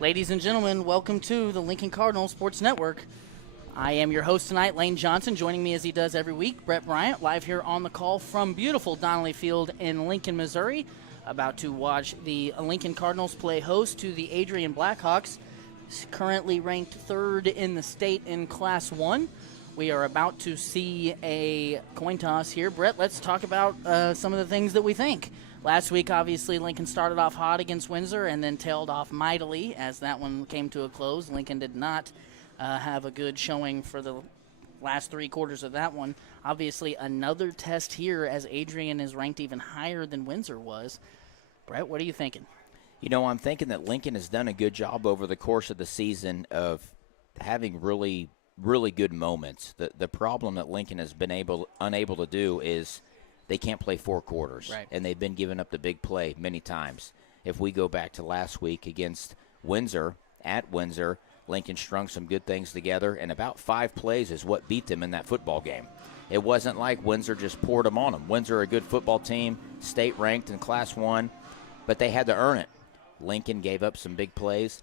Ladies and gentlemen, welcome to the Lincoln Cardinals Sports Network. I am your host tonight, Lane Johnson. Joining me as he does every week, Brett Bryant, live here on the call from beautiful Donnelly Field in Lincoln, Missouri. About to watch the Lincoln Cardinals play host to the Adrian Blackhawks, currently ranked third in the state in Class 1. We are about to see a coin toss here. Brett, let's talk about some of the things that we think. Last week, obviously, Lincoln started off hot against Windsor and then tailed off mightily as that one came to a close. Lincoln did not have a good showing for the last three quarters of that one. Obviously, another test here as Adrian is ranked even higher than Windsor was. Brett, what are you thinking? You know, I'm thinking that Lincoln has done a good job over the course of the season of having really good moments. The problem that Lincoln has been unable to do is they can't play four quarters, right, and they've been giving up the big play many times. If we go back to last week against Windsor, at Windsor, Lincoln strung some good things together, and about 5 plays is what beat them in that football game. It wasn't like Windsor just poured them on them. Windsor, a good football team, state-ranked in Class 1, but they had to earn it. Lincoln gave up some big plays.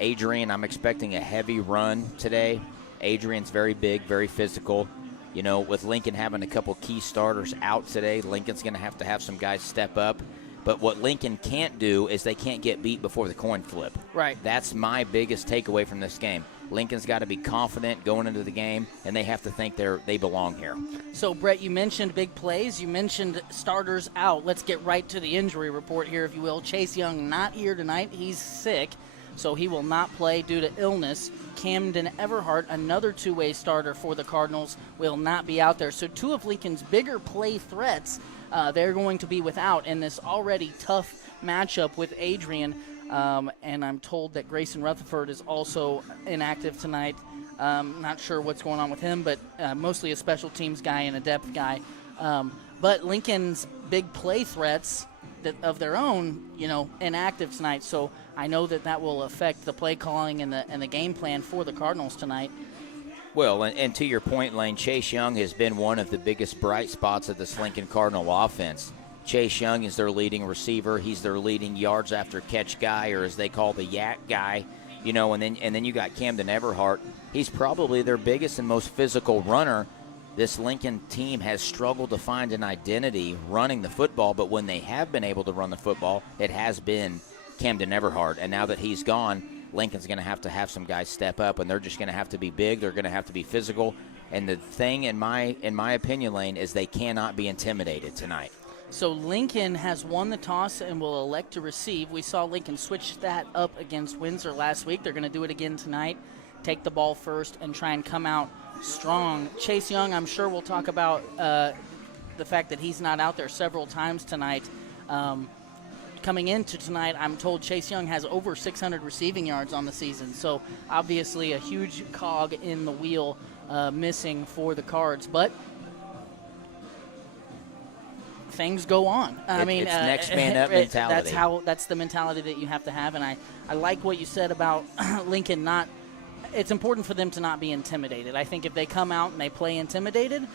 Adrian, I'm expecting a heavy run today. Adrian's very big, very physical. You know, with Lincoln having a couple key starters out today, Lincoln's going to have some guys step up. But what Lincoln can't do is they can't get beat before the coin flip. Right. That's my biggest takeaway from this game. Lincoln's got to be confident going into the game, and they have to think they belong here. So, Brett, you mentioned big plays. You mentioned starters out. Let's get right to the injury report here, if you will. Chase Young not here tonight. He's sick, so he will not play due to illness. Camden Everhart, another two-way starter for the Cardinals, will not be out there. So 2 of Lincoln's bigger play threats, they're going to be without in this already tough matchup with Adrian. And I'm told that Grayson Rutherford is also inactive tonight. Not sure what's going on with him, but mostly a special teams guy and a depth guy. But Lincoln's big play threats of their own, inactive tonight. So I know that will affect the play calling and the game plan for the Cardinals tonight. Well, and to your point, Lane, Chase Young has been one of the biggest bright spots of this Lincoln Cardinal offense. Chase Young is their leading receiver. He's their leading yards after catch guy, or as they call the yak guy. And then you got Camden Everhart. He's probably their biggest and most physical runner. This Lincoln team has struggled to find an identity running the football, but when they have been able to run the football, it has been Camden Everhart. And now that he's gone, Lincoln's going to have some guys step up, and they're just going to have to be big. They're going to have to be physical. And the thing, in my opinion, Lane, is they cannot be intimidated tonight. So Lincoln has won the toss and will elect to receive. We saw Lincoln switch that up against Windsor last week. They're going to do it again tonight. Take the ball first and try and come out strong. Chase Young, I'm sure we'll talk about the fact that he's not out there several times tonight. Coming into tonight, I'm told Chase Young has over 600 receiving yards on the season. So obviously a huge cog in the wheel missing for the Cards. But things go on. It's next man up mentality. That's the mentality that you have to have. And I like what you said about Lincoln not. It's important for them to not be intimidated. I think if they come out and they play intimidated,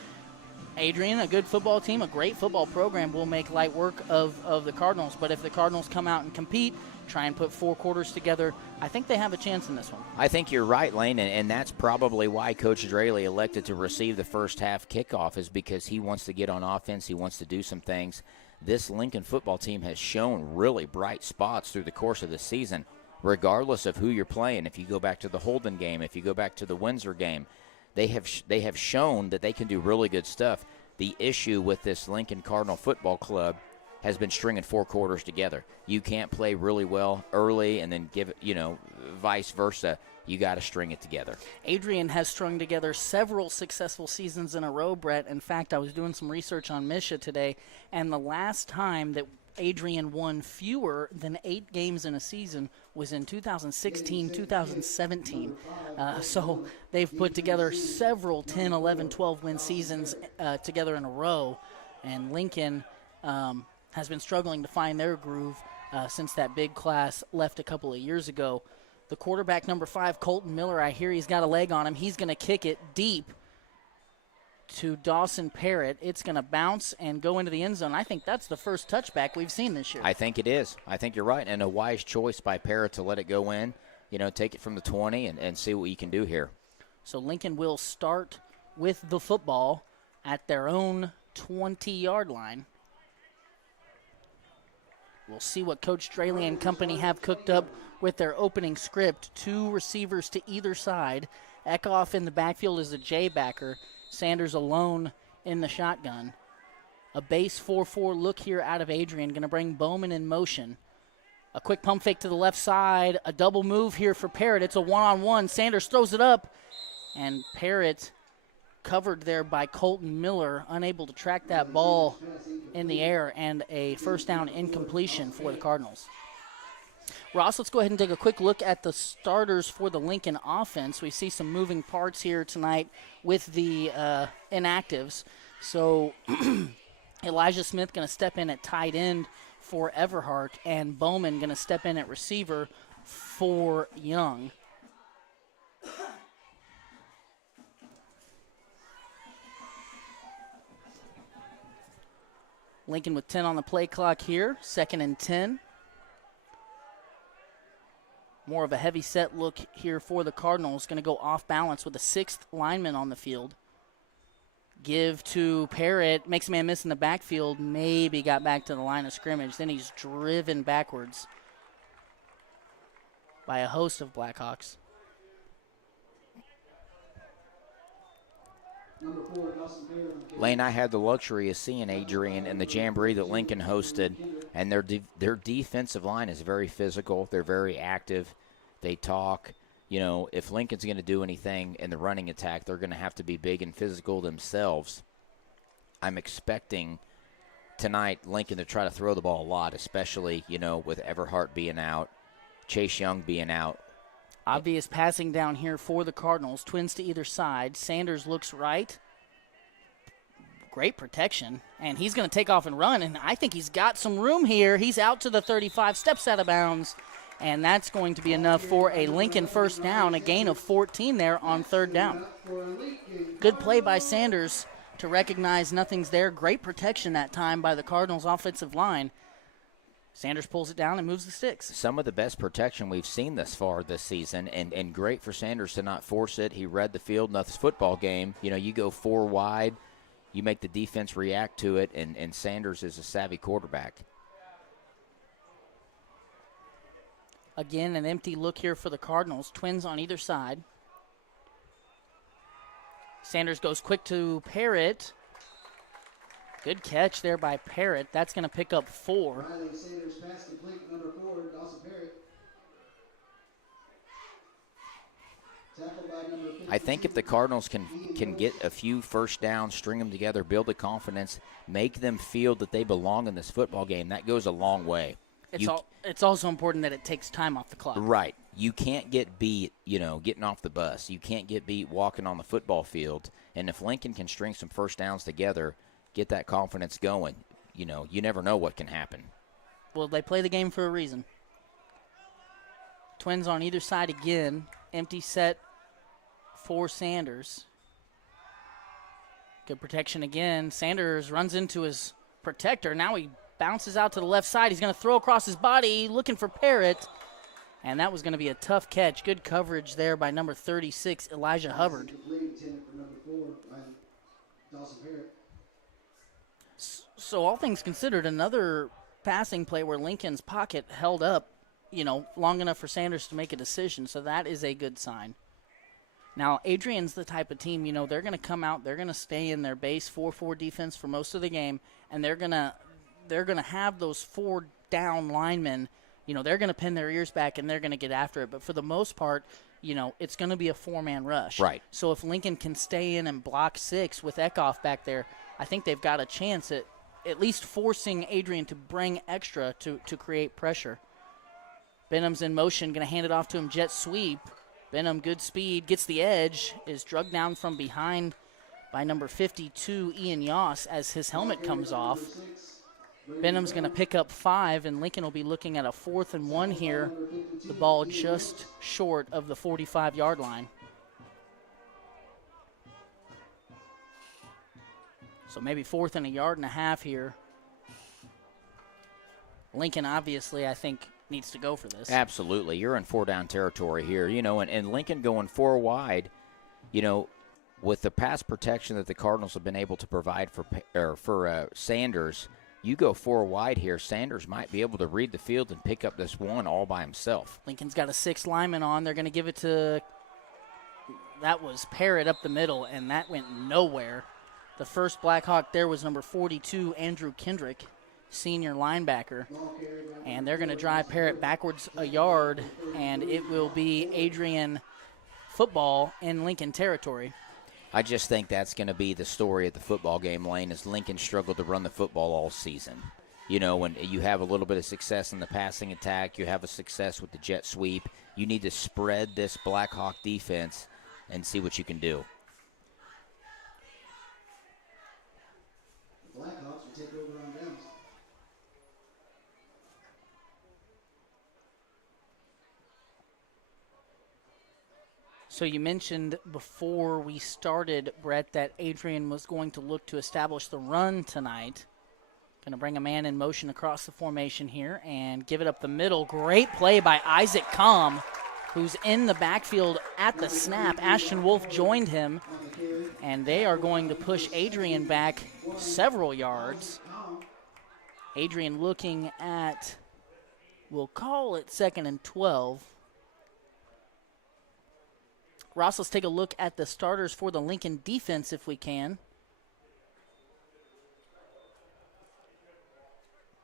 Adrian, a good football team, a great football program, will make light work of the Cardinals. But if the Cardinals come out and compete, try and put 4 quarters together, I think they have a chance in this one. I think you're right, Lane, and that's probably why Coach Draley elected to receive the first half kickoff, is because he wants to get on offense. He wants to do some things. This Lincoln football team has shown really bright spots through the course of the season, regardless of who you're playing. If you go back to the Holden game, if you go back to the Windsor game, they have shown that they can do really good stuff. The issue with this Lincoln Cardinal Football Club has been stringing 4 quarters together. You can't play really well early and then give it, vice versa. You got to string it together. Adrian has strung together several successful seasons in a row, Brett. In fact, I was doing some research on Misha today, and the last time that Adrian won fewer than 8 games in a season was in 2016, 2017. So they've put together several 10, 11, 12-win seasons together in a row, and Lincoln has been struggling to find their groove since that big class left a couple of years ago. The quarterback, number 5, Colton Miller, I hear he's got a leg on him. He's going to kick it deep to Dawson Parrott. It's going to bounce and go into the end zone. I think that's the first touchback we've seen this year. I think it is. I think you're right. And a wise choice by Parrott to let it go in, take it from the 20 and see what you can do here. So Lincoln will start with the football at their own 20-yard line. We'll see what Coach Straley and company have cooked up with their opening script. 2 receivers to either side. Kickoff in the backfield is a J-backer. Sanders alone in the shotgun. A base 4-4 look here out of Adrian. Going to bring Bowman in motion. A quick pump fake to the left side. A double move here for Parrott. It's a one-on-one. Sanders throws it up. And Parrott covered there by Colton Miller. Unable to track that ball in the air. And a first down incompletion for the Cardinals. Ross, let's go ahead and take a quick look at the starters for the Lincoln offense. We see some moving parts here tonight with the inactives. So Elijah Smith going to step in at tight end for Everhart, and Bowman going to step in at receiver for Young. Lincoln with 10 on the play clock here, 2nd and 10. More of a heavy set look here for the Cardinals. Going to go off balance with a 6th lineman on the field. Give to Parrott. Makes a man miss in the backfield. Maybe got back to the line of scrimmage. Then he's driven backwards by a host of Blackhawks. Lane, I had the luxury of seeing Adrian in the jamboree that Lincoln hosted, and their defensive line is very physical. They're very active. They talk. If Lincoln's going to do anything in the running attack, they're going to have to be big and physical themselves. I'm expecting tonight Lincoln to try to throw the ball a lot, especially, with Everhart being out, Chase Young being out. Obvious passing down here for the Cardinals. Twins to either side. Sanders looks right. Great protection. And he's going to take off and run. And I think he's got some room here. He's out to the 35, steps out of bounds. And that's going to be enough for a Lincoln first down, a gain of 14 there on 3rd down. Good play by Sanders to recognize nothing's there. Great protection that time by the Cardinals' offensive line. Sanders pulls it down and moves the sticks. Some of the best protection we've seen thus far this season, and great for Sanders to not force it. He read the field. Now, this football game, you go 4 wide, you make the defense react to it, and Sanders is a savvy quarterback. Again, an empty look here for the Cardinals. Twins on either side. Sanders goes quick to Parrott. Good catch there by Parrott. That's going to pick up 4. Sanders pass complete, number 4, Dawson Parrott. Tackled by number 52. I think if the Cardinals can get a few first downs, string them together, build the confidence, make them feel that they belong in this football game, that goes a long way. It's also important that it takes time off the clock. Right. You can't get beat, getting off the bus. You can't get beat walking on the football field. And if Lincoln can string some first downs together, get that confidence going, you never know what can happen. Well, they play the game for a reason. Twins on either side again. Empty set for Sanders. Good protection again. Sanders runs into his protector. Now he bounces out to the left side. He's going to throw across his body, looking for Parrott. And that was going to be a tough catch. Good coverage there by number 36, Elijah Hubbard. So all things considered, another passing play where Lincoln's pocket held up, long enough for Sanders to make a decision. So that is a good sign. Now, Adrian's the type of team, they're going to come out, they're going to stay in their base 4-4 defense for most of the game, and they're going to have those 4 down linemen, they're going to pin their ears back and they're going to get after it. But for the most part, it's going to be a 4-man rush. Right. So if Lincoln can stay in and block 6 with Kickoff back there, I think they've got a chance at least forcing Adrian to bring extra to create pressure. Benham's in motion, going to hand it off to him, jet sweep. Benham, good speed, gets the edge, is drugged down from behind by number 52, Ian Yoss, as his helmet comes off. Benham's going to pick up 5, and Lincoln will be looking at a 4th and 1 here. The ball just short of the 45-yard line. So maybe 4th and a yard and a half here. Lincoln, obviously, I think, needs to go for this. Absolutely. You're in 4-down territory here, and Lincoln going 4 wide, with the pass protection that the Cardinals have been able to provide for Sanders. You go 4 wide here, Sanders might be able to read the field and pick up this one all by himself. Lincoln's got a 6 lineman on. They're going to give it to, that was Parrott up the middle, and that went nowhere. The first Blackhawk there was number 42, Andrew Kendrick, senior linebacker. And they're going to drive Parrott backwards a yard, and it will be Adrian football in Lincoln territory. I just think that's going to be the story of the football game, Lane, is Lincoln struggled to run the football all season. When you have a little bit of success in the passing attack, you have a success with the jet sweep, you need to spread this Blackhawk defense and see what you can do. The Blackhawks will take over on downs. So you mentioned before we started, Brett, that Adrian was going to look to establish the run tonight. Going to bring a man in motion across the formation here and give it up the middle. Great play by Isaac Comm, who's in the backfield at the snap. Ashton Wolf joined him, and they are going to push Adrian back several yards. Adrian looking at, we'll call it 2nd and 12. Ross, let's take a look at the starters for the Lincoln defense if we can.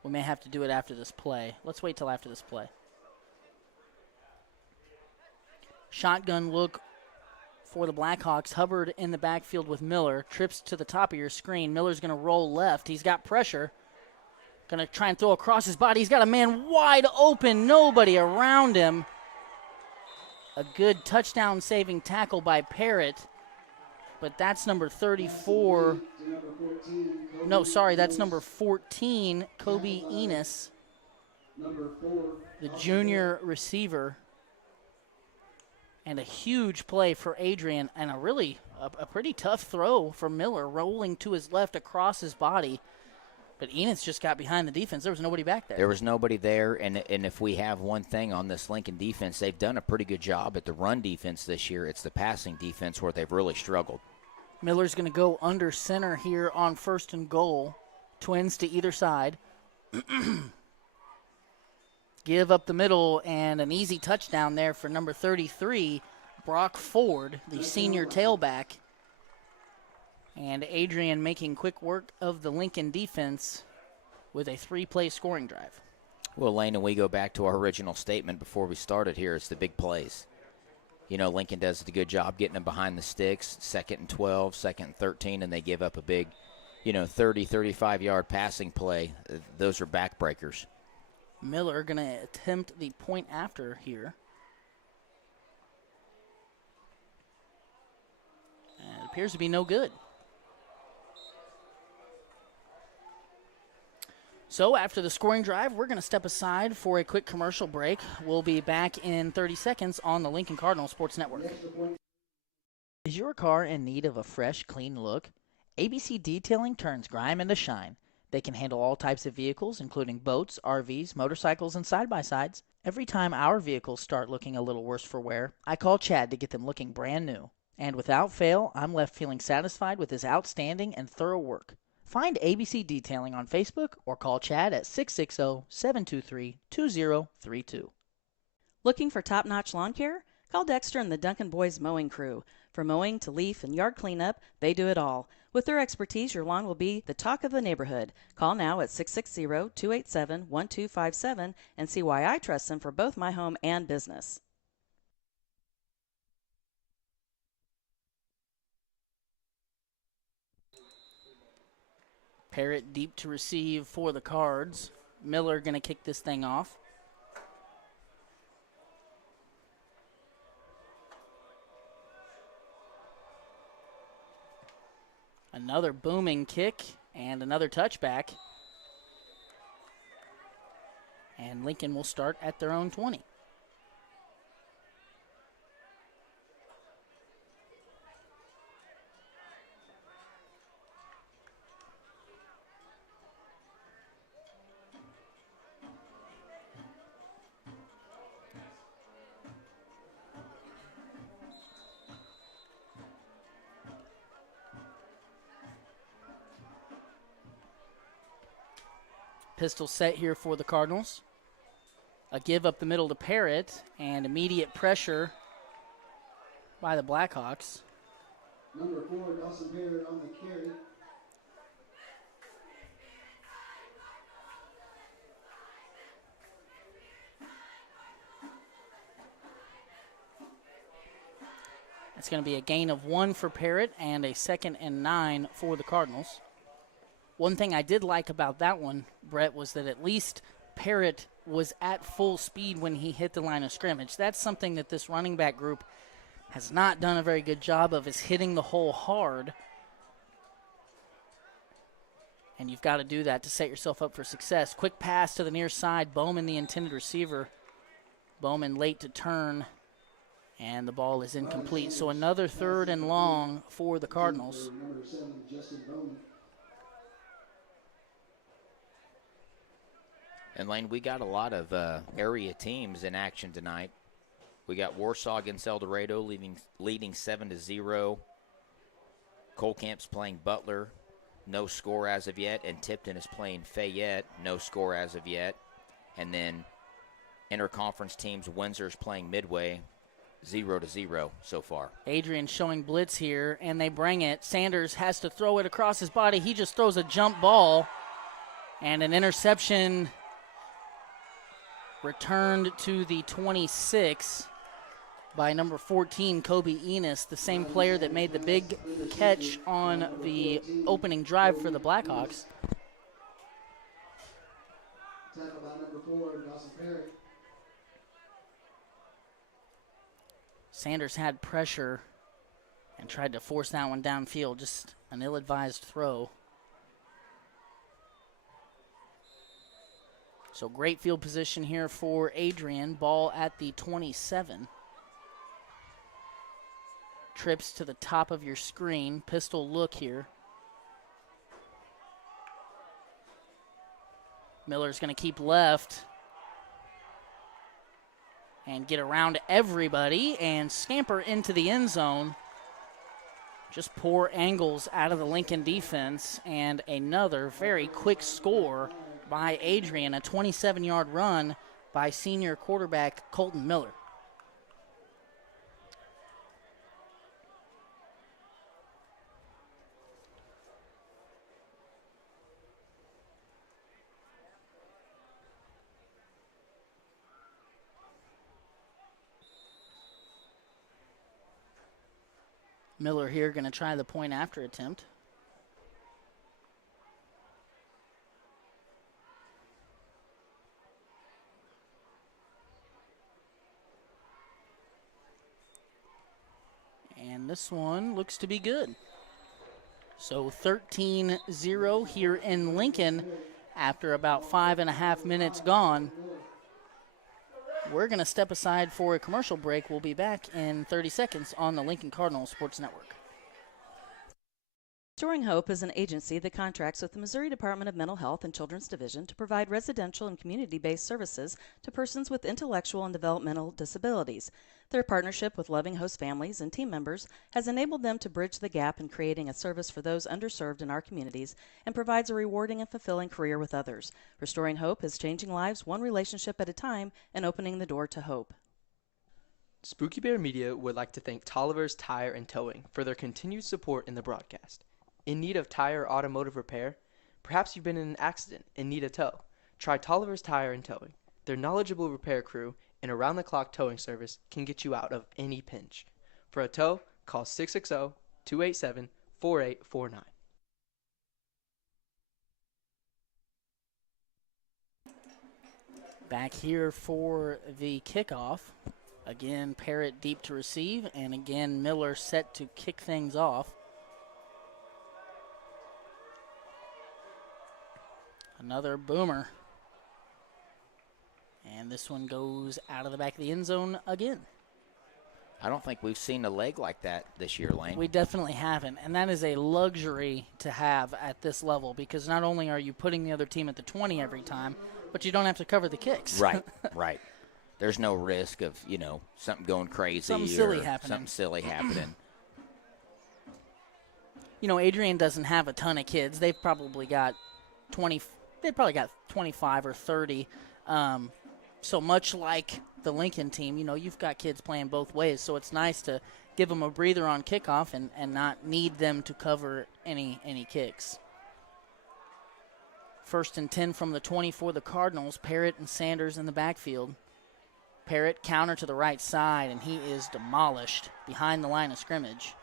We may have to do it after this play. Let's wait till after this play. Shotgun look for the Blackhawks. Hubbard in the backfield with Miller. Trips to the top of your screen. Miller's going to roll left. He's got pressure. Going to try and throw across his body. He's got a man wide open. Nobody around him. A good touchdown-saving tackle by Parrott, but that's number 34. No, sorry, that's number 14, Kobe Enos, the junior receiver. And a huge play for Adrian, and a pretty tough throw for Miller, rolling to his left across his body. But Enos just got behind the defense. There was nobody back there. There was nobody there, and if we have one thing on this Lincoln defense, they've done a pretty good job at the run defense this year. It's the passing defense where they've really struggled. Miller's going to go under center here on 1st and goal. Twins to either side. Give up the middle, and an easy touchdown there for number 33, Brock Ford, the senior tailback. And Adrian making quick work of the Lincoln defense with a 3-play scoring drive. Well, Lane, and we go back to our original statement before we started here. It's the big plays. Lincoln does a good job getting them behind the sticks, 2nd and 12, 2nd and 13, and they give up a big, 30, 35-yard passing play. Those are backbreakers. Miller going to attempt the point after here. And it appears to be no good. So after the scoring drive, we're going to step aside for a quick commercial break. We'll be back in 30 seconds on the Lincoln Cardinal Sports Network. Is your car in need of a fresh, clean look? ABC Detailing turns grime into shine. They can handle all types of vehicles, including boats, RVs, motorcycles, and side-by-sides. Every time our vehicles start looking a little worse for wear, I call Chad to get them looking brand new. And without fail, I'm left feeling satisfied with his outstanding and thorough work. Find ABC Detailing on Facebook or call Chad at 660-723-2032. Looking for top-notch lawn care? Call Dexter and the Duncan Boys Mowing Crew. From mowing to leaf and yard cleanup, they do it all. With their expertise, your lawn will be the talk of the neighborhood. Call now at 660-287-1257 and see why I trust them for both my home and business. Parrott deep to receive for the Cards. Miller going to kick this thing off. Another booming kick and another touchback. And Lincoln will start at their own 20. Pistol set here for the Cardinals. A give up the middle to Parrott, and immediate pressure by the Blackhawks. Number 4, Dawson Parrott on the carry. It's going to be a gain of 1 for Parrott and a 2nd and 9 for the Cardinals. One thing I did like about that one, Brett, was that at least Parrott was at full speed when he hit the line of scrimmage. That's something that this running back group has not done a very good job of, is hitting the hole hard. And you've got to do that to set yourself up for success. Quick pass to the near side. Bowman, the intended receiver. Bowman late to turn, and the ball is incomplete. So another 3rd and long for the Cardinals. Number 7, Justin Bowman. And, Lane, we got a lot of area teams in action tonight. We got Warsaw against El Dorado leading 7-0. Colcamp's playing Butler, no score as of yet. And Tipton is playing Fayette, no score as of yet. And then interconference teams, Windsor's playing Midway, 0-0 so far. Adrian showing blitz here, and they bring it. Sanders has to throw it across his body. He just throws a jump ball, and an interception returned to the 26 by number 14, Kobe Enos, the same player that made the big catch on the opening drive for the Blackhawks. Tackled by number 4, Dawson Parrott. Sanders had pressure and tried to force that one downfield, just an ill-advised throw. So great field position here for Adrian. Ball at the 27. Trips to the top of your screen. Pistol look here. Miller's going to keep left and get around everybody and scamper into the end zone. Just poor angles out of the Lincoln defense, and another very quick score by Adrian, a 27-yard run by senior quarterback Colton Miller. Miller here going to try the point after attempt. And this one looks to be good. So 13-0 here in Lincoln after about 5.5 minutes gone. We're going to step aside for a commercial break. We'll be back in 30 seconds on the Lincoln Cardinals Sports Network. Restoring Hope is an agency that contracts with the Missouri Department of Mental Health and Children's Division to provide residential and community-based services to persons with intellectual and developmental disabilities. Their partnership with loving host families and team members has enabled them to bridge the gap in creating a service for those underserved in our communities and provides a rewarding and fulfilling career with others. Restoring Hope is changing lives one relationship at a time and opening the door to hope. Spooky Bear Media would like to thank Tolliver's Tire and Towing for their continued support in the broadcast. In need of tire or automotive repair? Perhaps you've been in an accident and need a tow. Try Tolliver's Tire and Towing. Their knowledgeable repair crew and around-the-clock towing service can get you out of any pinch. For a tow, call 660-287-4849. Back here for the kickoff. Again, Parrott deep to receive, and again, Miller set to kick things off. Another boomer. And this one goes out of the back of the end zone again. I don't think we've seen a leg like that this year, Lane. We definitely haven't, and that is a luxury to have at this level, because not only are you putting the other team at the 20 every time, but you don't have to cover the kicks. Right, right. There's no risk of, something going crazy Something silly happening. You know, Adrian doesn't have a ton of kids. They've probably got 20 they probably got 25 or 30. So much like the Lincoln team, you've got kids playing both ways, so it's nice to give them a breather on kickoff and not need them to cover any kicks. 1st and 10 from the 20 for the Cardinals. Parrott and Sanders in the backfield. Parrott counter to the right side, and he is demolished behind the line of scrimmage.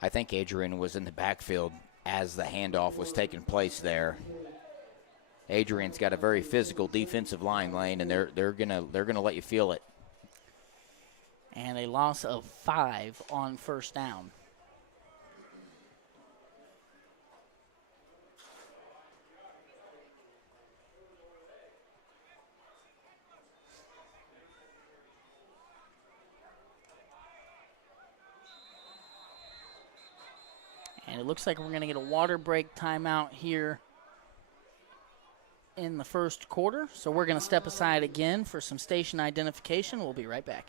I think Adrian was in the backfield as the handoff was taking place there. Adrian's got a very physical defensive line, Lane, and they're gonna let you feel it. And a loss of 5 on 1st down. And it looks like we're going to get a water break timeout here in the 1st quarter. So we're going to step aside again for some station identification. We'll be right back.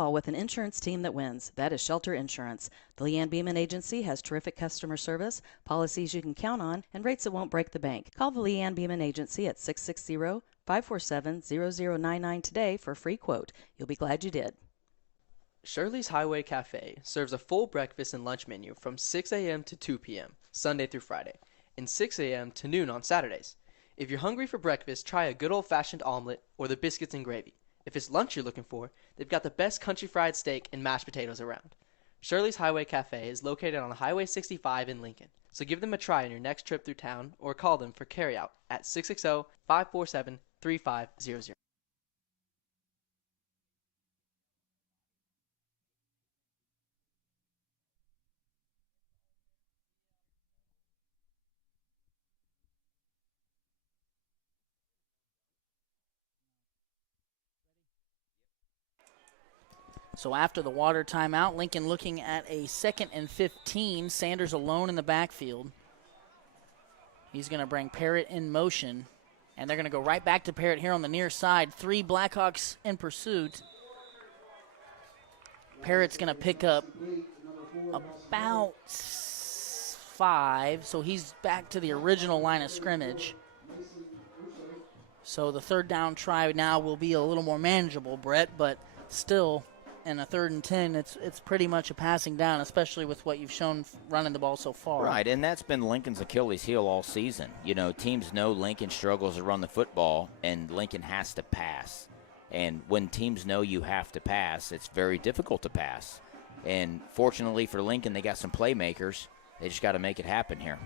With an insurance team that wins. That is Shelter Insurance. The Leanne Beeman Agency has terrific customer service, policies you can count on, and rates that won't break the bank. Call the Leanne Beeman Agency at 660-547-0099 today for a free quote. You'll be glad you did. Shirley's Highway Cafe serves a full breakfast and lunch menu from 6 a.m. to 2 p.m., Sunday through Friday, and 6 a.m. to noon on Saturdays. If you're hungry for breakfast, try a good old-fashioned omelet or the biscuits and gravy. If it's lunch you're looking for, they've got the best country fried steak and mashed potatoes around. Shirley's Highway Cafe is located on Highway 65 in Lincoln, so give them a try on your next trip through town or call them for carryout at 660-547-3500. So after the water timeout, Lincoln looking at a 2nd and 15. Sanders alone in the backfield. He's going to bring Parrott in motion, and they're going to go right back to Parrott here on the near side. 3 Blackhawks in pursuit. Parrott's going to pick up about 5, so he's back to the original line of scrimmage. So the 3rd down try now will be a little more manageable, Brett, but still, in a 3rd and 10, it's pretty much a passing down, especially with what you've shown running the ball so far. Right, and that's been Lincoln's Achilles heel all season. Teams know Lincoln struggles to run the football, and Lincoln has to pass. And when teams know you have to pass, it's very difficult to pass. And fortunately for Lincoln, they got some playmakers. They just got to make it happen here.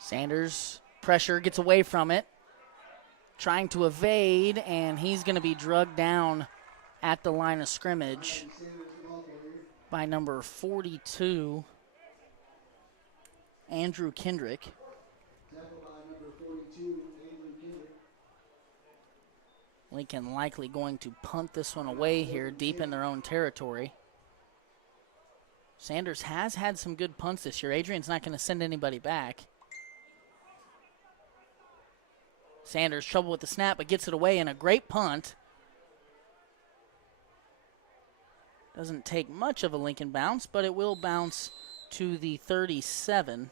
Sanders, pressure, gets away from it. Trying to evade, and he's going to be drugged down at the line of scrimmage by number 42, Andrew Kendrick. Lincoln likely going to punt this one away here deep in their own territory. Sanders has had some good punts this year. Adrian's not going to send anybody back. Sanders, trouble with the snap, but gets it away in a great punt. Doesn't take much of a Lincoln bounce, but it will bounce to the 37,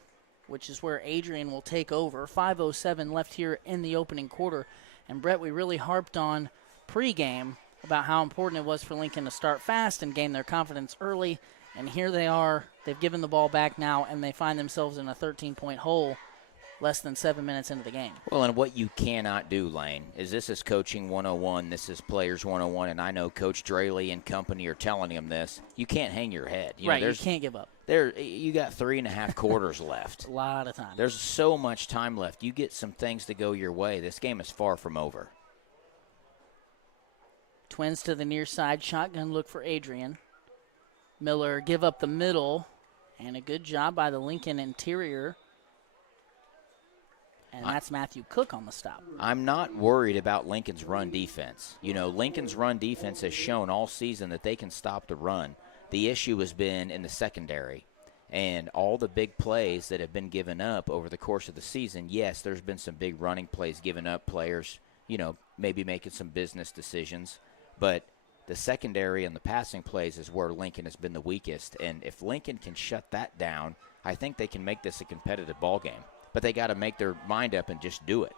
which is where Adrian will take over. 5:07 left here in the opening quarter. And, Brett, we really harped on pregame about how important it was for Lincoln to start fast and gain their confidence early. And here they are. They've given the ball back now, and they find themselves in a 13-point hole less than 7 minutes into the game. Well, and what you cannot do, Lane, is this is coaching 101, this is players 101, and I know Coach Draley and company are telling him this. You can't hang your head. You can't give up. You got 3.5 quarters left. A lot of time. There's so much time left. You get some things to go your way. This game is far from over. Twins to the near side. Shotgun look for Adrian. Miller give up the middle, and a good job by the Lincoln interior. And that's Matthew Cook on the stop. I'm not worried about Lincoln's run defense. Lincoln's run defense has shown all season that they can stop the run. The issue has been in the secondary. And all the big plays that have been given up over the course of the season, yes, there's been some big running plays given up, players, maybe making some business decisions. But The secondary and the passing plays is where Lincoln has been the weakest. And if Lincoln can shut that down, I think they can make this a competitive ball game. But they got to make their mind up and just do it.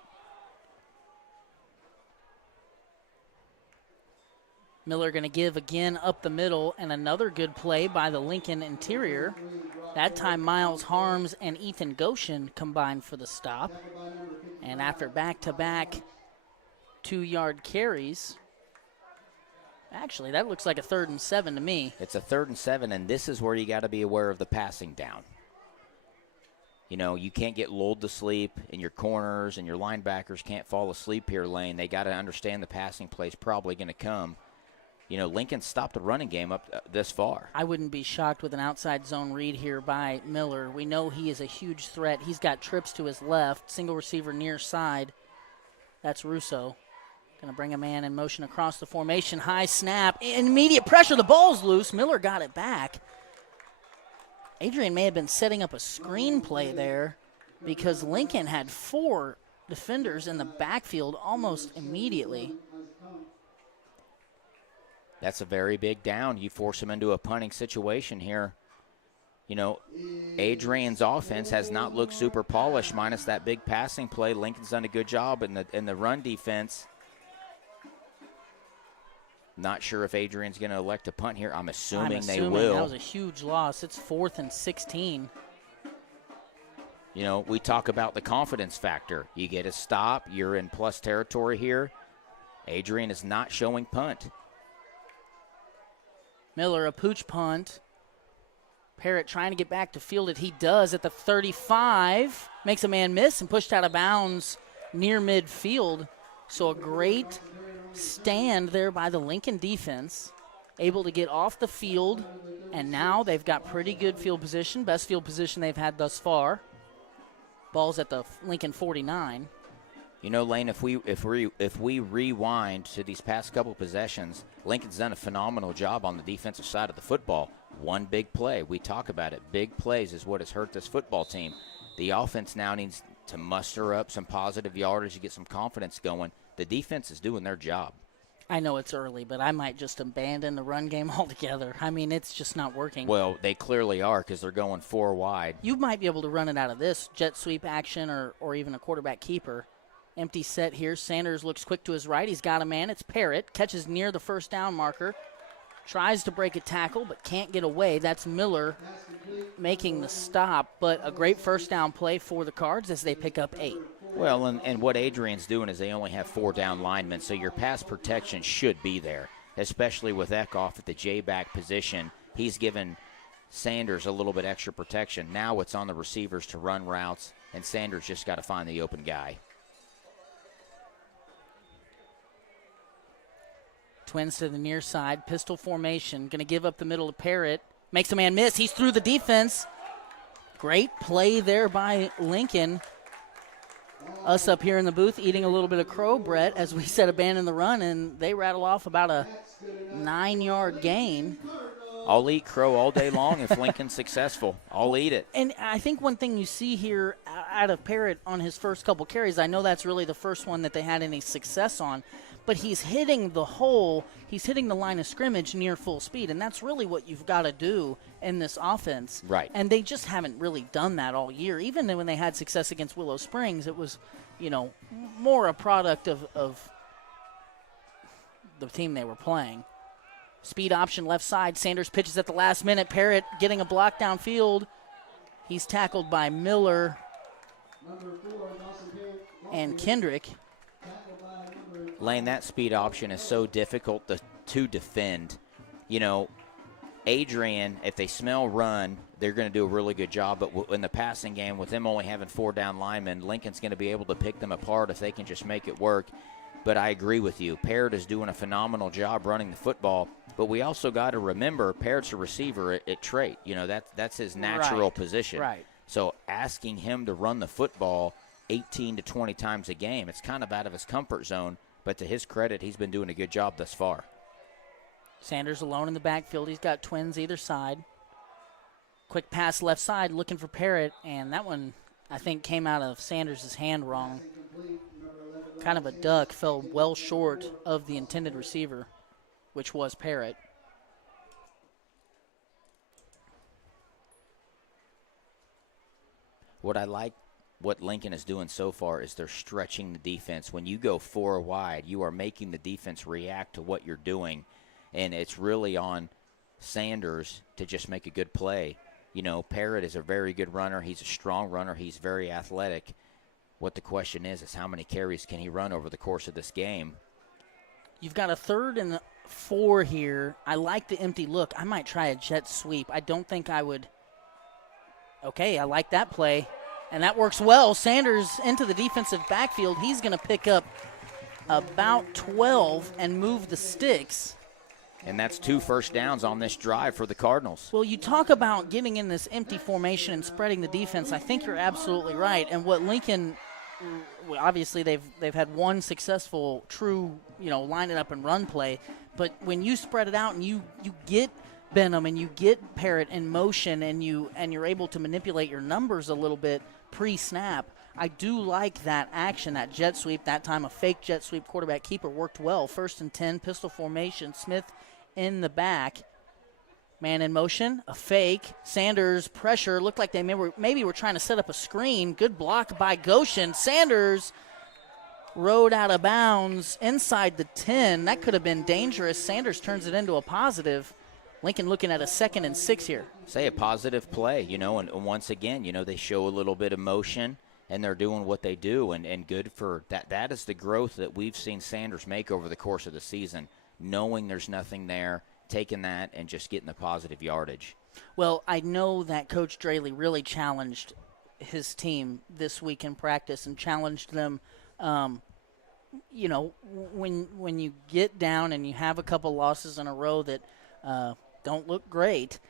Miller going to give again up the middle, and another good play by the Lincoln interior. That time Miles Harms and Ethan Goshen combined for the stop. And after back-to-back 2-yard carries, actually, that looks like a 3rd and 7 to me. It's a 3rd and 7, and this is where you got to be aware of the passing down. You know, you can't get lulled to sleep, and your corners and your linebackers can't fall asleep here, Lane. They got to understand the passing play is probably going to come. You know, Lincoln stopped the running game up this far. I wouldn't be shocked with an outside zone read here by Miller. We know he is a huge threat. He's got trips to his left, single receiver near side. That's Russo. Going to bring a man in motion across the formation. High snap. Immediate pressure. The ball's loose. Miller got it back. Adrian may have been setting up a screenplay there because Lincoln had 4 defenders in the backfield almost immediately. That's a very big down. You force him into a punting situation here. You know, Adrian's offense has not looked super polished minus that big passing play. Lincoln's done a good job in the run defense. Not sure if Adrian's going to elect to punt here. I'm assuming they will. That was a huge loss. It's 4th and 16. You know, we talk about the confidence factor. You get a stop. You're in plus territory here. Adrian is not showing punt. Miller, a pooch punt. Parrott trying to get back to field it. He does at the 35. Makes a man miss and pushed out of bounds near midfield. So a great stand there by the Lincoln defense. Able to get off the field. And now they've got pretty good field position. Best field position they've had thus far. Ball's at the Lincoln 49. You know, Lane, if we rewind to these past couple possessions, Lincoln's done a phenomenal job on the defensive side of the football. One big play. We talk about it. Big plays is what has hurt this football team. The offense now needs to muster up some positive yardage to get some confidence going. The defense is doing their job. I know it's early, but I might just abandon the run game altogether. I mean, it's just not working. Well, they clearly are because they're going 4 wide. You might be able to run it out of this jet sweep action or even a quarterback keeper. Empty set here. Sanders looks quick to his right. He's got a man. It's Parrott. Catches near the first down marker. Tries to break a tackle, but can't get away. That's Miller making the stop. But a great first down play for the Cards as they pick up 8. Well, and what Adrian's doing is they only have 4 down linemen, so your pass protection should be there, especially with Kickoff at the J-back position. He's given Sanders a little bit extra protection. Now it's on the receivers to run routes, and Sanders just got to find the open guy. Twins to the near side. Pistol formation. Going to give up the middle to Parrott. Makes a man miss. He's through the defense. Great play there by Lincoln. Us up here in the booth eating a little bit of crow, Brett, as we said abandon the run, and they rattle off about a 9-yard gain. I'll eat crow all day long if Lincoln's successful. I'll eat it. And I think one thing you see here out of Parrott on his first couple carries, I know that's really the first one that they had any success on, but he's hitting the hole, he's hitting the line of scrimmage near full speed, and that's really what you've got to do in this offense. Right. And they just haven't really done that all year. Even when they had success against Willow Springs, it was, you know, more a product of the team they were playing. Speed option left side. Sanders pitches at the last minute. Parrott getting a block downfield. He's tackled by Miller and Kendrick. Lane, that speed option is so difficult to defend. You know, Adrian, if they smell run, they're going to do a really good job. But in the passing game, with them only having 4 down linemen, Lincoln's going to be able to pick them apart if they can just make it work. But I agree with you. Parrott is doing a phenomenal job running the football. But we also got to remember Parrott's a receiver at trait. You know, that's his natural position. Right. So asking him to run the football 18 to 20 times a game, it's kind of out of his comfort zone. But to his credit, he's been doing a good job thus far. Sanders alone in the backfield. He's got twins either side. Quick pass left side looking for Parrott, and that one I think came out of Sanders' hand wrong. Kind of a duck, fell well short of the intended receiver, which was Parrott. What Lincoln is doing so far is they're stretching the defense. When you go 4 wide, you are making the defense react to what you're doing, and it's really on Sanders to just make a good play. You know, Parrott is a very good runner. He's a strong runner. He's very athletic. What the question is how many carries can he run over the course of this game? You've got a 3rd and 4 here. I like the empty look. I might try a jet sweep. I don't think I would. Okay, I like that play. And that works well. Sanders into the defensive backfield. He's going to pick up about 12 and move the sticks. And that's 2 first downs on this drive for the Cardinals. Well, you talk about getting in this empty formation and spreading the defense. I think you're absolutely right. And what Lincoln, obviously they've had one successful true, line it up and run play. But when you spread it out and you get Benham and you get Parrott in motion and you're able to manipulate your numbers a little bit pre-snap, I do like that action, that jet sweep. That time a fake jet sweep quarterback keeper worked well. 1st and 10, pistol formation. Smith in the back. Man in motion, a fake. Sanders pressure. Looked like they maybe were trying to set up a screen. Good block by Goshen. Sanders rode out of bounds inside the 10. That could have been dangerous. Sanders turns it into a positive. Lincoln looking at a 2nd and 6 here. Say a positive play, and once again, they show a little bit of motion, and they're doing what they do, and good for that. That is the growth that we've seen Sanders make over the course of the season, knowing there's nothing there, taking that, and just getting the positive yardage. Well, I know that Coach Draley really challenged his team this week in practice and challenged them, when you get down and you have a couple losses in a row that don't look great,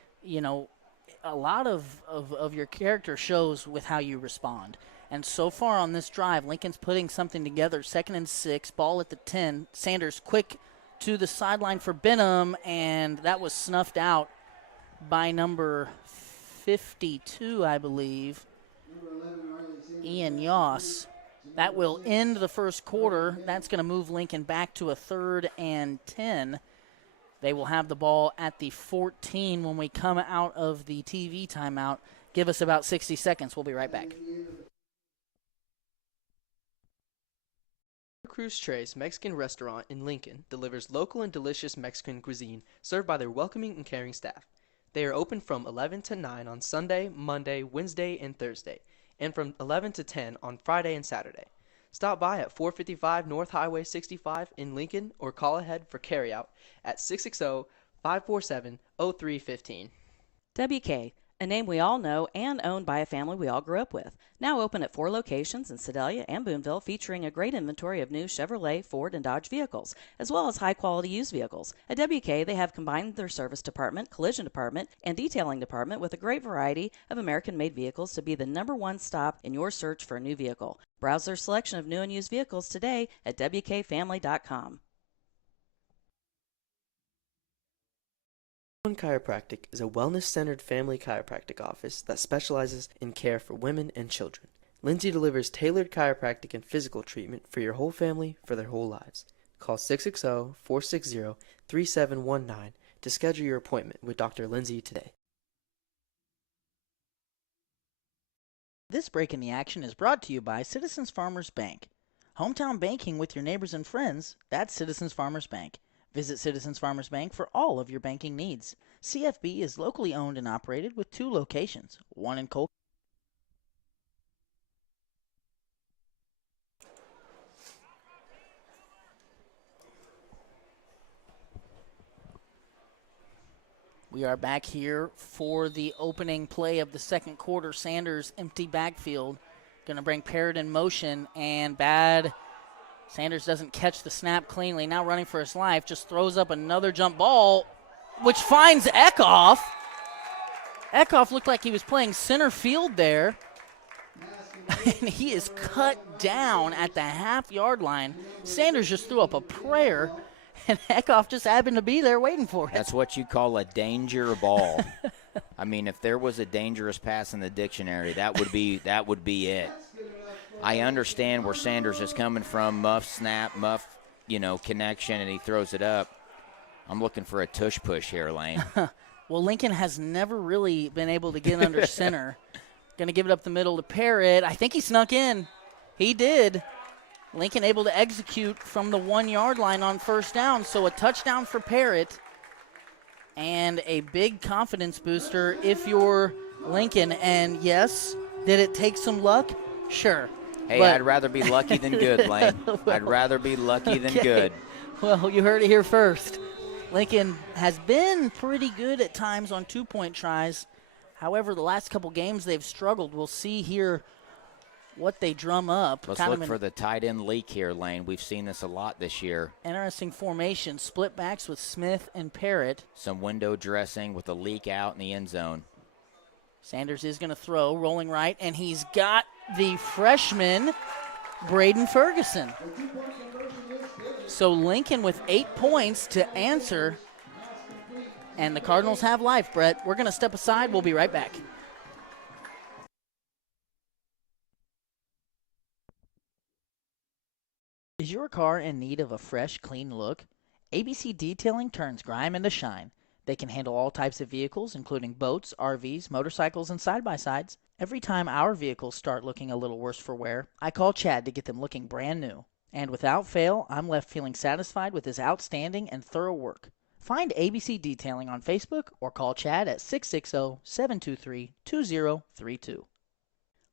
a lot of your character shows with how you respond. And so far on this drive, Lincoln's putting something together. 2nd and 6, ball at the 10. Sanders quick to the sideline for Benham, and that was snuffed out by number 52, I believe, Ian Yoss. That will end the first quarter. That's going to move Lincoln back to a 3rd and 10. They will have the ball at the 14 when we come out of the TV timeout. Give us about 60 seconds. We'll be right back. Cruz Tres Mexican Restaurant in Lincoln delivers local and delicious Mexican cuisine served by their welcoming and caring staff. They are open from 11 to 9 on Sunday, Monday, Wednesday, and Thursday, and from 11 to 10 on Friday and Saturday. Stop by at 455 North Highway 65 in Lincoln or call ahead for carryout at 660-547-0315. WK, a name we all know and owned by a family we all grew up with. Now open at 4 locations in Sedalia and Boonville, featuring a great inventory of new Chevrolet, Ford, and Dodge vehicles, as well as high-quality used vehicles. At WK, they have combined their service department, collision department, and detailing department with a great variety of American-made vehicles to be the #1 stop in your search for a new vehicle. Browse their selection of new and used vehicles today at WKFamily.com. Chiropractic is a wellness-centered family chiropractic office that specializes in care for women and children. Lindsay delivers tailored chiropractic and physical treatment for your whole family for their whole lives. Call 660-460-3719 to schedule your appointment with Dr. Lindsay today. This break in the action is brought to you by Citizens Farmers Bank. Hometown banking with your neighbors and friends, that's Citizens Farmers Bank. Visit Citizens Farmers Bank for all of your banking needs. CFB is locally owned and operated with 2 locations, one in Colquitt. We are back here for the opening play of the second quarter. Sanders empty backfield. Going to bring Parrott in motion, and bad. Sanders doesn't catch the snap cleanly. Now running for his life, just throws up another jump ball, which finds Kickoff. Kickoff looked like he was playing center field there. And he is cut down at the half-yard line. Sanders just threw up a prayer, and Kickoff just happened to be there waiting for it. That's what you call a danger ball. I mean, if there was a dangerous pass in the dictionary, that would be it. I understand where Sanders is coming from, muff snap, muff, connection, and he throws it up. I'm looking for a tush push here, Lane. Well, Lincoln has never really been able to get under center. Going to give it up the middle to Parrott. I think he snuck in. He did. Lincoln able to execute from the 1 yard line on first down. So a touchdown for Parrott and a big confidence booster if you're Lincoln. And yes, did it take some luck? Sure. Hey, I'd rather be lucky than good, Lane. I'd rather be lucky than good. Well, you heard it here first. Lincoln has been pretty good at times on 2-point tries. However, the last couple games they've struggled. We'll see here what they drum up. Let's look for the tight end leak here, Lane. We've seen this a lot this year. Interesting formation. Split backs with Smith and Parrott. Some window dressing with a leak out in the end zone. Sanders is going to throw, rolling right, and he's got the freshman, Braden Ferguson. So Lincoln with 8 points to answer, and the Cardinals have life, Brett. We're going to step aside. We'll be right back. Is your car in need of a fresh, clean look? ABC Detailing turns grime into shine. They can handle all types of vehicles, including boats, RVs, motorcycles, and side-by-sides. Every time our vehicles start looking a little worse for wear, I call Chad to get them looking brand new. And without fail, I'm left feeling satisfied with his outstanding and thorough work. Find ABC Detailing on Facebook or call Chad at 660-723-2032.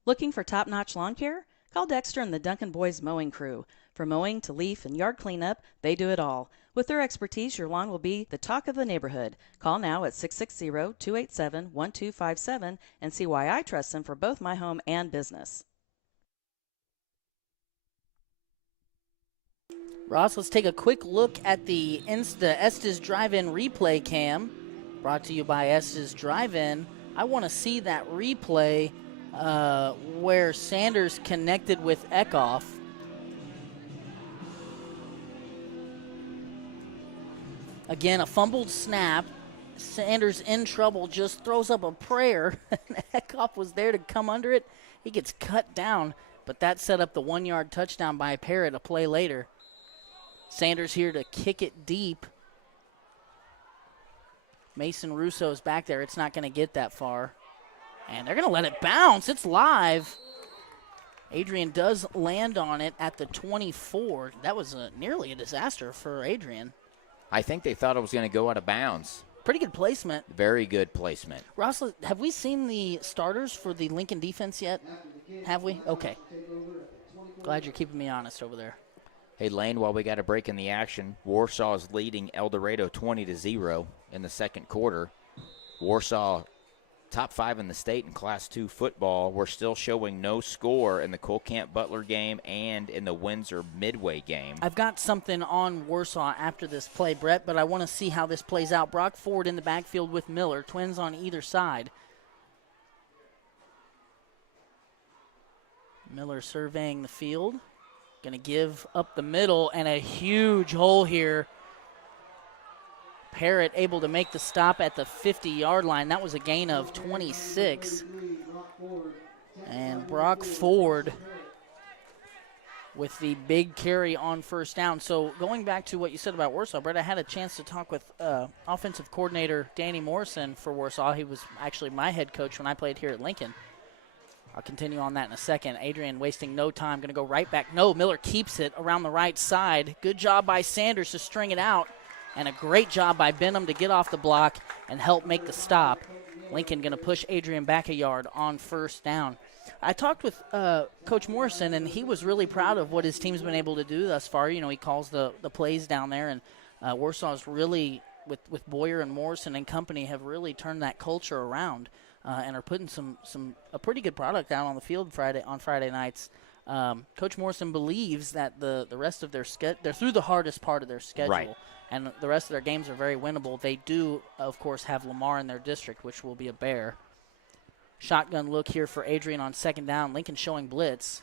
Looking for top-notch lawn care? Call Dexter and the Duncan Boys Mowing Crew. From mowing to leaf and yard cleanup, they do it all. With their expertise, your lawn will be the talk of the neighborhood. Call now at 660-287-1257 and see why I trust them for both my home and business. Ross, let's take a quick look at the Estes Drive-In replay cam, brought to you by Estes Drive-In. I want to see that replay where Sanders connected with Kickoff. Again, a fumbled snap. Sanders in trouble, just throws up a prayer. Kickoff was there to come under it. He gets cut down, but that set up the 1 yard touchdown by Parrott a play later. Sanders here to kick it deep. Mason Russo's back there. It's not going to get that far. And they're going to let it bounce. It's live. Adrian does land on it at the 24. That was nearly a disaster for Adrian. I think they thought it was going to go out of bounds. Pretty good placement. Very good placement. Ross, have we seen the starters for the Lincoln defense yet? Have we? Okay. Glad you're keeping me honest over there. Hey, Lane, while we got a break in the action, Warsaw is leading El Dorado 20-0 in the second quarter. Warsaw, top 5 in the state in Class II football. We're still showing no score in the Cole-Camp-Butler game and in the Windsor Midway game. I've got something on Warsaw after this play, Brett, but I want to see how this plays out. Brock Ford in the backfield with Miller, twins on either side. Miller surveying the field. Going to give up the middle, and a huge hole here. Parrott able to make the stop at the 50-yard line. That was a gain of 26. And Brock Ford with the big carry on first down. So going back to what you said about Warsaw, Brett, I had a chance to talk with offensive coordinator Danny Morrison for Warsaw. He was actually my head coach when I played here at Lincoln. I'll continue on that in a second. Adrian wasting no time, going to go right back. No, Miller keeps it around the right side. Good job by Sanders to string it out, and a great job by Benham to get off the block and help make the stop. Lincoln going to push Adrian back a yard on first down. I talked with Coach Morrison, and he was really proud of what his team's been able to do thus far. You know, he calls the plays down there, and Warsaw's really, with Boyer and Morrison and company, have really turned that culture around. And are putting a pretty good product out on the field on Friday nights. Coach Morrison believes that the rest of their schedule, they're through the hardest part of their schedule, right, and the rest of their games are very winnable. They do, of course, have Lamar in their district, which will be a bear. Shotgun look here for Adrian on second down. Lincoln showing blitz.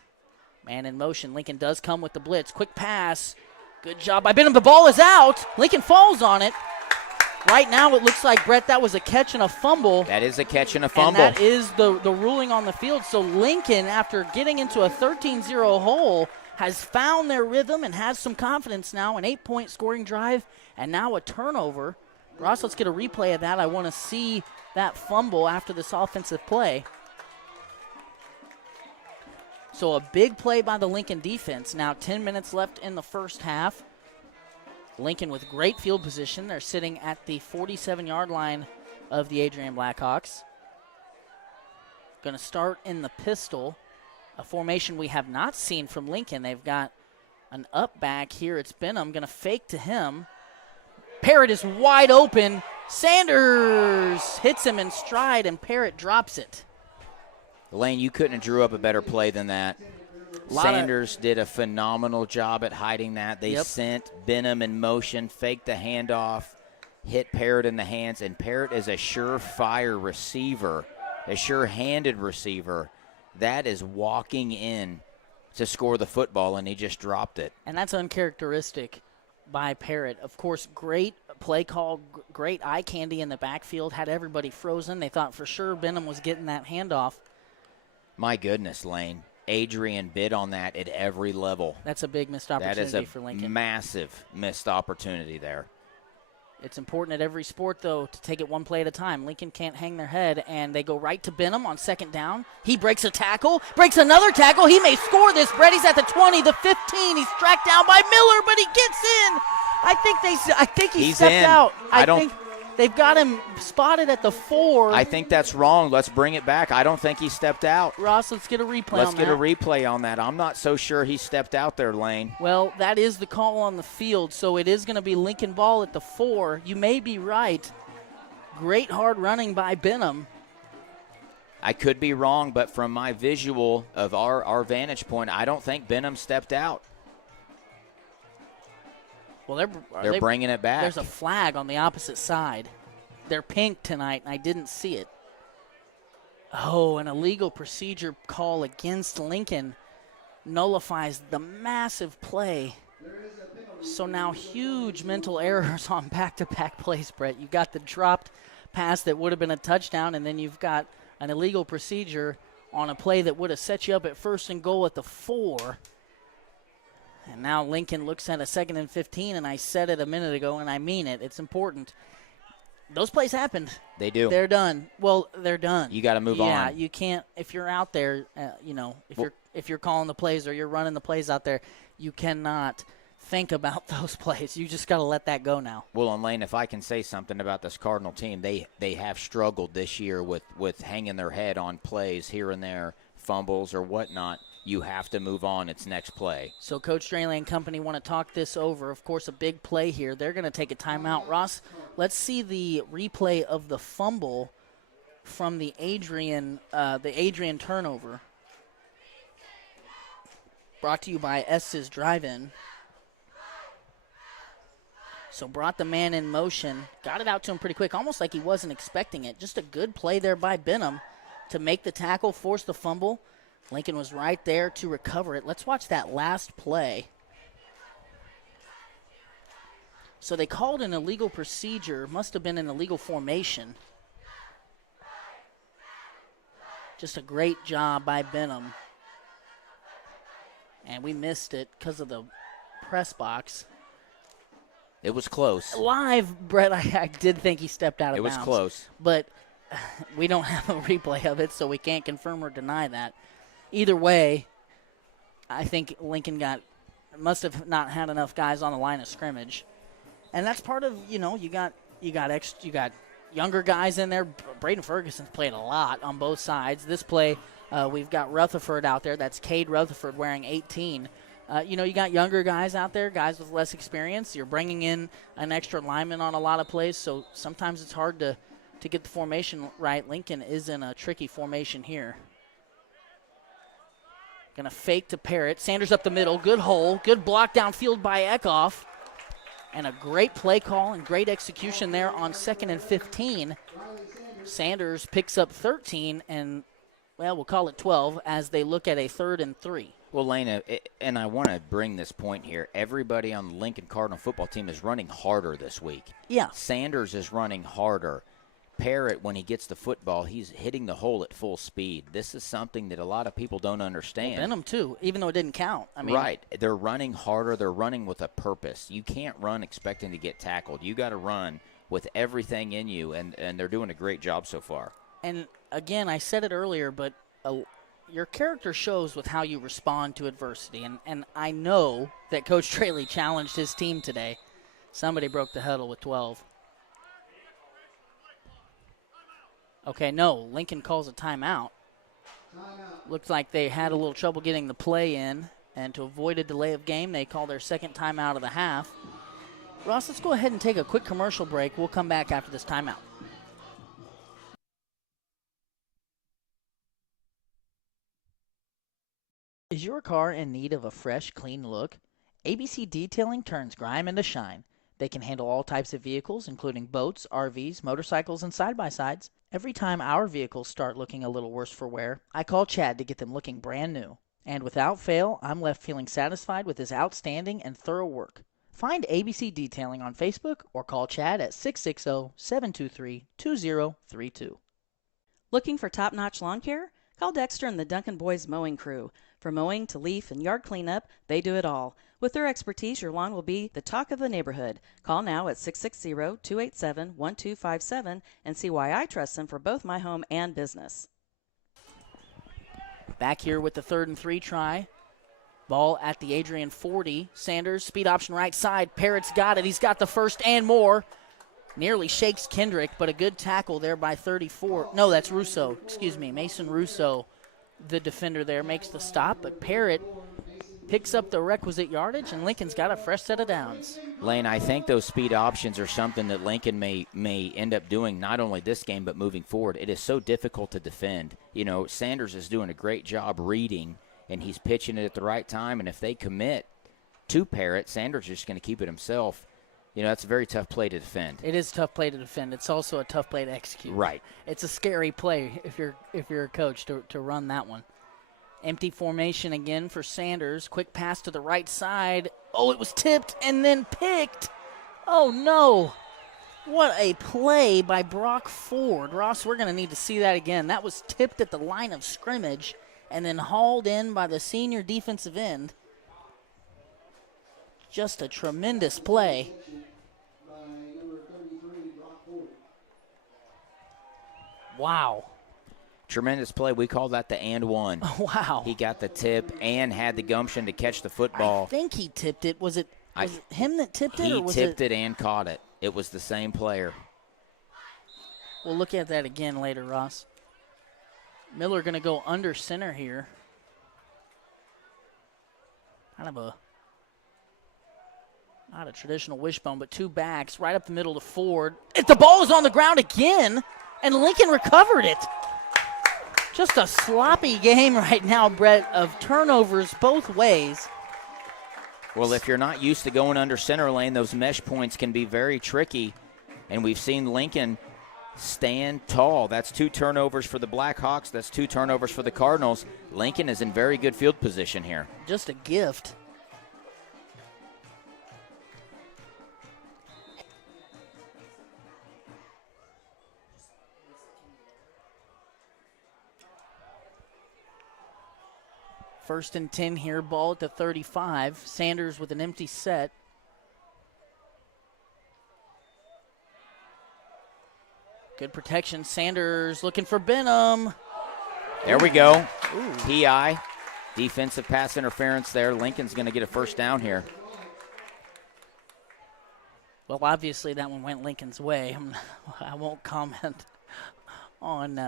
Man in motion. Lincoln does come with the blitz. Quick pass. Good job by Benham. The ball is out. Lincoln falls on it. Right now, it looks like, Brett, that was a catch and a fumble. That is a catch and a fumble. And that is the ruling on the field. So Lincoln, after getting into a 13-0 hole, has found their rhythm and has some confidence now. An 8-point scoring drive and now a turnover. Ross, let's get a replay of that. I want to see that fumble after this offensive play. So a big play by the Lincoln defense. Now 10 minutes left in the first half. Lincoln with great field position. They're sitting at the 47-yard line of the Adrian Blackhawks. Going to start in the pistol, a formation we have not seen from Lincoln. They've got an up back here. It's Benham going to fake to him. Parrott is wide open. Sanders hits him in stride, and Parrott drops it. Lane, you couldn't have drew up a better play than that. Sanders did a phenomenal job at hiding that. They sent Benham in motion, faked the handoff, hit Parrott in the hands, and Parrott is a surefire receiver, a sure-handed receiver. That is walking in to score the football, and he just dropped it. And that's uncharacteristic by Parrott. Of course, great play call, great eye candy in the backfield, had everybody frozen. They thought for sure Benham was getting that handoff. My goodness, Lane. Adrian bid on that at every level. That's a big missed opportunity for Lincoln. That is a massive missed opportunity there. It's important at every sport, though, to take it one play at a time. Lincoln can't hang their head, and they go right to Benham on second down. He breaks a tackle, breaks another tackle. He may score this. Brady's at the 20, the 15. He's tracked down by Miller, but he gets in. I think he stepped out. I think they've got him spotted at the 4. I think that's wrong. Let's bring it back. I don't think he stepped out. Ross, let's get a replay on that. Let's get a replay on that. I'm not so sure he stepped out there, Lane. Well, that is the call on the field, so it is going to be Lincoln ball at the 4. You may be right. Great hard running by Benham. I could be wrong, but from my visual of our vantage point, I don't think Benham stepped out. Well, they're bringing it back. There's a flag on the opposite side. They're pink tonight, and I didn't see it. Oh, an illegal procedure call against Lincoln nullifies the massive play. So now huge mental errors on back-to-back plays, Brett. You got the dropped pass that would have been a touchdown, and then you've got an illegal procedure on a play that would have set you up at 1st and goal at the 4. And now Lincoln looks at a 2nd and 15, and I said it a minute ago, and I mean it. It's important. Those plays happened. They do. They're done. Well, they're done. You got to move on. Yeah, you can't. If you're out there, if you're calling the plays or you're running the plays out there, you cannot think about those plays. You just got to let that go now. Well, and Lane, if I can say something about this Cardinal team, they have struggled this year with hanging their head on plays here and there, fumbles or whatnot. You have to move on. It's next play. So Coach Straley and company want to talk this over. Of course, a big play here. They're going to take a timeout. Ross, let's see the replay of the fumble from the Adrian turnover. Brought to you by S's Drive-In. So brought the man in motion, got it out to him pretty quick, almost like he wasn't expecting it. Just a good play there by Benham to make the tackle, force the fumble. Lincoln was right there to recover it. Let's watch that last play. So they called an illegal procedure, must have been an illegal formation. Just a great job by Benham. And we missed it because of the press box. It was close. Live, Brett, I did think he stepped out of bounds. It was close. But we don't have a replay of it, so we can't confirm or deny that. Either way, I think Lincoln must have not had enough guys on the line of scrimmage. And that's part of, you got younger guys in there. Braden Ferguson's played a lot on both sides. This play, we've got Rutherford out there. That's Cade Rutherford wearing 18. You got younger guys out there, guys with less experience. You're bringing in an extra lineman on a lot of plays, so sometimes it's hard to get the formation right. Lincoln is in a tricky formation here. Going to fake to Parrott. Sanders up the middle. Good hole. Good block downfield by Kickoff. And a great play call and great execution there on 2nd and 15. Sanders picks up 13 and, we'll call it 12 as they look at a 3rd and 3. Well, Lena, and I want to bring this point here. Everybody on the Lincoln Cardinal football team is running harder this week. Yeah. Sanders is running harder. Parrott, when he gets the football, he's hitting the hole at full speed. This is something that a lot of people don't understand. Benham, too, even though it didn't count. Right. They're running harder. They're running with a purpose. You can't run expecting to get tackled. You got to run with everything in you, and they're doing a great job so far. And, again, I said it earlier, but your character shows with how you respond to adversity. And I know that Coach Trayley challenged his team today. Somebody broke the huddle with 12. Okay, no, Lincoln calls a timeout. Looked like they had a little trouble getting the play in, and to avoid a delay of game, they call their second timeout of the half. Ross, let's go ahead and take a quick commercial break. We'll come back after this timeout. Is your car in need of a fresh, clean look? ABC Detailing turns grime into shine. They can handle all types of vehicles, including boats, RVs, motorcycles, and side-by-sides. Every time our vehicles start looking a little worse for wear, I call Chad to get them looking brand new. And without fail, I'm left feeling satisfied with his outstanding and thorough work. Find ABC Detailing on Facebook or call Chad at 660-723-2032. Looking for top-notch lawn care? Call Dexter and the Duncan Boys Mowing Crew. From mowing to leaf and yard cleanup, they do it all. With their expertise, your lawn will be the talk of the neighborhood. Call now at 660-287-1257 and see why I trust them for both my home and business. Back here with the 3rd and 3 try. Ball at the Adrian 40. Sanders, speed option right side. Parrott's got it. He's got the first and more. Nearly shakes Kendrick, but a good tackle there by 34. No, that's Russo. Excuse me, Mason Russo, the defender there, makes the stop, but Parrott picks up the requisite yardage, and Lincoln's got a fresh set of downs. Lane, I think those speed options are something that Lincoln may end up doing not only this game but moving forward. It is so difficult to defend. You know, Sanders is doing a great job reading, and he's pitching it at the right time, and if they commit to Parrott, Sanders is just going to keep it himself. You know, that's a very tough play to defend. It is a tough play to defend. It's also a tough play to execute. Right. It's a scary play if you're a coach to run that one. Empty formation again for Sanders. Quick pass to the right side. Oh, it was tipped and then picked. Oh, no. What a play by Brock Ford. Ross, we're going to need to see that again. That was tipped at the line of scrimmage and then hauled in by the senior defensive end. Just a tremendous play. Wow. Tremendous play. We call that the and one. Wow. He got the tip and had the gumption to catch the football. I think he tipped it. Was it him that tipped it? He or was tipped it and caught it. It was the same player. We'll look at that again later, Ross. Miller going to go under center here. Kind of not a traditional wishbone, but two backs right up the middle to Ford. The ball is on the ground again, and Lincoln recovered it. Just a sloppy game right now, Brett, of turnovers both ways. Well, if you're not used to going under center lane, those mesh points can be very tricky, and we've seen Lincoln stand tall. That's 2 turnovers for the Blackhawks. That's 2 turnovers for the Cardinals. Lincoln is in very good field position here. Just a gift. First and 10 here, ball at the 35. Sanders with an empty set. Good protection. Sanders looking for Benham. There we go. Ooh. PI, defensive pass interference there. Lincoln's going to get a first down here. Well, obviously that one went Lincoln's way. I won't comment on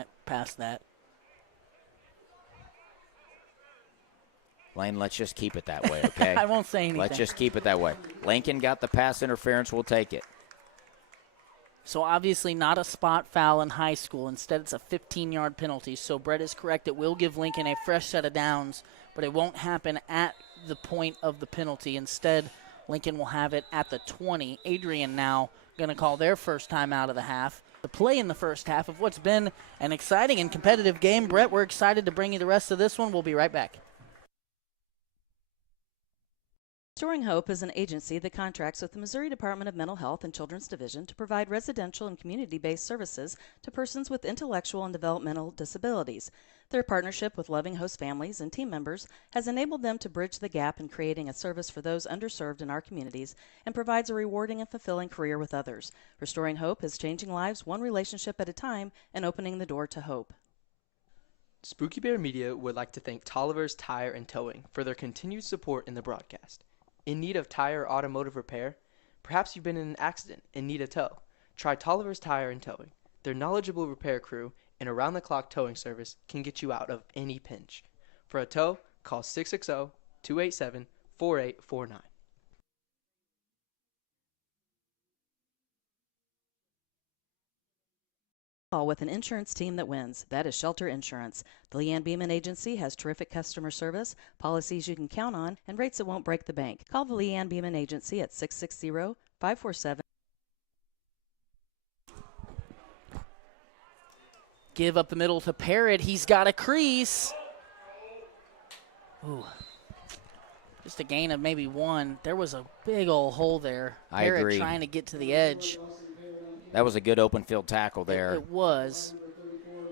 it past that. Lane, let's just keep it that way, okay? I won't say anything. Let's just keep it that way. Lincoln got the pass interference. We'll take it. So obviously not a spot foul in high school. Instead, it's a 15-yard penalty. So Brett is correct. It will give Lincoln a fresh set of downs, but it won't happen at the point of the penalty. Instead, Lincoln will have it at the 20. Adrian now going to call their first time out of the half. The play in the first half of what's been an exciting and competitive game. Brett, we're excited to bring you the rest of this one. We'll be right back. Restoring Hope is an agency that contracts with the Missouri Department of Mental Health and Children's Division to provide residential and community-based services to persons with intellectual and developmental disabilities. Their partnership with loving host families and team members has enabled them to bridge the gap in creating a service for those underserved in our communities and provides a rewarding and fulfilling career with others. Restoring Hope is changing lives one relationship at a time and opening the door to hope. Spooky Bear Media would like to thank Tolliver's Tire and Towing for their continued support in the broadcast. In need of tire or automotive repair? Perhaps you've been in an accident and need a tow. Try Tolliver's Tire and Towing. Their knowledgeable repair crew and around-the-clock towing service can get you out of any pinch. For a tow, call 660-287-4849. With an insurance team that wins. That is Shelter Insurance. The Leanne Beeman Agency has terrific customer service, policies you can count on, and rates that won't break the bank. Call the Leanne Beeman Agency at 660-547. Give up the middle to Parrott. He's got a crease. Ooh. Just a gain of maybe one. There was a big old hole there. I Parrott agree. trying to get to the edge. That was a good open field tackle there. It was.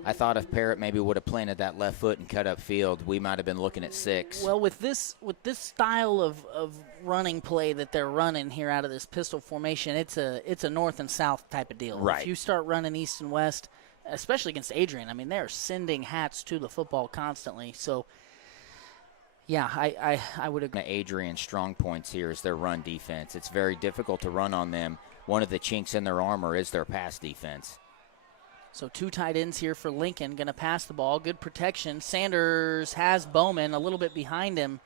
I thought if Parrott maybe would have planted that left foot and cut up field, we might have been looking at 6. Well, with this style of running play that they're running here out of this pistol formation, it's a north and south type of deal. Right. If you start running east and west, especially against Adrian, I mean, they're sending hats to the football constantly. So, yeah, I would agree. Adrian's strong points here is their run defense. It's very difficult to run on them. One of the chinks in their armor is their pass defense. So 2 tight ends here for Lincoln. Going to pass the ball. Good protection. Sanders has Bowman a little bit behind him,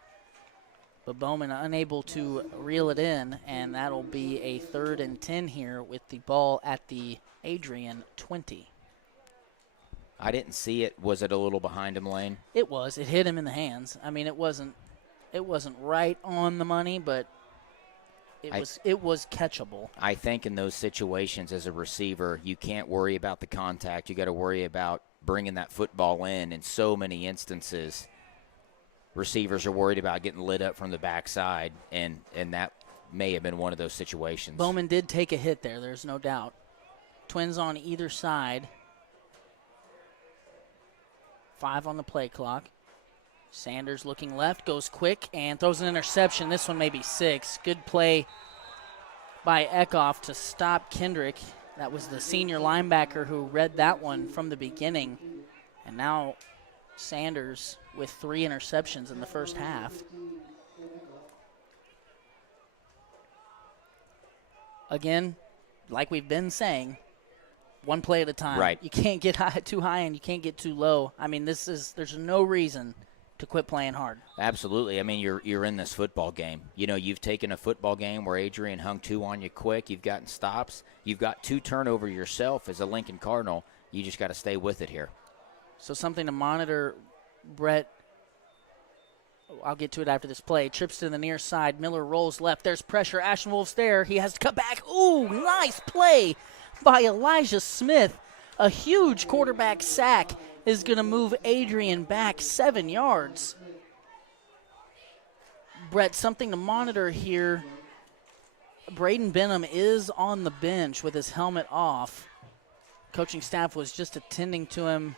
but Bowman unable to reel it in, and that'll be a 3rd and 10 here with the ball at the Adrian 20. I didn't see it. Was it a little behind him, Lane? It was. It hit him in the hands. I mean, it wasn't right on the money, but it was catchable. I think in those situations as a receiver, you can't worry about the contact. You got to worry about bringing that football in so many instances, receivers are worried about getting lit up from the backside, and that may have been one of those situations. Bowman did take a hit there. There's no doubt. Twins on either side. 5 on the play clock. Sanders looking left, goes quick, and throws an interception. This one may be 6. Good play by Kickoff to stop Kendrick. That was the senior linebacker who read that one from the beginning. And now Sanders with 3 interceptions in the first half. Again, like we've been saying, one play at a time. Right. You can't get too high and you can't get too low. I mean, there's no reason to quit playing hard. Absolutely. I mean, you're in this football game. You know, you've taken a football game where Adrian hung 2 on you quick. You've gotten stops. You've got 2 turnovers yourself as a Lincoln Cardinal. You just got to stay with it here. So something to monitor, Brett. I'll get to it after this play. Trips to the near side. Miller rolls left. There's pressure. Ashenwolf's there. He has to cut back. Ooh, nice play by Elijah Smith. A huge quarterback sack is going to move Adrian back 7 yards. Brett, something to monitor here. Braden Benham is on the bench with his helmet off. Coaching staff was just attending to him.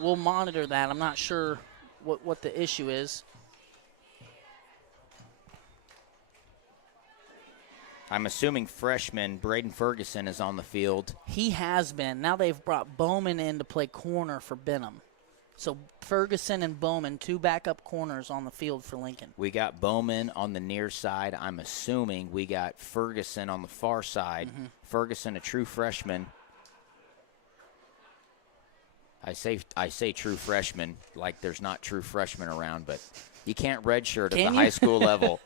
We'll monitor that. I'm not sure what the issue is. I'm assuming freshman Braden Ferguson is on the field. He has been. Now they've brought Bowman in to play corner for Benham. So Ferguson and Bowman, 2 backup corners on the field for Lincoln. We got Bowman on the near side. I'm assuming we got Ferguson on the far side. Mm-hmm. Ferguson, a true freshman. I say true freshman like there's not true freshmen around, but you can't redshirt at the high school level.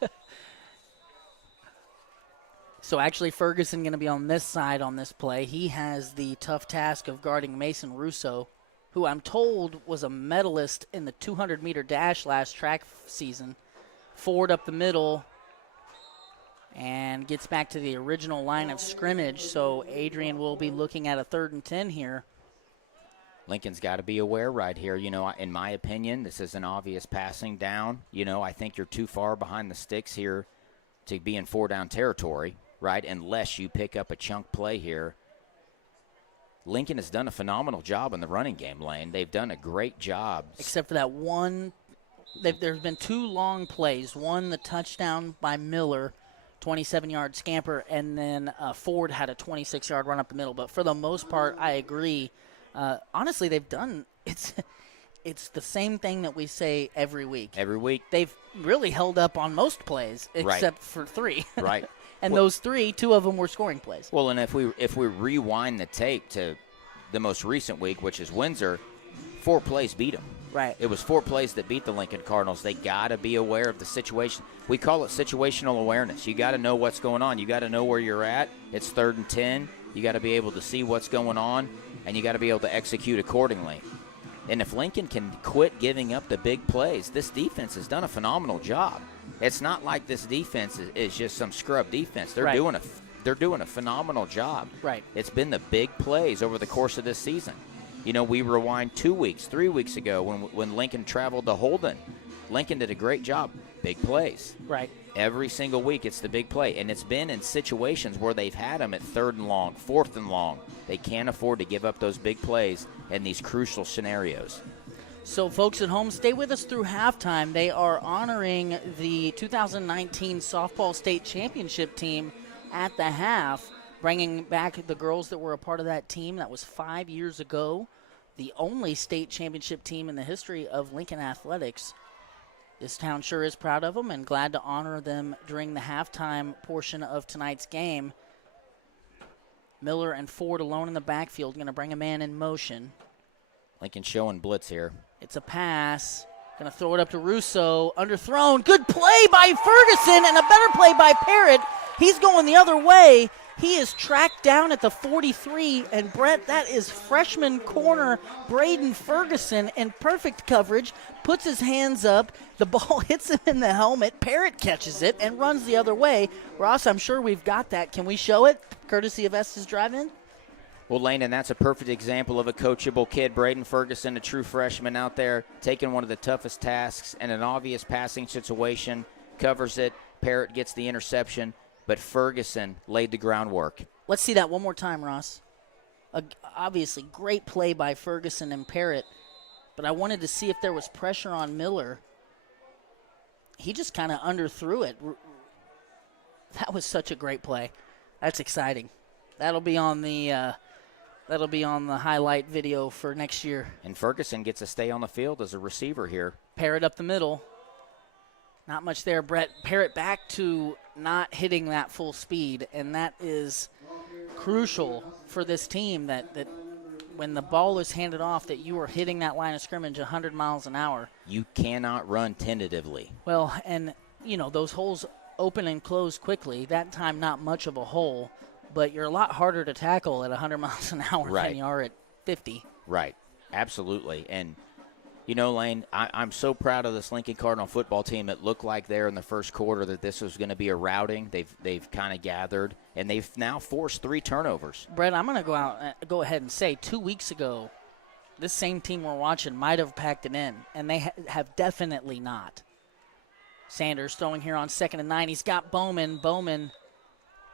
So actually Ferguson going to be on this side on this play. He has the tough task of guarding Mason Russo, who I'm told was a medalist in the 200-meter dash last track season. Forward up the middle and gets back to the original line of scrimmage. So Adrian will be looking at a 3rd and 10 here. Lincoln's got to be aware right here. In my opinion, this is an obvious passing down. I think you're too far behind the sticks here to be in 4-down territory, right, unless you pick up a chunk play here. Lincoln has done a phenomenal job in the running game, Lane. They've done a great job. Except for that one, there's been 2 long plays. One, the touchdown by Miller, 27-yard scamper, and then Ford had a 26-yard run up the middle. But for the most part, I agree. Honestly, they've done it's the same thing that we say every week. Every week. They've really held up on most plays except for 3. Right. And those 3, 2 of them were scoring plays. Well, and if we rewind the tape to the most recent week, which is Windsor, 4 plays beat them. Right. It was 4 plays that beat the Lincoln Cardinals. They got to be aware of the situation. We call it situational awareness. You got to know what's going on. You got to know where you're at. It's 3rd and 10. You got to be able to see what's going on, and you got to be able to execute accordingly. And if Lincoln can quit giving up the big plays, this defense has done a phenomenal job. It's not like this defense is just some scrub defense. They're doing a phenomenal job. Right. It's been the big plays over the course of this season. We rewind 2 weeks, 3 weeks ago when Lincoln traveled to Holden. Lincoln did a great job. Big plays. Right. Every single week it's the big play. And it's been in situations where they've had them at 3rd and long, 4th and long. They can't afford to give up those big plays in these crucial scenarios. So, folks at home, stay with us through halftime. They are honoring the 2019 Softball State Championship team at the half, bringing back the girls that were a part of that team. That was 5 years ago, the only state championship team in the history of Lincoln Athletics. This town sure is proud of them and glad to honor them during the halftime portion of tonight's game. Miller and Ford alone in the backfield, going to bring a man in motion. Lincoln showing blitz here. It's a pass. Going to throw it up to Russo. Underthrown. Good play by Ferguson and a better play by Parrott. He's going the other way. He is tracked down at the 43. And, Brett, that is freshman corner Braden Ferguson in perfect coverage. Puts his hands up. The ball hits him in the helmet. Parrott catches it and runs the other way. Ross, I'm sure we've got that. Can we show it, courtesy of Estes Drive-In? Well, Lane, and that's a perfect example of a coachable kid. Braden Ferguson, a true freshman out there, taking one of the toughest tasks in an obvious passing situation, covers it. Parrott gets the interception, but Ferguson laid the groundwork. Let's see that one more time, Ross. Obviously, great play by Ferguson and Parrott, but I wanted to see if there was pressure on Miller. He just kind of underthrew it. That was such a great play. That's exciting. That'll be on the highlight video for next year. And Ferguson gets to stay on the field as a receiver here. Parrott up the middle. Not much there, Brett. Parrott back to not hitting that full speed, and that is crucial for this team that when the ball is handed off that you are hitting that line of scrimmage 100 miles an hour. You cannot run tentatively. Well, and, those holes open and close quickly. That time not much of a hole, but you're a lot harder to tackle at 100 miles an hour than you are at 50. Right, absolutely. And, Lane, I'm so proud of this Lincoln Cardinal football team. It looked like there in the first quarter that this was going to be a routing. They've kind of gathered, and they've now forced 3 turnovers. Brett, I'm going to go ahead and say 2 weeks ago, this same team we're watching might have packed it in, and they have definitely not. Sanders throwing here on 2nd and 9. He's got Bowman. Bowman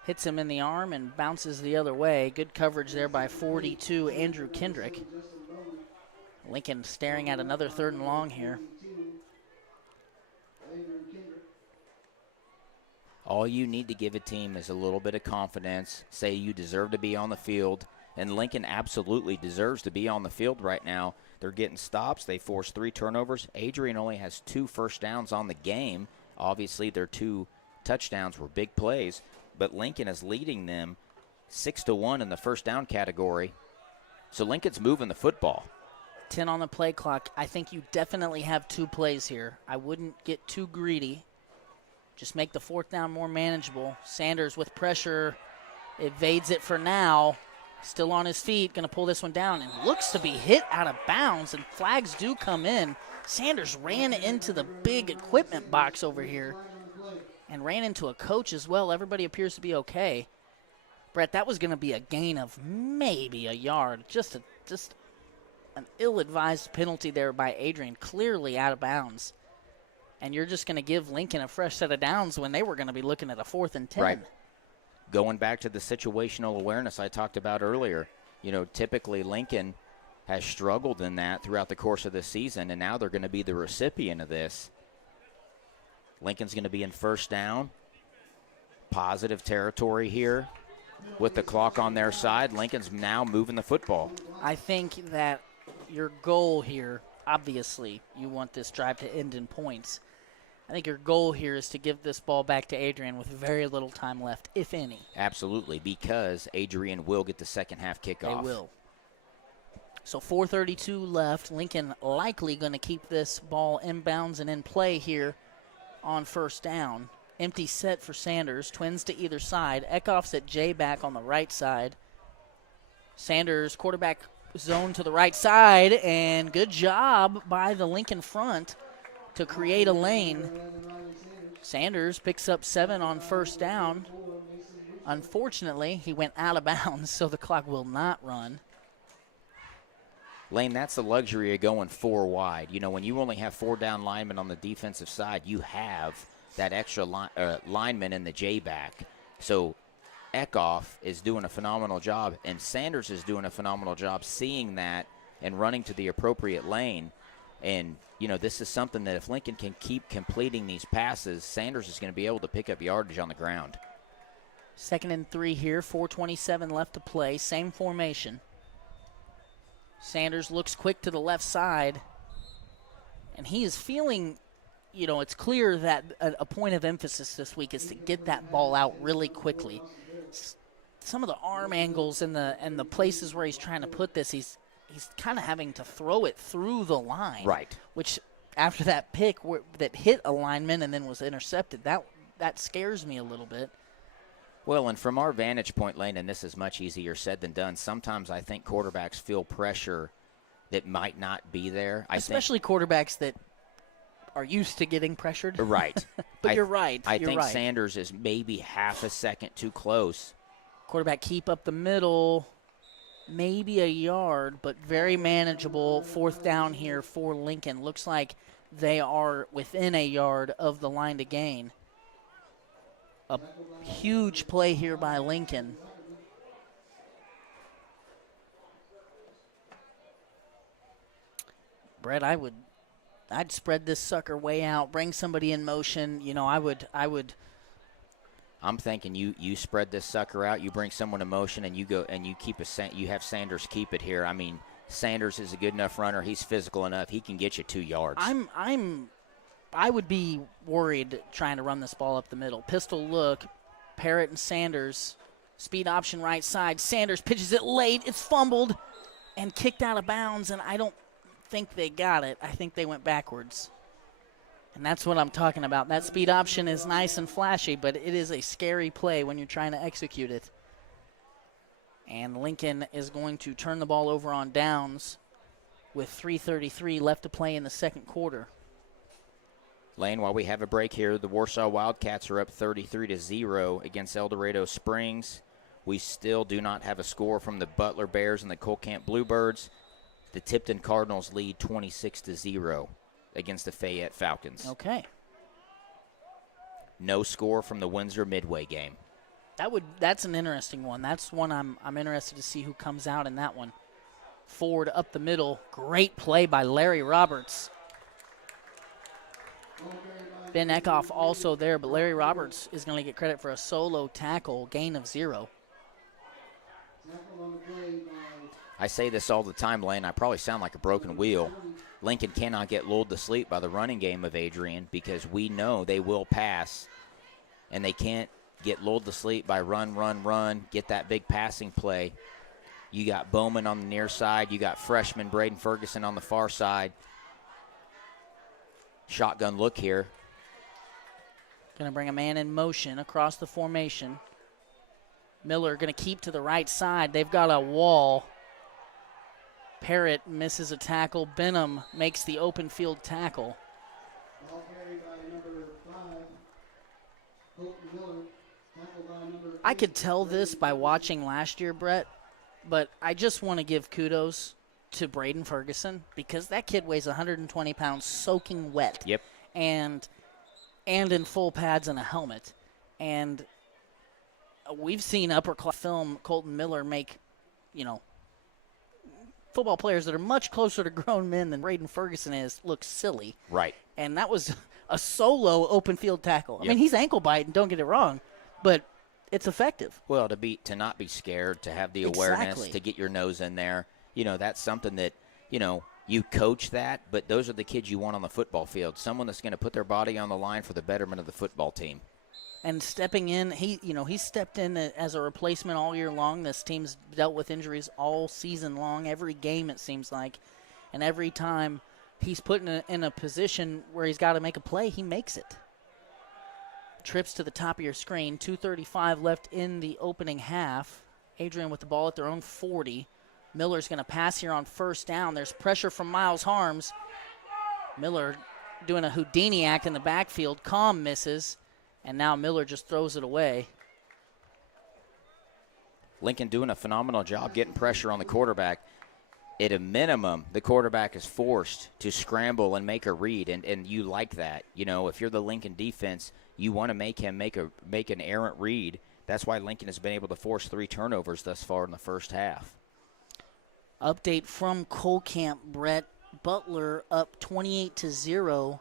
hits him in the arm and bounces the other way. Good coverage there by 42, Andrew Kendrick. Lincoln staring at another 3rd and long here. All you need to give a team is a little bit of confidence. Say you deserve to be on the field, and Lincoln absolutely deserves to be on the field right now. They're getting stops. They forced 3 turnovers. Adrian only has 2 first downs on the game. Obviously, their 2 touchdowns were big plays, but Lincoln is leading them 6-1 in the first down category. So Lincoln's moving the football. 10 on the play clock. I think you definitely have 2 plays here. I wouldn't get too greedy. Just make the 4th down more manageable. Sanders with pressure evades it for now. Still on his feet, going to pull this one down and looks to be hit out of bounds, and flags do come in. Sanders ran into the big equipment box over here and ran into a coach as well. Everybody appears to be okay. Brett, that was going to be a gain of maybe a yard. Just an ill-advised penalty there by Adrian, clearly out of bounds. And you're just going to give Lincoln a fresh set of downs when they were going to be looking at a 4th and 10. Right. Going back to the situational awareness I talked about earlier, typically Lincoln has struggled in that throughout the course of the season, and now they're going to be the recipient of this. Lincoln's going to be in first down. Positive territory here with the clock on their side. Lincoln's now moving the football. I think that your goal here, obviously, you want this drive to end in points. I think your goal here is to give this ball back to Adrian with very little time left, if any. Absolutely, because Adrian will get the second half kickoff. They will. So 4:32 left. Lincoln likely going to keep this ball inbounds and in play here on first down. Empty set for Sanders. Twins to either side. Eckhoff's at J back on the right side. Sanders, quarterback zone to the right side, and good job by the Lincoln front to create a lane. Sanders picks up 7 on first down. Unfortunately, he went out of bounds, so the clock will not run. Lane, that's the luxury of going 4 wide. When you only have 4 down linemen on the defensive side, you have that extra lineman in the J-back. So Kickoff is doing a phenomenal job, and Sanders is doing a phenomenal job seeing that and running to the appropriate lane. And, this is something that if Lincoln can keep completing these passes, Sanders is going to be able to pick up yardage on the ground. 2nd and 3 here, 4:27 left to play, same formation. Sanders looks quick to the left side, and he is feeling, it's clear that a point of emphasis this week is to get that ball out really quickly. Some of the arm angles and the places where he's trying to put this, he's kind of having to throw it through the line. Right. Which, after that pick that hit a lineman and then was intercepted, that scares me a little bit. Well, and from our vantage point, Lane, and this is much easier said than done, sometimes I think quarterbacks feel pressure that might not be there. Especially quarterbacks that are used to getting pressured. Right. But you're right. I think Sanders is maybe half a second too close. Quarterback keep up the middle, maybe a yard, but very manageable. 4th down here for Lincoln. Looks like they are within a yard of the line to gain. A huge play here by Lincoln. Brett, I'd spread this sucker way out, bring somebody in motion. I would. I'm thinking you spread this sucker out, you bring someone in motion, and you go and you have Sanders keep it here. I mean, Sanders is a good enough runner. He's physical enough. He can get you 2 yards. I would be worried trying to run this ball up the middle. Pistol look, Parrott and Sanders, speed option right side. Sanders pitches it late. It's fumbled and kicked out of bounds, and I don't think they got it. I think they went backwards. And that's what I'm talking about. That speed option is nice and flashy, but it is a scary play when you're trying to execute it. And Lincoln is going to turn the ball over on downs with 3:33 left to play in the second quarter. Lane, while we have a break here, the Warsaw Wildcats are up 33-0 against El Dorado Springs. We still do not have a score from the Butler Bears and the Colcamp Bluebirds. The Tipton Cardinals lead 26-0 against the Fayette Falcons. Okay. No score from the Windsor Midway game. That's an interesting one. That's one I'm interested to see who comes out in that one. Forward up the middle. Great play by Larry Roberts. Ben Eckhoff also there, but Larry Roberts is going to get credit for a solo tackle, gain of 0. I say this all the time, Lane. I probably sound like a broken wheel. Lincoln cannot get lulled to sleep by the running game of Adrian because we know they will pass, and they can't get lulled to sleep by run, get that big passing play. You got Bowman on the near side. You got freshman Braden Ferguson on the far side. Shotgun look here. Going to bring a man in motion across the formation. Miller going to keep to the right side. They've got a wall. Parrott misses a tackle. Benham makes the open field tackle. Ball carried by number 5, Colton Miller. Tackled by number I could tell this by watching last year, Brett, but I just want to give kudos to Braden Ferguson because that kid weighs 120 pounds soaking wet. Yep. And in full pads and a helmet. And we've seen upper-class film Colton Miller make, football players that are much closer to grown men than Braden Ferguson is look silly. Right. And that was a solo open field tackle. I Yep. mean, he's ankle biting, don't get it wrong, but it's effective. Well, to not be scared, to have the awareness, Exactly. to get your nose in there, that's something that, you coach that, but those are the kids you want on the football field, someone that's going to put their body on the line for the betterment of the football team. And stepping in, he stepped in as a replacement all year long. This team's dealt with injuries all season long, every game it seems like. And every time he's put in a position where he's got to make a play, he makes it. Trips to the top of your screen, 2:35 left in the opening half. Adrian with the ball at their own 40. Miller's going to pass here on first down. There's pressure from Miles Harms. Miller doing a Houdini act in the backfield. Calm misses. And now Miller just throws it away. Lincoln doing a phenomenal job getting pressure on the quarterback. At a minimum, the quarterback is forced to scramble and make a read, and you like that. If you're the Lincoln defense, you want to make him make an errant read. That's why Lincoln has been able to force 3 turnovers thus far in the first half. Update from Colcamp, Brett. Butler up 28-0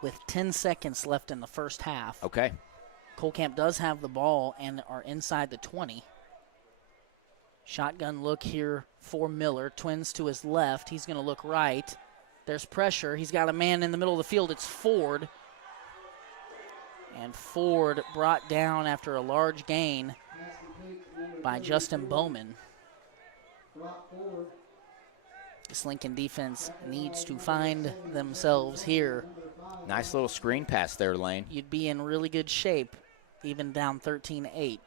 with 10 seconds left in the first half. Okay. Colcamp does have the ball and are inside the 20. Shotgun look here for Miller. Twins to his left. He's going to look right. There's pressure. He's got a man in the middle of the field. It's Ford. And Ford brought down after a large gain by Justin Bowman. This Lincoln defense needs to find themselves here. Nice little screen pass there, Lane. You'd be in really good shape, even down 13-8.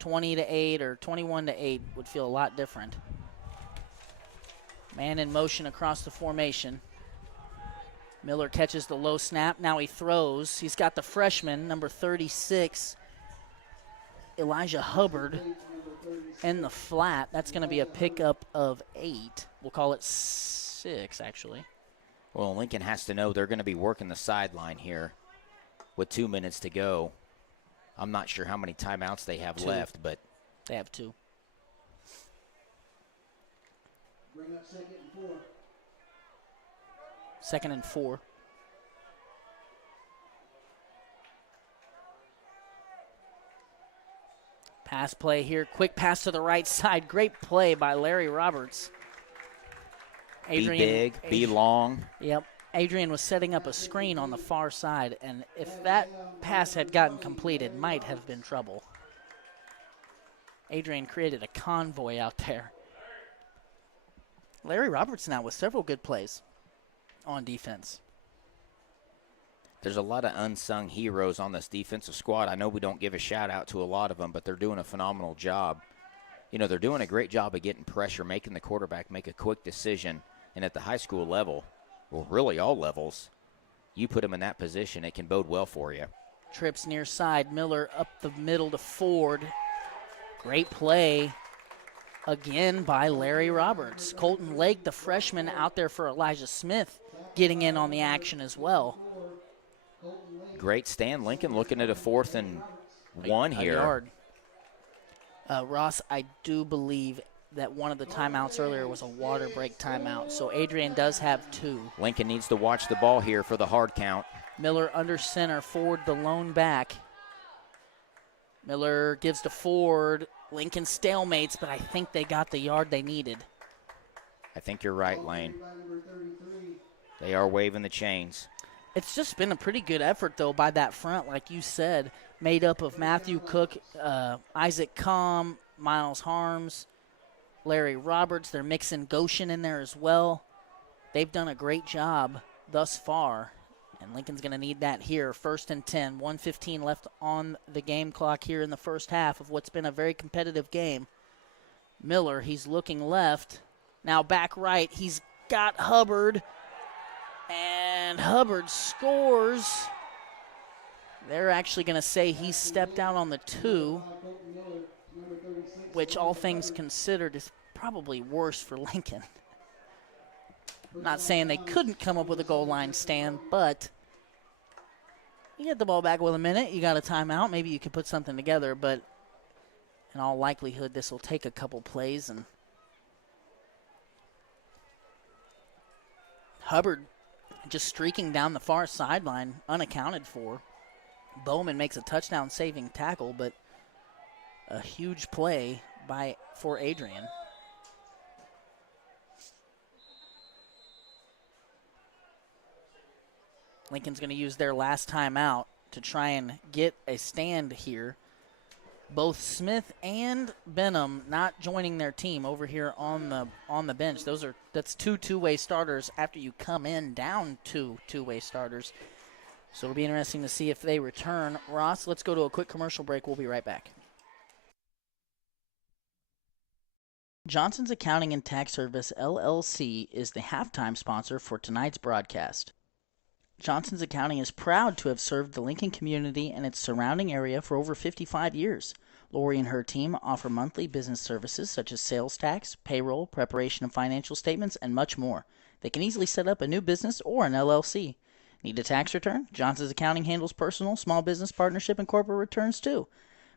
20-8 or 21-8 would feel a lot different. Man in motion across the formation. Miller catches the low snap. Now he throws. He's got the freshman, number 36, Elijah Hubbard, in the flat. That's going to be a pickup of 8. We'll call it 6, actually. Well, Lincoln has to know they're going to be working the sideline here with 2 minutes to go. I'm not sure how many timeouts they have 2 left, but they have 2. Bring up 2nd and 4. 2nd and 4. Pass play here. Quick pass to the right side. Great play by Larry Roberts. be big, be long. Yep. Adrian was setting up a screen on the far side, and if that pass had gotten completed, might have been trouble. Adrian created a convoy out there. Larry Roberts now with several good plays on defense. There's a lot of unsung heroes on this defensive squad. I know we don't give a shout-out to a lot of them, but they're doing a phenomenal job. They're doing a great job of getting pressure, making the quarterback make a quick decision. And at the high school level, well, really all levels, you put them in that position, it can bode well for you. Trips near side. Miller up the middle to Ford. Great play again by Larry Roberts. Colton Lake, the freshman, out there for Elijah Smith, getting in on the action as well. Great stand. Lincoln looking at a 4th and 1 here. A yard. Ross, I do believe that one of the timeouts earlier was a water break timeout, so Adrian does have 2. Lincoln needs to watch the ball here for the hard count. Miller under center, Ford the lone back. Miller gives to Ford. Lincoln stalemates, but I think they got the yard they needed. I think you're right, Lane. They are waving the chains. It's just been a pretty good effort, though, by that front, like you said, made up of Matthew Cook, Isaac Comm, Miles Harms, Larry Roberts. They're mixing Goshen in there as well. They've done a great job thus far, and Lincoln's going to need that here. 1st and 10, 1:15 left on the game clock here in the first half of what's been a very competitive game. Miller, he's looking left. Now back right, he's got Hubbard, and Hubbard scores. They're actually going to say he stepped out on the 2, which all things considered is probably worse for Lincoln. Not saying they couldn't come up with a goal line stand, but you get the ball back with a minute, you got a timeout, maybe you could put something together, but in all likelihood this will take a couple plays. And Hubbard just streaking down the far sideline, unaccounted for. Bowman makes a touchdown-saving tackle, but a huge play for Adrian. Lincoln's going to use their last timeout to try and get a stand here. Both Smith and Benham not joining their team over here on the bench. That's two-way starters after you come in down two-way starters. So it'll be interesting to see if they return. Ross, let's go to a quick commercial break. We'll be right back. Johnson's Accounting and Tax Service, LLC, is the halftime sponsor for tonight's broadcast. Johnson's Accounting is proud to have served the Lincoln community and its surrounding area for over 55 years. Lori and her team offer monthly business services such as sales tax, payroll, preparation of financial statements, and much more. They can easily set up a new business or an LLC. Need a tax return? Johnson's Accounting handles personal, small business, partnership, and corporate returns too.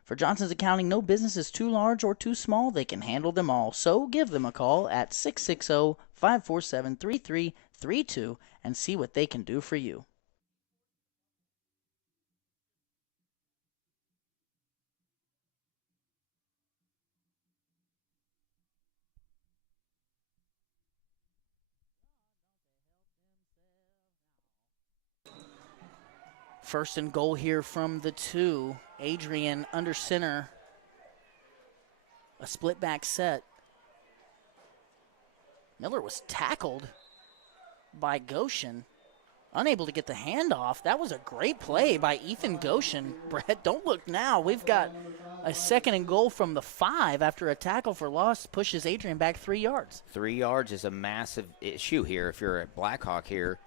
For Johnson's Accounting, no business is too large or too small. They can handle them all. So give them a call at 660-547-3332 and see what they can do for you. First and goal here from the 2. Adrian under center. A split back set. Miller was tackled by Goshen. Unable to get the handoff. That was a great play by Ethan Goshen. Brett, don't look now. We've got a second and goal from the 5 after a tackle for loss pushes Adrian back 3 yards. 3 yards is a massive issue here if you're a Blackhawk here.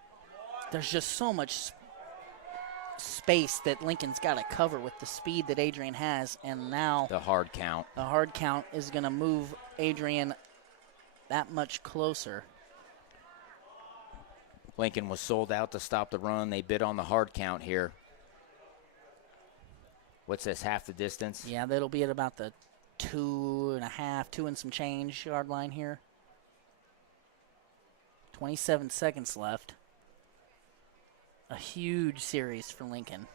There's just so much space that Lincoln's got to cover with the speed that Adrian has, and now the hard count. The hard count is going to move Adrian that much closer. Lincoln was sold out to stop the run. They bid on the hard count here. What's this, half the distance? Yeah, that'll be at about the 2.5, 2 and some change yard line here. 27 seconds left. A huge series for Lincoln.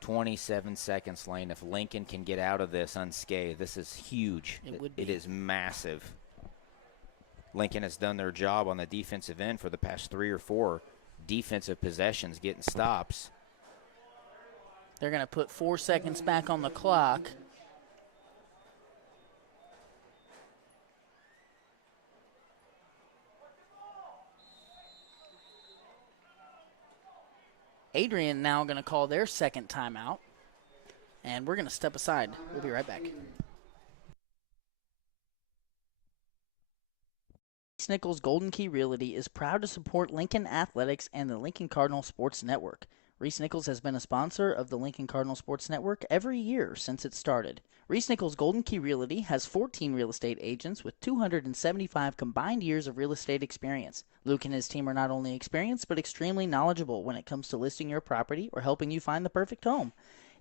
27 seconds, Lane. If Lincoln can get out of this unscathed, this is huge. It is massive. Lincoln has done their job on the defensive end for the past 3 or 4 defensive possessions, getting stops. They're going to put 4 seconds back on the clock. Adrian now going to call their second timeout, and we're going to step aside. We'll be right back. Reese Nichols Golden Key Realty is proud to support Lincoln Athletics and the Lincoln Cardinal Sports Network. Reese Nichols has been a sponsor of the Lincoln Cardinal Sports Network every year since it started. Reese Nichols Golden Key Realty has 14 real estate agents with 275 combined years of real estate experience. Luke and his team are not only experienced but extremely knowledgeable when it comes to listing your property or helping you find the perfect home.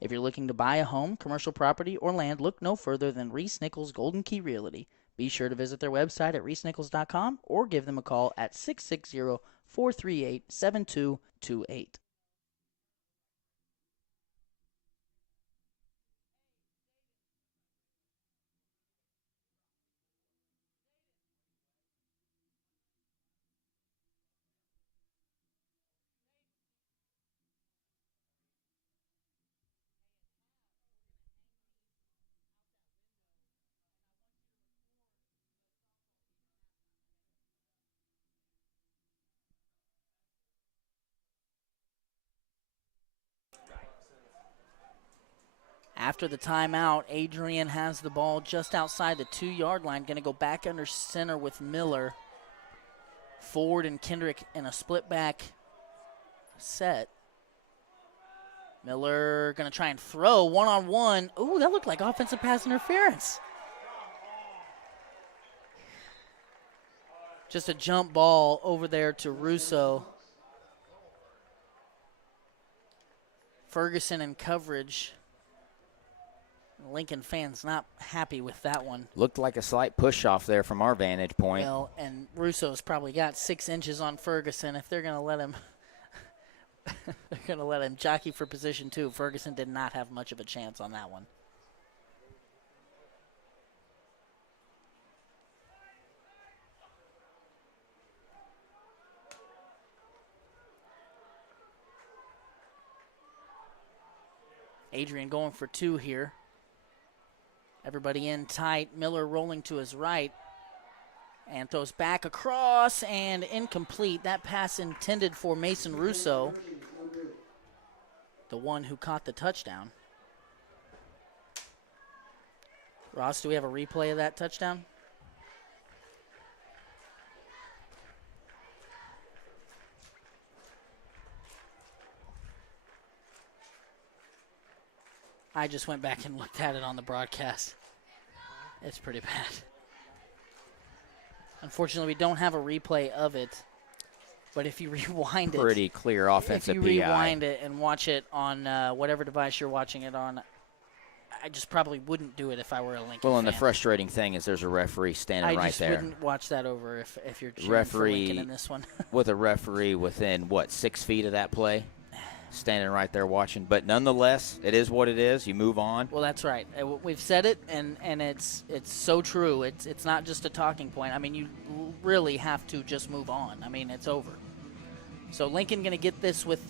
If you're looking to buy a home, commercial property, or land, look no further than Reese Nichols Golden Key Realty. Be sure to visit their website at reesenichols.com or give them a call at 660-438-7228. After the timeout, Adrian has the ball just outside the 2-yard line. Going to go back under center with Miller. Ford and Kendrick in a split back set. Miller going to try and throw one-on-one. Ooh, that looked like offensive pass interference. Just a jump ball over there to Russo. Ferguson in coverage. Lincoln fans not happy with that one. Looked like a slight push off there from our vantage point. Well, and Russo's probably got 6 inches on Ferguson. If they're going to let him, they're going to let him jockey for position too. Ferguson did not have much of a chance on that one. Adrian going for 2 here. Everybody in tight. Miller rolling to his right. And throws back across and incomplete. That pass intended for Mason Russo, the one who caught the touchdown. Ross, do we have a replay of that touchdown? I just went back and looked at it on the broadcast. It's pretty bad. Unfortunately, we don't have a replay of it. But if you rewind it. Pretty clear offensive PI. If you rewind it and watch it on whatever device you're watching it on, I just probably wouldn't do it if I were a Lincoln Well, and fan. the frustrating thing is there's a referee standing right there. I just wouldn't watch that over if you're cheering for Lincoln in this one. With a referee within, 6 feet of that play? Standing right there watching. But nonetheless, it is what it is. You move on. Well, that's right. We've said it, and it's so true. It's not just a talking point. I mean, you really have to just move on. I mean, it's over. So Lincoln going to get this with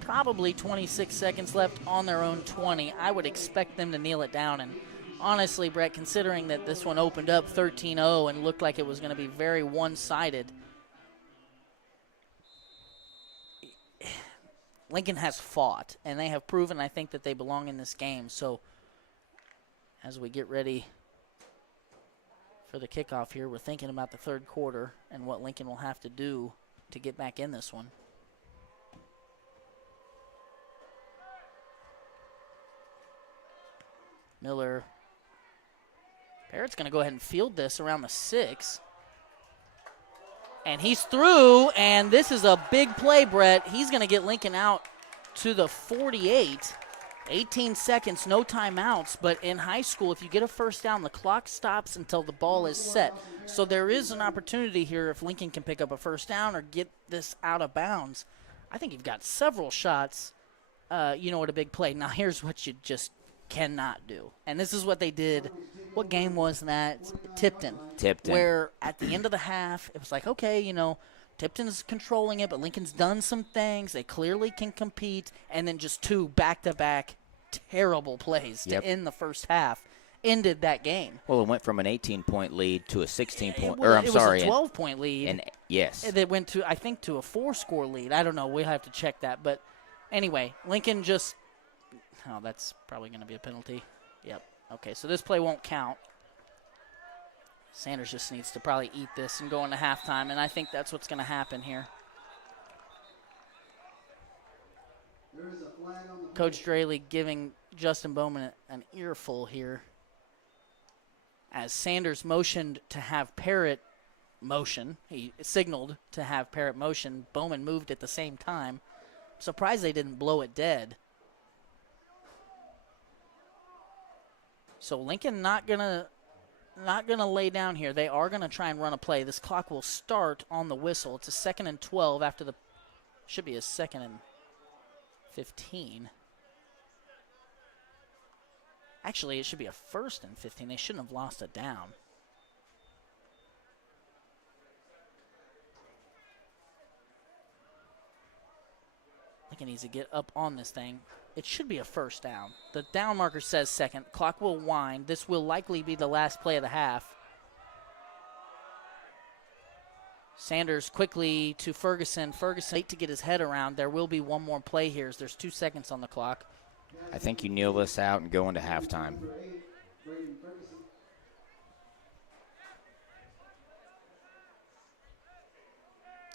probably 26 seconds left on their own 20. I would expect them to kneel it down. And honestly, Brett, considering that this one opened up 13-0 and looked like it was going to be very one-sided, Lincoln has fought, and they have proven, I think, that they belong in this game. So as we get ready for the kickoff here, we're thinking about the third quarter and what Lincoln will have to do to get back in this one. Miller. Barrett's going to go ahead and field this around the 6. And he's through, and this is a big play, Brett. He's going to get Lincoln out to the 48. 18 seconds, no timeouts. But in high school, if you get a first down, the clock stops until the ball is set. So there is an opportunity here if Lincoln can pick up a first down or get this out of bounds. I think you've got several shots, at a big play. Now, here's what you just cannot do. And this is what they did. What game was that? Tipton. Where at the end of the half, it was like, okay, Tipton's controlling it, but Lincoln's done some things. They clearly can compete. And then just 2 back-to-back terrible plays to end the first half ended that game. Well, it went from an 18-point lead to a 16-point, It was a 12-point lead. And yes. It went to, I think, to a 4-score lead. I don't know. We'll have to check that. But anyway, Lincoln just, that's probably going to be a penalty. Yep. Okay, so this play won't count. Sanders just needs to probably eat this and go into halftime, and I think that's what's going to happen here. Coach Draley giving Justin Bowman an earful here as Sanders motioned to have Parrott motion. He signaled to have Parrott motion. Bowman moved at the same time. I'm surprised they didn't blow it dead. So Lincoln not gonna lay down here. They are gonna try and run a play. This clock will start on the whistle. It's a 2nd and 12 after the should be a 2nd and 15. Actually, it should be a 1st and 15. They shouldn't have lost a down. Lincoln needs to get up on this thing. It should be a first down. The down marker says 2nd. Clock will wind. This will likely be the last play of the half. Sanders quickly to Ferguson. Ferguson late to get his head around. There will be one more play here. There's 2 seconds on the clock. I think you kneel this out and go into halftime.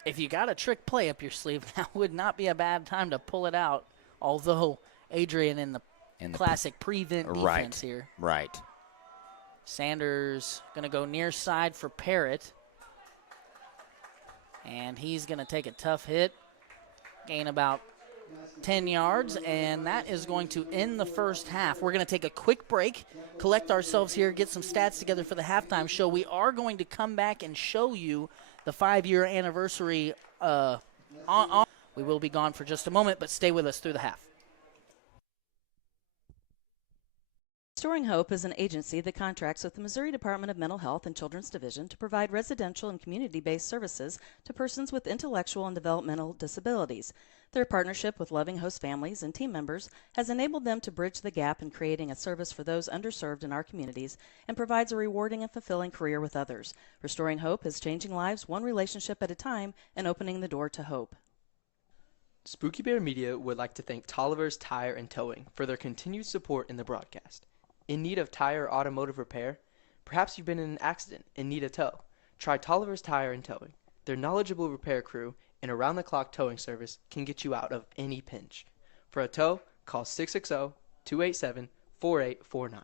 If you got a trick play up your sleeve, that would not be a bad time to pull it out. Although Adrian in the classic prevent defense here. Right. Sanders going to go near side for Parrott. And he's going to take a tough hit, gain about 10 yards, and that is going to end the first half. We're going to take a quick break, collect ourselves here, get some stats together for the halftime show. We are going to come back and show you the 5-year anniversary. We will be gone for just a moment, but stay with us through the half. Restoring Hope is an agency that contracts with the Missouri Department of Mental Health and Children's Division to provide residential and community-based services to persons with intellectual and developmental disabilities. Their partnership with loving host families and team members has enabled them to bridge the gap in creating a service for those underserved in our communities and provides a rewarding and fulfilling career with others. Restoring Hope is changing lives one relationship at a time and opening the door to hope. Spooky Bear Media would like to thank Tolliver's Tire and Towing for their continued support in the broadcast. In need of tire or automotive repair? Perhaps you've been in an accident and need a tow. Try Tolliver's Tire and Towing. Their knowledgeable repair crew and around-the-clock towing service can get you out of any pinch. For a tow, call 660-287-4849.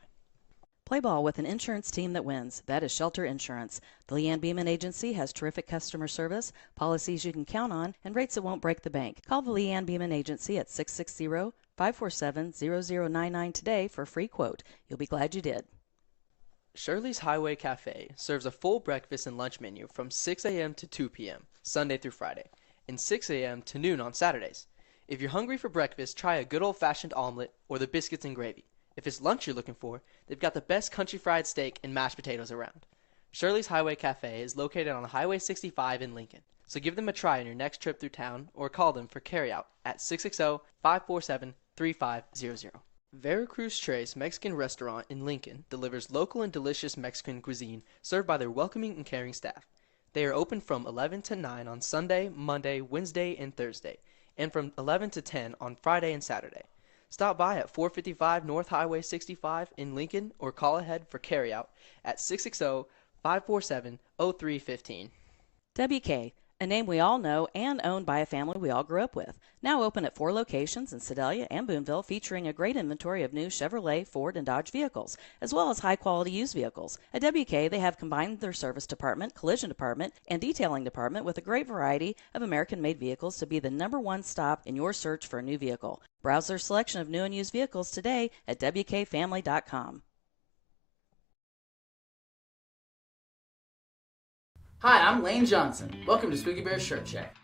Play ball with an insurance team that wins. That is Shelter Insurance. The Leanne Beeman Agency has terrific customer service, policies you can count on, and rates that won't break the bank. Call the Leanne Beeman Agency at 660-547-0099 today for a free quote. You'll be glad you did. Shirley's Highway Cafe serves a full breakfast and lunch menu from 6 a.m. to 2 p.m., Sunday through Friday, and 6 a.m. to noon on Saturdays. If you're hungry for breakfast, try a good old-fashioned omelet or the biscuits and gravy. If it's lunch you're looking for, they've got the best country fried steak and mashed potatoes around. Shirley's Highway Cafe is located on Highway 65 in Lincoln, so give them a try on your next trip through town or call them for carryout at 660-547-3500. Veracruz Tres Mexican Restaurant in Lincoln delivers local and delicious Mexican cuisine served by their welcoming and caring staff. They are open from 11 to 9 on Sunday, Monday, Wednesday, and Thursday, and from 11 to 10 on Friday and Saturday. Stop by at 455 North Highway 65 in Lincoln or call ahead for carryout at 660-547-0315. WK, a name we all know and owned by a family we all grew up with. Now open at 4 locations in Sedalia and Boonville, featuring a great inventory of new Chevrolet, Ford, and Dodge vehicles, as well as high-quality used vehicles. At WK, they have combined their service department, collision department, and detailing department with a great variety of American-made vehicles to be the #1 stop in your search for a new vehicle. Browse their selection of new and used vehicles today at WKFamily.com. Hi, I'm Lane Johnson. Welcome to Spooky Bear's Shirt Shack.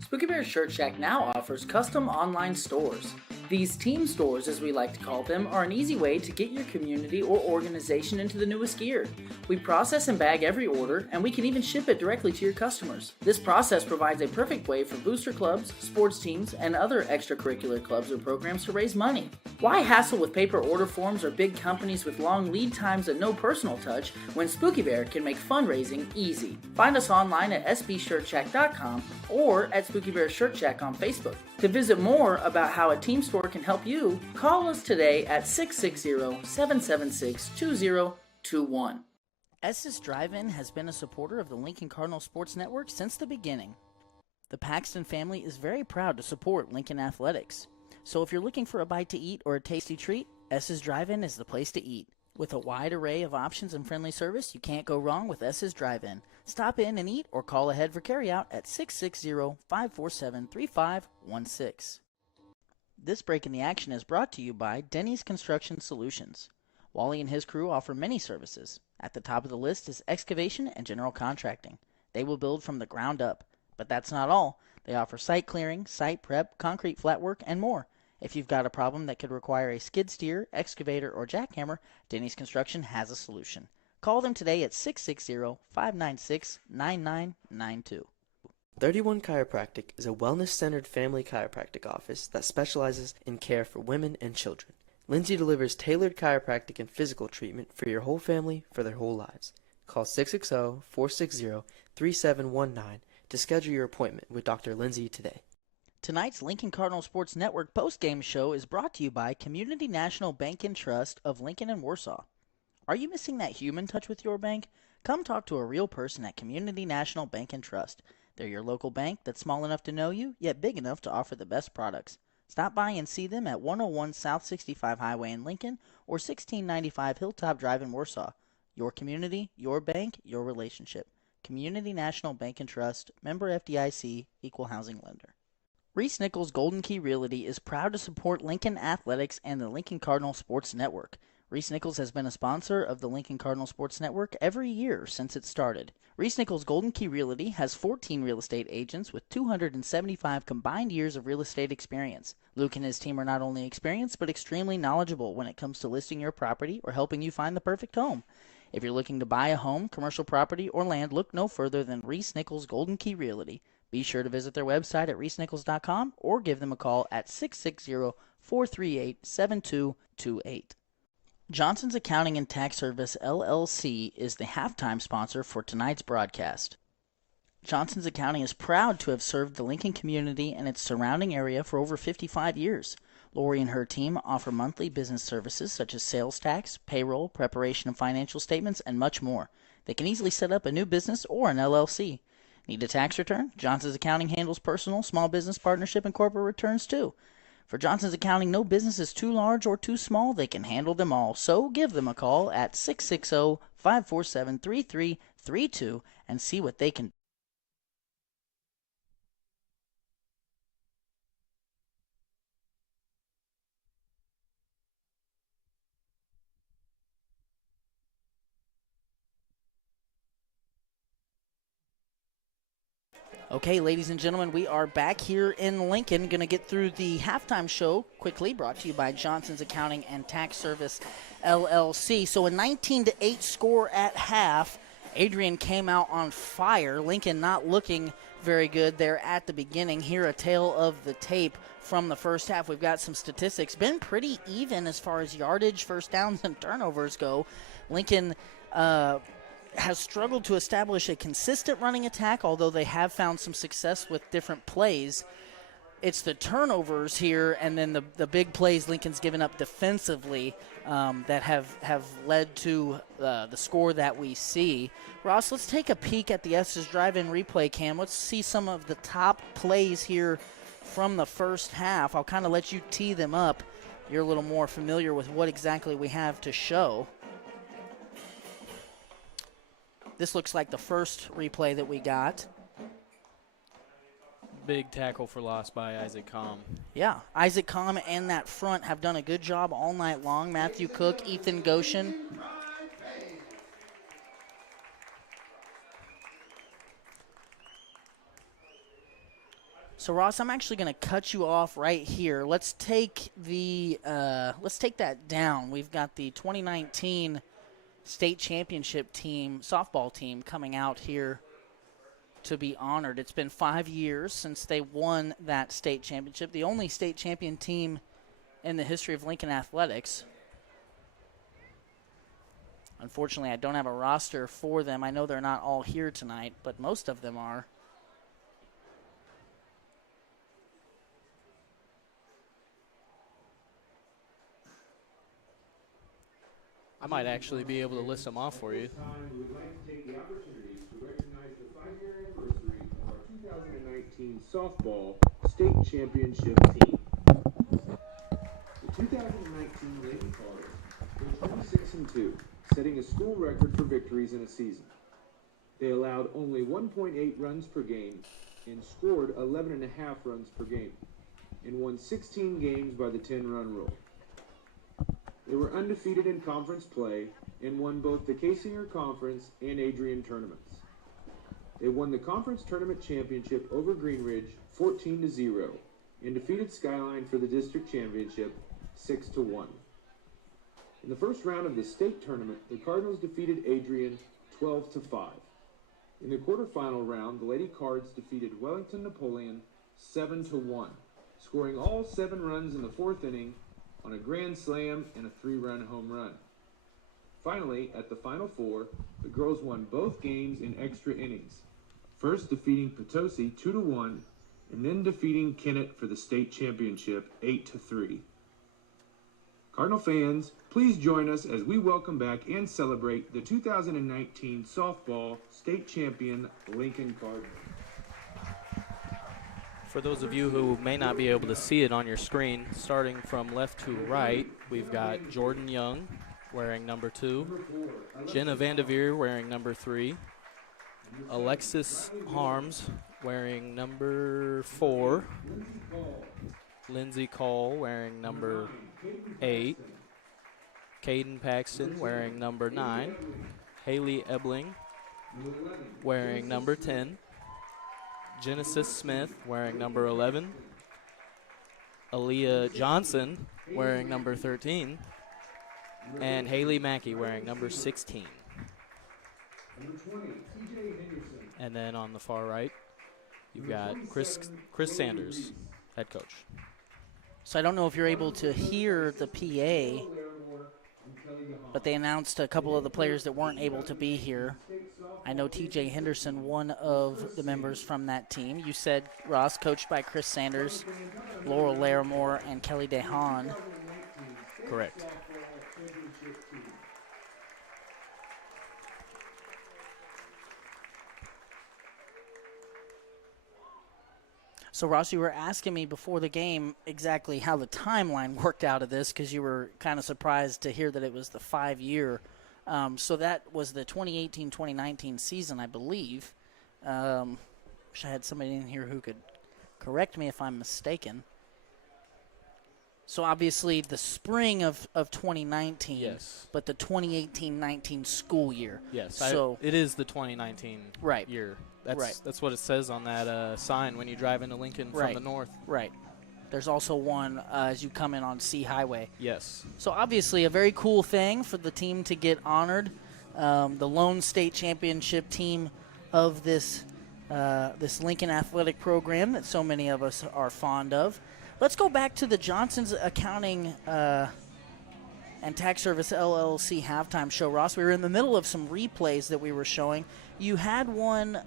Spooky Bear's Shirt Shack now offers custom online stores. These team stores, as we like to call them, are an easy way to get your community or organization into the newest gear. We process and bag every order, and we can even ship it directly to your customers. This process provides a perfect way for booster clubs, sports teams, and other extracurricular clubs or programs to raise money. Why hassle with paper order forms or big companies with long lead times and no personal touch when Spooky Bear can make fundraising easy? Find us online at sbshirtshack.com or at Spooky Bear Shirt Shack on Facebook. To visit more about how a team store can help you, call us today at 660-776-2021. Estes Drive-In has been a supporter of the Lincoln Cardinals Sports Network since the beginning. The Paxton family is very proud to support Lincoln Athletics. So if you're looking for a bite to eat or a tasty treat, Estes Drive-In is the place to eat. With a wide array of options and friendly service, you can't go wrong with Estes Drive-In. Stop in and eat or call ahead for carryout at 660-547-3516. This break in the action is brought to you by Denny's Construction Solutions. Wally and his crew offer many services. At the top of the list is excavation and general contracting. They will build from the ground up. But that's not all. They offer site clearing, site prep, concrete flat work, and more. If you've got a problem that could require a skid steer, excavator, or jackhammer, Denny's Construction has a solution. Call them today at 660-596-9992. 31 Chiropractic is a wellness-centered family chiropractic office that specializes in care for women and children. Lindsay delivers tailored chiropractic and physical treatment for your whole family for their whole lives. Call 660-460-3719 to schedule your appointment with Dr. Lindsay today. Tonight's Lincoln Cardinal Sports Network postgame show is brought to you by Community National Bank and Trust of Lincoln and Warsaw. Are you missing that human touch with your bank? Come talk to a real person at Community National Bank and Trust. They're your local bank that's small enough to know you, yet big enough to offer the best products. Stop by and see them at 101 South 65 Highway in Lincoln or 1695 Hilltop Drive in Warsaw. Your community, your bank, your relationship. Community National Bank and Trust, member FDIC, equal housing lender. Reese Nichols Golden Key Realty is proud to support Lincoln Athletics and the Lincoln Cardinal Sports Network. Reese Nichols has been a sponsor of the Lincoln Cardinal Sports Network every year since it started. Reese Nichols Golden Key Realty has 14 real estate agents with 275 combined years of real estate experience. Luke and his team are not only experienced but extremely knowledgeable when it comes to listing your property or helping you find the perfect home. If you're looking to buy a home, commercial property, or land, look no further than Reese Nichols Golden Key Realty. Be sure to visit their website at reesenichols.com or give them a call at 660-438-7228. Johnson's Accounting and Tax Service, LLC, is the halftime sponsor for tonight's broadcast. Johnson's Accounting is proud to have served the Lincoln community and its surrounding area for over 55 years. Lori and her team offer monthly business services such as sales tax, payroll, preparation of financial statements, and much more. They can easily set up a new business or an LLC. Need a tax return? Johnson's Accounting handles personal, small business, partnership, and corporate returns too. For Johnson's Accounting, no business is too large or too small. They can handle them all. So give them a call at 660-547-3332 and see what they can do. Okay, ladies and gentlemen, we are back here in Lincoln. Going to get through the halftime show quickly, brought to you by Johnson's Accounting and Tax Service, LLC. So a 19-8 score at half. Adrian came out on fire. Lincoln not looking very good there at the beginning. Here a tale of the tape from the first half. We've got some statistics. Been pretty even as far as yardage, first downs, and turnovers go. Lincoln has struggled to establish a consistent running attack, although they have found some success with different plays. It's the turnovers here and then the big plays Lincoln's given up defensively that have led to the score that we see. Ross, let's take a peek at the Estes Drive-In replay cam. Let's see some of the top plays here from the first half. I'll kind of let you tee them up. You're a little more familiar with what exactly we have to show. This looks like the first replay that we got. Big tackle for loss by Isaac Comm. Yeah, Isaac Comm and that front have done a good job all night long. Matthew Cook, Ethan Goshen. So Ross, I'm actually going to cut you off right here. Let's take that down. We've got the 2019 state championship team, softball team, coming out here to be honored. It's been 5 years since they won that state championship, the only state champion team in the history of Lincoln athletics. Unfortunately, I don't have a roster for them. I know they're not all here tonight, but most of them are. I might actually be able to list them off for you. We would like to take the opportunity to recognize the 5-year anniversary of our 2019 softball state championship team. The 2019 Lincoln Cardinals were 26-2, setting a school record for victories in a season. They allowed only 1.8 runs per game and scored 11.5 runs per game, and won 16 games by the 10-run rule. They were undefeated in conference play and won both the Casinger Conference and Adrian tournaments. They won the conference tournament championship over Greenridge 14-0 and defeated Skyline for the district championship 6-1. In the first round of the state tournament, the Cardinals defeated Adrian 12-5. In the quarterfinal round, the Lady Cards defeated Wellington Napoleon 7-1, scoring all 7 runs in the 4th inning on a grand slam and a 3-run home run. Finally, at the Final Four, the girls won both games in extra innings, first defeating Potosi 2-1, and then defeating Kennett for the state championship 8-3. Cardinal fans, please join us as we welcome back and celebrate the 2019 softball state champion Lincoln Cardinals. For those of you who may not be able to see it on your screen, starting from left to right, we've got Jordan Young wearing number 2, Jenna Vandeveer wearing number 3, Alexis Harms wearing number 4. Lindsay Cole wearing number 8. Caden Paxton wearing number 9. Haley Ebling wearing number 10. Genesis Smith wearing number 11. Aaliyah Johnson wearing number 13. And Haley Mackey wearing number 16. And then on the far right, you've got Chris Sanders, head coach. So I don't know if you're able to hear the PA, but they announced a couple of the players that weren't able to be here. I know TJ Henderson, one of the members from that team. You said, Ross, coached by Chris Sanders, Laurel Larimore, and Kelly DeHaan. Correct. So, Ross, you were asking me before the game exactly how the timeline worked out of this because you were kind of surprised to hear that it was the 5-year. So that was the 2018-2019 season, I believe. Wish I had somebody in here who could correct me if I'm mistaken. So, obviously, the spring of 2019, yes, but the 2018-19 school year. Yes, so it is the 2019 right. year. Right. That's what it says on that sign when you drive into Lincoln from the north. Right. There's also one as you come in on C Highway. Yes. So obviously a very cool thing for the team to get honored. The lone state championship team of this Lincoln athletic program that so many of us are fond of. Let's go back to the Johnson's Accounting and Tax Service LLC halftime show, Ross. We were in the middle of some replays that we were showing. You had one,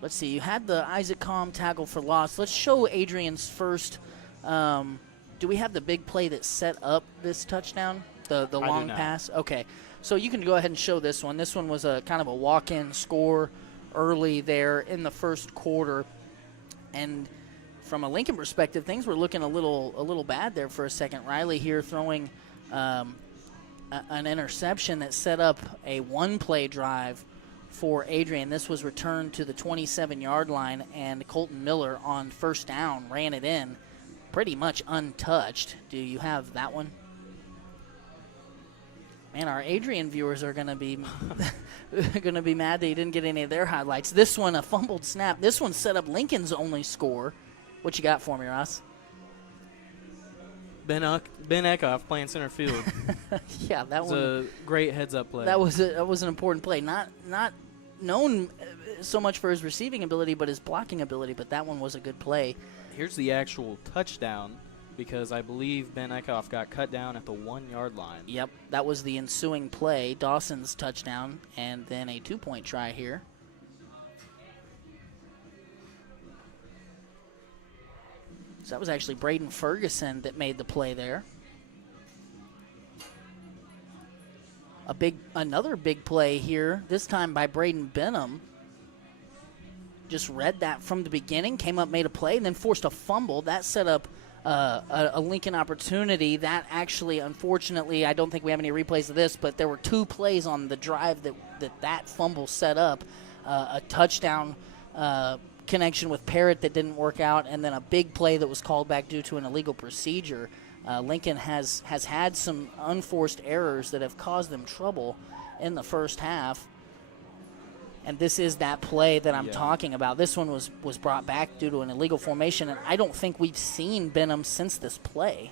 let's see, you had the Isaac Calm tackle for loss. Let's show Adrian's first. Do we have the big play that set up this touchdown, the long pass? Okay, so you can go ahead and show this one. This one was a kind of a walk-in score early there in the first quarter. And from a Lincoln perspective, things were looking a little bad there for a second. Riley here throwing an interception that set up a one-play drive for Adrian. This was returned to the 27-yard line, and Colton Miller on first down ran it in pretty much untouched. Do you have that one? Man, our Adrian viewers are going to be mad that you didn't get any of their highlights. This one, a fumbled snap. This one set up Lincoln's only score. What you got for me, Ross? Ben Eckhoff playing center field. Yeah, that was a great heads-up play. That was an important play. Not known so much for his receiving ability, but his blocking ability. But that one was a good play. Here's the actual touchdown, because I believe Ben Eckhoff got cut down at the 1-yard line. Yep, that was the ensuing play. Dawson's touchdown, and then a 2-point try here. So that was actually Braden Ferguson that made the play there. Another big play here, this time by Braden Benham. Just read that from the beginning, came up, made a play, and then forced a fumble. That set up a Lincoln opportunity. That actually, unfortunately, I don't think we have any replays of this, but there were 2 plays on the drive that fumble set up. A touchdown connection with Parrott that didn't work out, and then a big play that was called back due to an illegal procedure. Lincoln has had some unforced errors that have caused them trouble in the first half, and this is that play that I'm talking about. This one was brought back due to an illegal formation, and I don't think we've seen Benham since this play.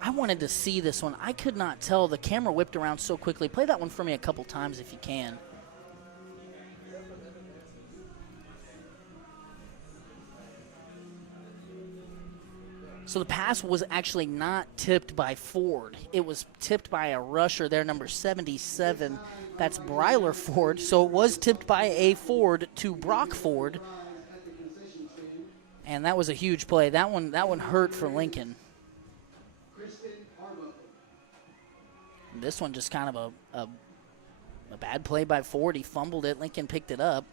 I wanted to see this one. I could not tell. The camera whipped around so quickly. Play that one for me a couple times if you can. So the pass was actually not tipped by Ford. It was tipped by a rusher there, number 77. That's Bryler Ford. So it was tipped by a Ford to Brock Ford. And that was a huge play. That one hurt for Lincoln. This one just kind of a bad play by Ford. He fumbled it. Lincoln picked it up.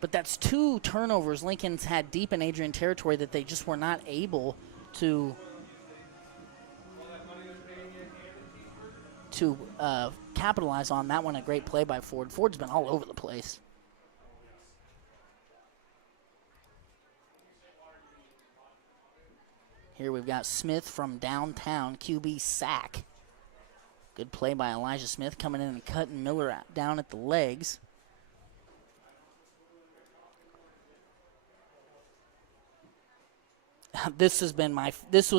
But that's 2 turnovers Lincoln's had deep in Adrian territory that they just were not able to capitalize on that one. A great play by Ford. Ford's been all over the place. Here we've got Smith from downtown, QB sack. Good play by Elijah Smith, coming in and cutting Miller down at the legs. This was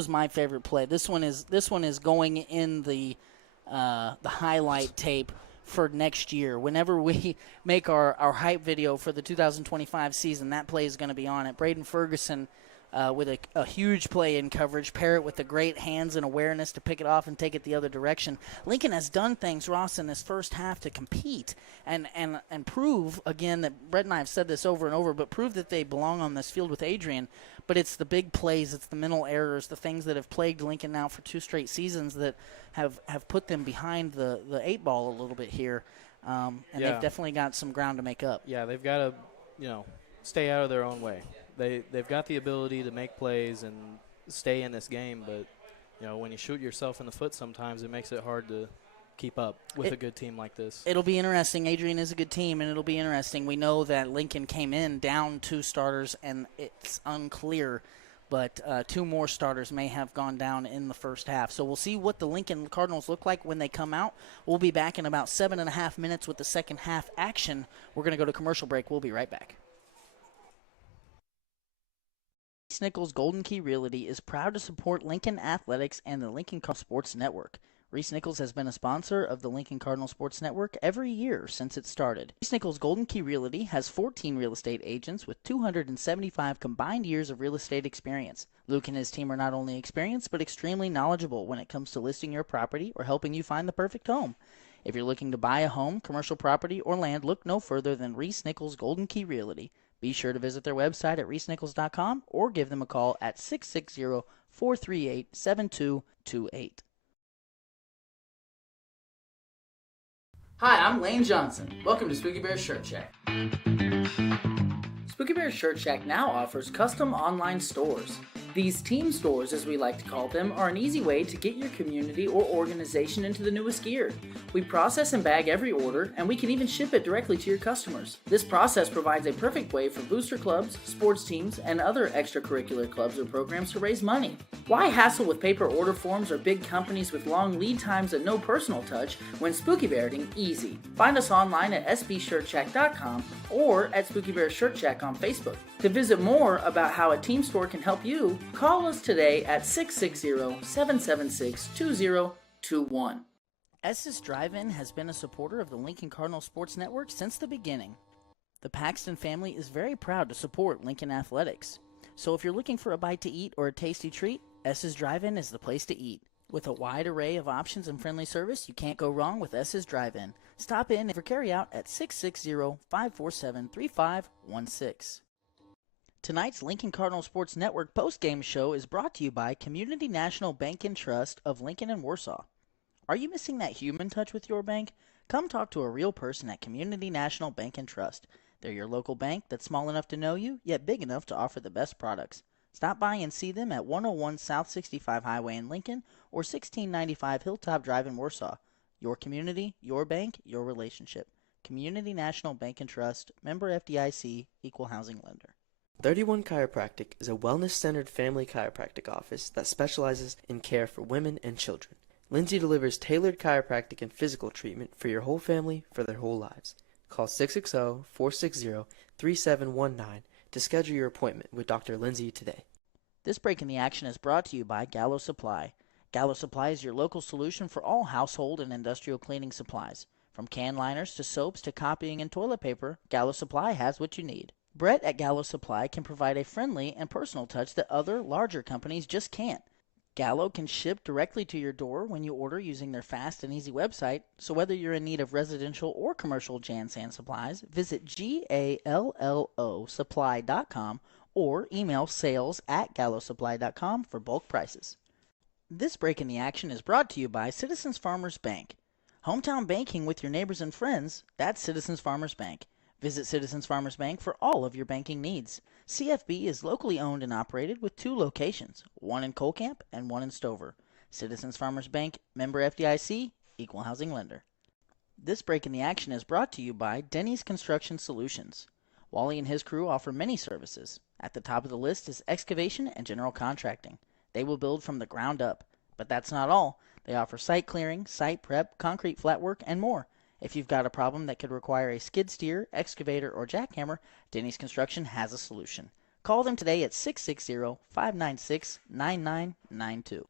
my favorite play. This one is going in the highlight tape for next year. Whenever we make our hype video for the 2025 season, that play is going to be on it. Braden Ferguson with a huge play in coverage, pair it with the great hands and awareness to pick it off and take it the other direction. Lincoln has done things, Ross, in this first half to compete and prove, again, that Brett and I have said this over and over, but prove that they belong on this field with Adrian. But it's the big plays, it's the mental errors, the things that have plagued Lincoln now for 2 straight seasons that have put them behind the 8 ball a little bit here. They've definitely got some ground to make up. Yeah, they've got to, stay out of their own way. They've got the ability to make plays and stay in this game, but when you shoot yourself in the foot sometimes, it makes it hard to keep up with a good team like this. It'll be interesting. Adrian is a good team, and it'll be interesting. We know that Lincoln came in down 2 starters, and it's unclear, but 2 more starters may have gone down in the first half. So we'll see what the Lincoln Cardinals look like when they come out. We'll be back in about 7.5 minutes with the second half action. We're going to go to commercial break. We'll be right back. Reese Nichols Golden Key Realty is proud to support Lincoln Athletics and the Lincoln Cardinal Sports Network. Reese Nichols has been a sponsor of the Lincoln Cardinal Sports Network every year since it started. Reese Nichols Golden Key Realty has 14 real estate agents with 275 combined years of real estate experience. Luke and his team are not only experienced but extremely knowledgeable when it comes to listing your property or helping you find the perfect home. If you're looking to buy a home, commercial property, or land, look no further than Reese Nichols Golden Key Realty. Be sure to visit their website at reesenichols.com or give them a call at 660-438-7228. Hi, I'm Lane Johnson. Welcome to Spooky Bear's Shirt Shack. Spooky Bear's Shirt Shack now offers custom online stores. These team stores, as we like to call them, are an easy way to get your community or organization into the newest gear. We process and bag every order, and we can even ship it directly to your customers. This process provides a perfect way for booster clubs, sports teams, and other extracurricular clubs or programs to raise money. Why hassle with paper order forms or big companies with long lead times and no personal touch when Spooky Bearding easy? Find us online at sbshirtshack.com or at Spooky Bear Shirt Shack on Facebook. To visit more about how a team store can help you, call us today at 660-776-2021. S's Drive-In has been a supporter of the Lincoln Cardinal Sports Network since the beginning. The Paxton family is very proud to support Lincoln Athletics. So if you're looking for a bite to eat or a tasty treat, S's Drive-In is the place to eat. With a wide array of options and friendly service, you can't go wrong with S's Drive-In. Stop in for carry-out at 660-547-3516. Tonight's Lincoln Cardinal Sports Network postgame show is brought to you by Community National Bank and Trust of Lincoln and Warsaw. Are you missing that human touch with your bank? Come talk to a real person at Community National Bank and Trust. They're your local bank that's small enough to know you, yet big enough to offer the best products. Stop by and see them at 101 South 65 Highway in Lincoln or 1695 Hilltop Drive in Warsaw. Your community, your bank, your relationship. Community National Bank and Trust, member FDIC, equal housing lender. 31 Chiropractic is a wellness-centered family chiropractic office that specializes in care for women and children. Lindsay delivers tailored chiropractic and physical treatment for your whole family for their whole lives. Call 660-460-3719 to schedule your appointment with Dr. Lindsay today. This break in the action is brought to you by Gallo Supply. Gallo Supply is your local solution for all household and industrial cleaning supplies. From can liners to soaps to copying and toilet paper, Gallo Supply has what you need. Brett at Gallo Supply can provide a friendly and personal touch that other, larger companies just can't. Gallo can ship directly to your door when you order using their fast and easy website, so whether you're in need of residential or commercial Jan-San supplies, visit GALLOsupply.com or email sales@gallosupply.com for bulk prices. This break in the action is brought to you by Citizens Farmers Bank. Hometown banking with your neighbors and friends, that's Citizens Farmers Bank. Visit Citizens Farmers Bank for all of your banking needs. CFB is locally owned and operated with 2 locations, one in Colcamp and one in Stover. Citizens Farmers Bank, member FDIC, equal housing lender. This break in the action is brought to you by Denny's Construction Solutions. Wally and his crew offer many services. At the top of the list is excavation and general contracting. They will build from the ground up. But that's not all. They offer site clearing, site prep, concrete flat work, and more. If you've got a problem that could require a skid steer, excavator, or jackhammer, Denny's Construction has a solution. Call them today at 660-596-9992.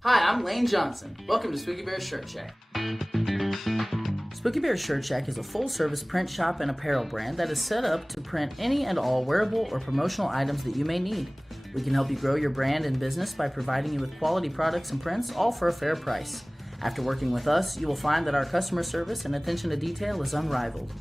Hi, I'm Lane Johnson. Welcome to Spooky Bear's Shirt Shack. Spooky Bear's Shirt Shack is a full-service print shop and apparel brand that is set up to print any and all wearable or promotional items that you may need. We can help you grow your brand and business by providing you with quality products and prints, all for a fair price. After working with us, you will find that our customer service and attention to detail is unrivaled.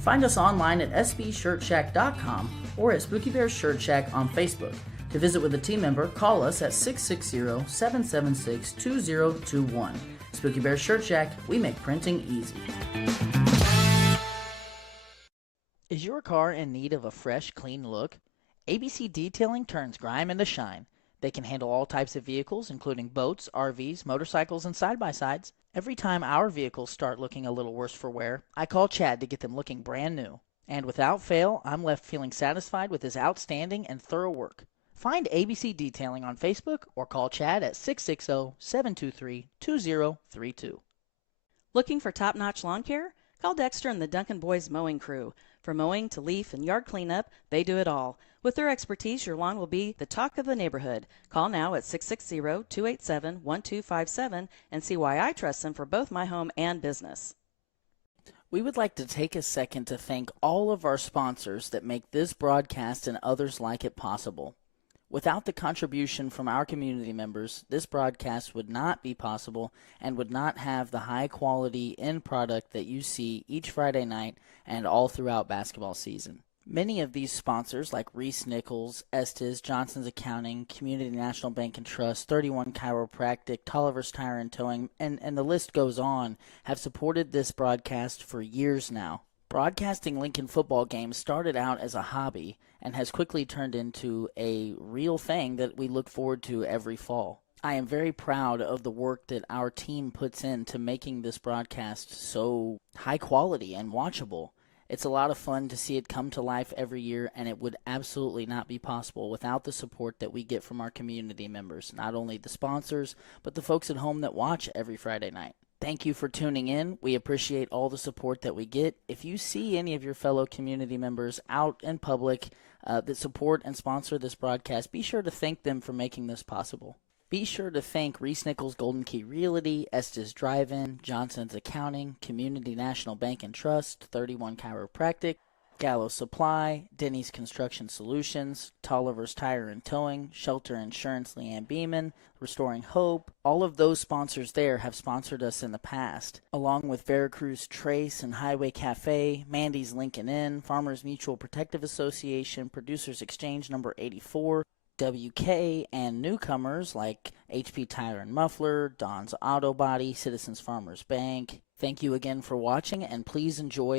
Find us online at sbshirtshack.com or at Spooky Bear's Shirt Shack on Facebook. To visit with a team member, call us at 660-776-2021. Spooky Bear's Shirt Shack, we make printing easy. Is your car in need of a fresh, clean look? ABC Detailing turns grime into shine. They can handle all types of vehicles, including boats, RVs, motorcycles, and side-by-sides. Every time our vehicles start looking a little worse for wear, I call Chad to get them looking brand new. And without fail, I'm left feeling satisfied with his outstanding and thorough work. Find ABC Detailing on Facebook or call Chad at 660-723-2032. Looking for top-notch lawn care? Call Dexter and the Duncan Boys Mowing Crew. From mowing to leaf and yard cleanup, they do it all. With their expertise, your lawn will be the talk of the neighborhood. Call now at 660-287-1257 and see why I trust them for both my home and business. We would like to take a second to thank all of our sponsors that make this broadcast and others like it possible. Without the contribution from our community members, this broadcast would not be possible and would not have the high quality end product that you see each Friday night and all throughout basketball season. Many of these sponsors, like Reese Nichols, Estes, Johnson's Accounting, Community National Bank and Trust, 31 Chiropractic, Tolliver's Tire and Towing, and the list goes on, have supported this broadcast for years now. Broadcasting Lincoln football games started out as a hobby and has quickly turned into a real thing that we look forward to every fall. I am very proud of the work that our team puts into making this broadcast so high quality and watchable. It's a lot of fun to see it come to life every year, and it would absolutely not be possible without the support that we get from our community members, not only the sponsors, but the folks at home that watch every Friday night. Thank you for tuning in. We appreciate all the support that we get. If you see any of your fellow community members out in public that support and sponsor this broadcast, be sure to thank them for making this possible. Be sure to thank Reese Nichols Golden Key Realty, Estes Drive-In, Johnson's Accounting, Community National Bank and Trust, 31 Chiropractic, Gallo Supply, Denny's Construction Solutions, Tolliver's Tire and Towing, Shelter Insurance Leanne Beeman, Restoring Hope. All of those sponsors there have sponsored us in the past, along with Veracruz Trace and Highway Cafe, Mandy's Lincoln Inn, Farmers Mutual Protective Association, Producers Exchange number 84, WK, and newcomers like HP Tire and Muffler, Don's Auto Body, Citizens Farmers Bank. Thank you again for watching, and please enjoy.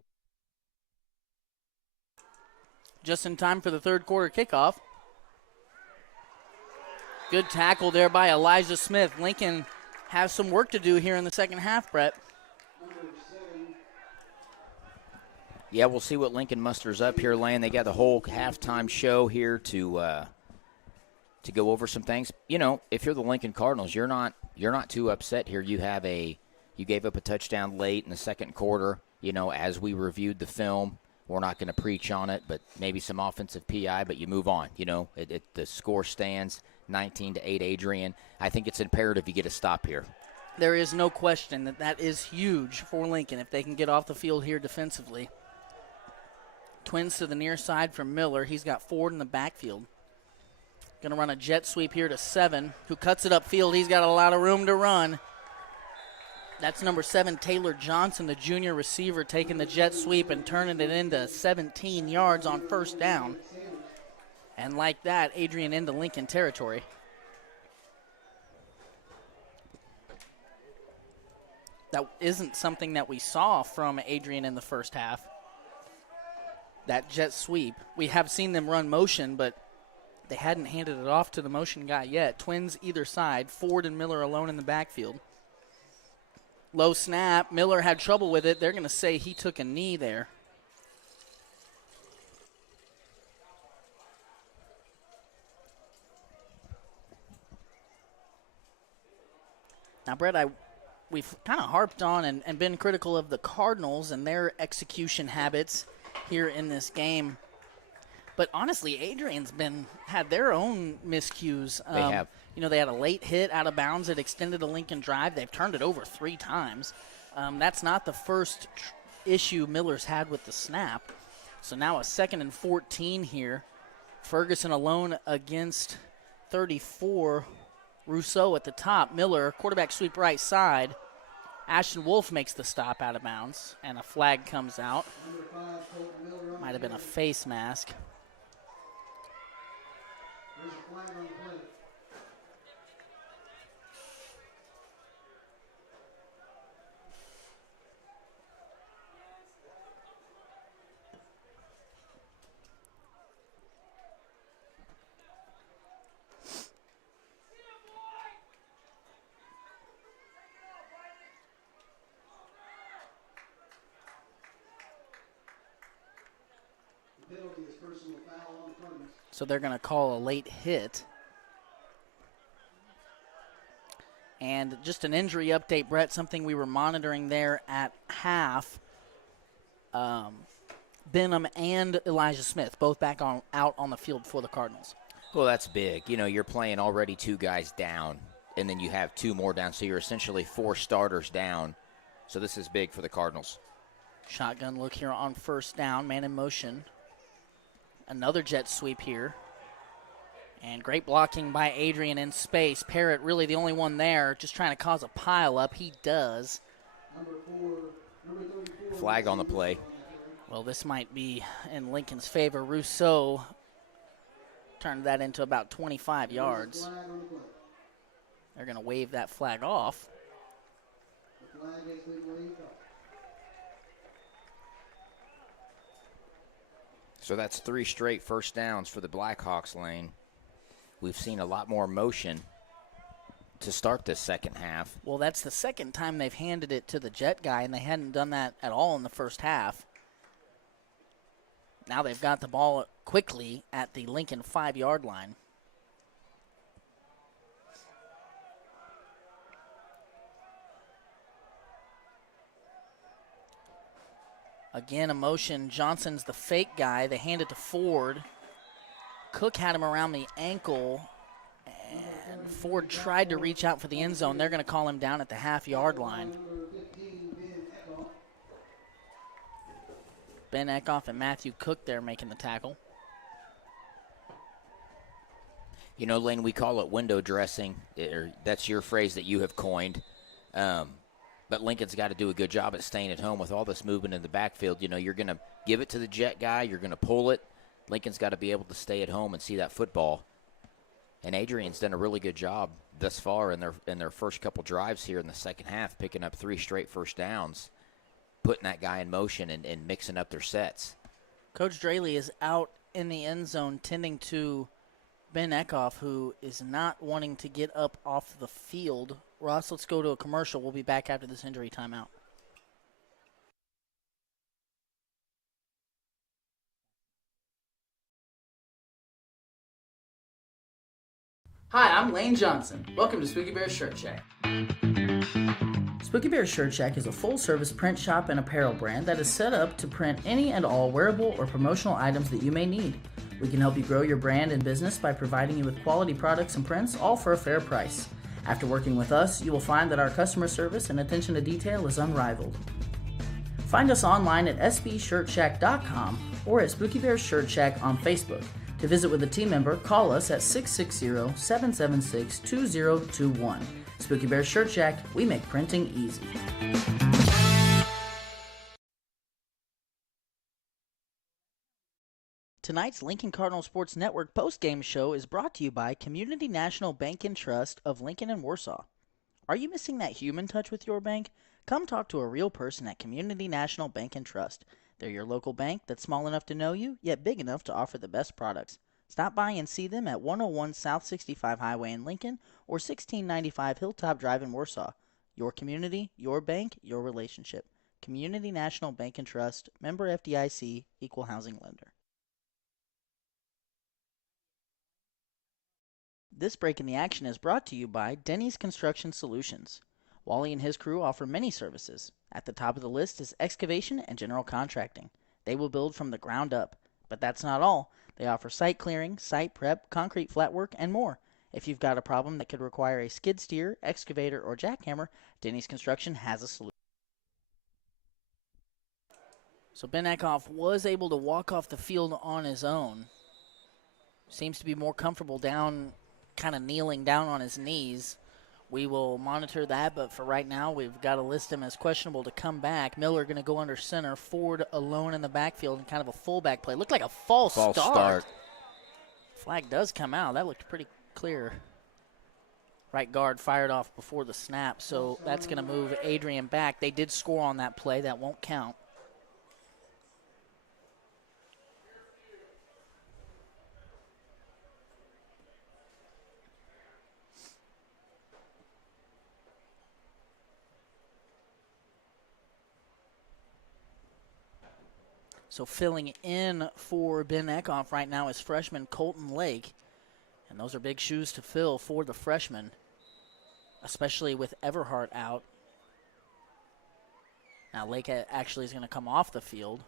Just in time for the third quarter kickoff. Good tackle there by Elijah Smith. Lincoln has some work to do here in the second half, Brett. Yeah, we'll see what Lincoln musters up here, Lane. They got the whole halftime show here to go over some things. You know, if you're the Lincoln Cardinals, you're not too upset here. You gave up a touchdown late in the second quarter. You know, as we reviewed the film, we're not going to preach on it, but maybe some offensive PI, but you move on. You know, the score stands 19-8 Adrian. I think it's imperative you get a stop here. There is no question that is huge for Lincoln if they can get off the field here defensively. Twins to the near side from Miller. He's got Ford in the backfield. Going to run a jet sweep here to 7, who cuts it upfield. He's got a lot of room to run. That's number 7, Taylor Johnson, the junior receiver, taking the jet sweep and turning it into 17 yards on first down. And like that, Adrian into Lincoln territory. That isn't something that we saw from Adrian in the first half. That jet sweep. We have seen them run motion, but they hadn't handed it off to the motion guy yet. Twins either side, Ford and Miller alone in the backfield. Low snap. Miller had trouble with it. They're going to say he took a knee there. Now, Brett, we've kind of harped on and been critical of the Cardinals and their execution habits here in this game. But honestly, Adrian's had their own miscues. They have. You know, they had a late hit out of bounds that extended a Lincoln drive. They've turned it over 3 times. That's not the first issue Miller's had with the snap. So now a 2nd and 14 here. Ferguson alone against 34. Rousseau at the top. Miller, quarterback sweep right side. Ashton Wolf makes the stop out of bounds, and a flag comes out. Might have been a face mask. There's a flag on the play. Penalty is personal foul on the Cardinals. So they're going to call a late hit. And just an injury update, Brett, something we were monitoring there at half. Benham and Elijah Smith both back out on the field for the Cardinals. Well, that's big. You know, you're playing already 2 guys down, and then you have 2 more down, so you're essentially 4 starters down. So this is big for the Cardinals. Shotgun look here on first down, man in motion. Another jet sweep here. And great blocking by Adrian in space. Parrott really the only one there, just trying to cause a pile-up. He does. Number 34. Flag on the play. Well, this might be in Lincoln's favor. Rousseau turned that into about 25 yards. Flag on the play. They're going to wave that flag off. The flag has been waved off. So that's 3 straight first downs for the Blackhawks lane. We've seen a lot more motion to start this second half. Well, that's the second time they've handed it to the jet guy, and they hadn't done that at all in the first half. Now they've got the ball quickly at the Lincoln 5-yard line. Again, a motion. Johnson's the fake guy. They hand it to Ford. Cook had him around the ankle, and Ford tried to reach out for the end zone. They're going to call him down at the half-yard line. Ben Eckhoff and Matthew Cook there making the tackle. You know, Lane, we call it window dressing. That's your phrase that you have coined. But Lincoln's got to do a good job at staying at home with all this movement in the backfield. You know, you're going to give it to the jet guy. You're going to pull it. Lincoln's got to be able to stay at home and see that football. And Adrian's done a really good job thus far in their first couple drives here in the second half, picking up 3 straight first downs, putting that guy in motion and mixing up their sets. Coach Draley is out in the end zone tending to Ben Eckhoff, who is not wanting to get up off the field. Ross, let's go to a commercial. We'll be back after this injury timeout. Hi, I'm Lane Johnson. Welcome to Spooky Bear Shirt Shack. Spooky Bear Shirt Shack is a full-service print shop and apparel brand that is set up to print any and all wearable or promotional items that you may need. We can help you grow your brand and business by providing you with quality products and prints, all for a fair price. After working with us, you will find that our customer service and attention to detail is unrivaled. Find us online at sbshirtshack.com or at Spooky Bear Shirt Shack on Facebook. To visit with a team member, call us at 660-776-2021. Spooky Bear Shirt Shack, we make printing easy. Tonight's Lincoln Cardinal Sports Network post-game show is brought to you by Community National Bank and Trust of Lincoln and Warsaw. Are you missing that human touch with your bank? Come talk to a real person at Community National Bank and Trust. They're your local bank that's small enough to know you, yet big enough to offer the best products. Stop by and see them at 101 South 65 Highway in Lincoln or 1695 Hilltop Drive in Warsaw. Your community, your bank, your relationship. Community National Bank and Trust, member FDIC, equal housing lender. This break in the action is brought to you by Denny's Construction Solutions. Wally and his crew offer many services. At the top of the list is excavation and general contracting. They will build from the ground up. But that's not all. They offer site clearing, site prep, concrete flat work, and more. If you've got a problem that could require a skid steer, excavator, or jackhammer, Denny's Construction has a solution. So Ben Eckhoff was able to walk off the field on his own. Seems to be more comfortable down, kind of kneeling down on his knees. We will monitor that, but for right now, we've got to list him as questionable to come back. Miller going to go under center. Ford alone in the backfield and kind of a fullback play. Looked like a false start. Flag does come out. That looked pretty clear. Right guard fired off before the snap, so that's going to move Adrian back. They did score on that play. That won't count. So filling in for Ben Eckhoff right now is freshman Colton Lake. And those are big shoes to fill for the freshman, especially with Everhart out. Now Lake actually is going to come off the field.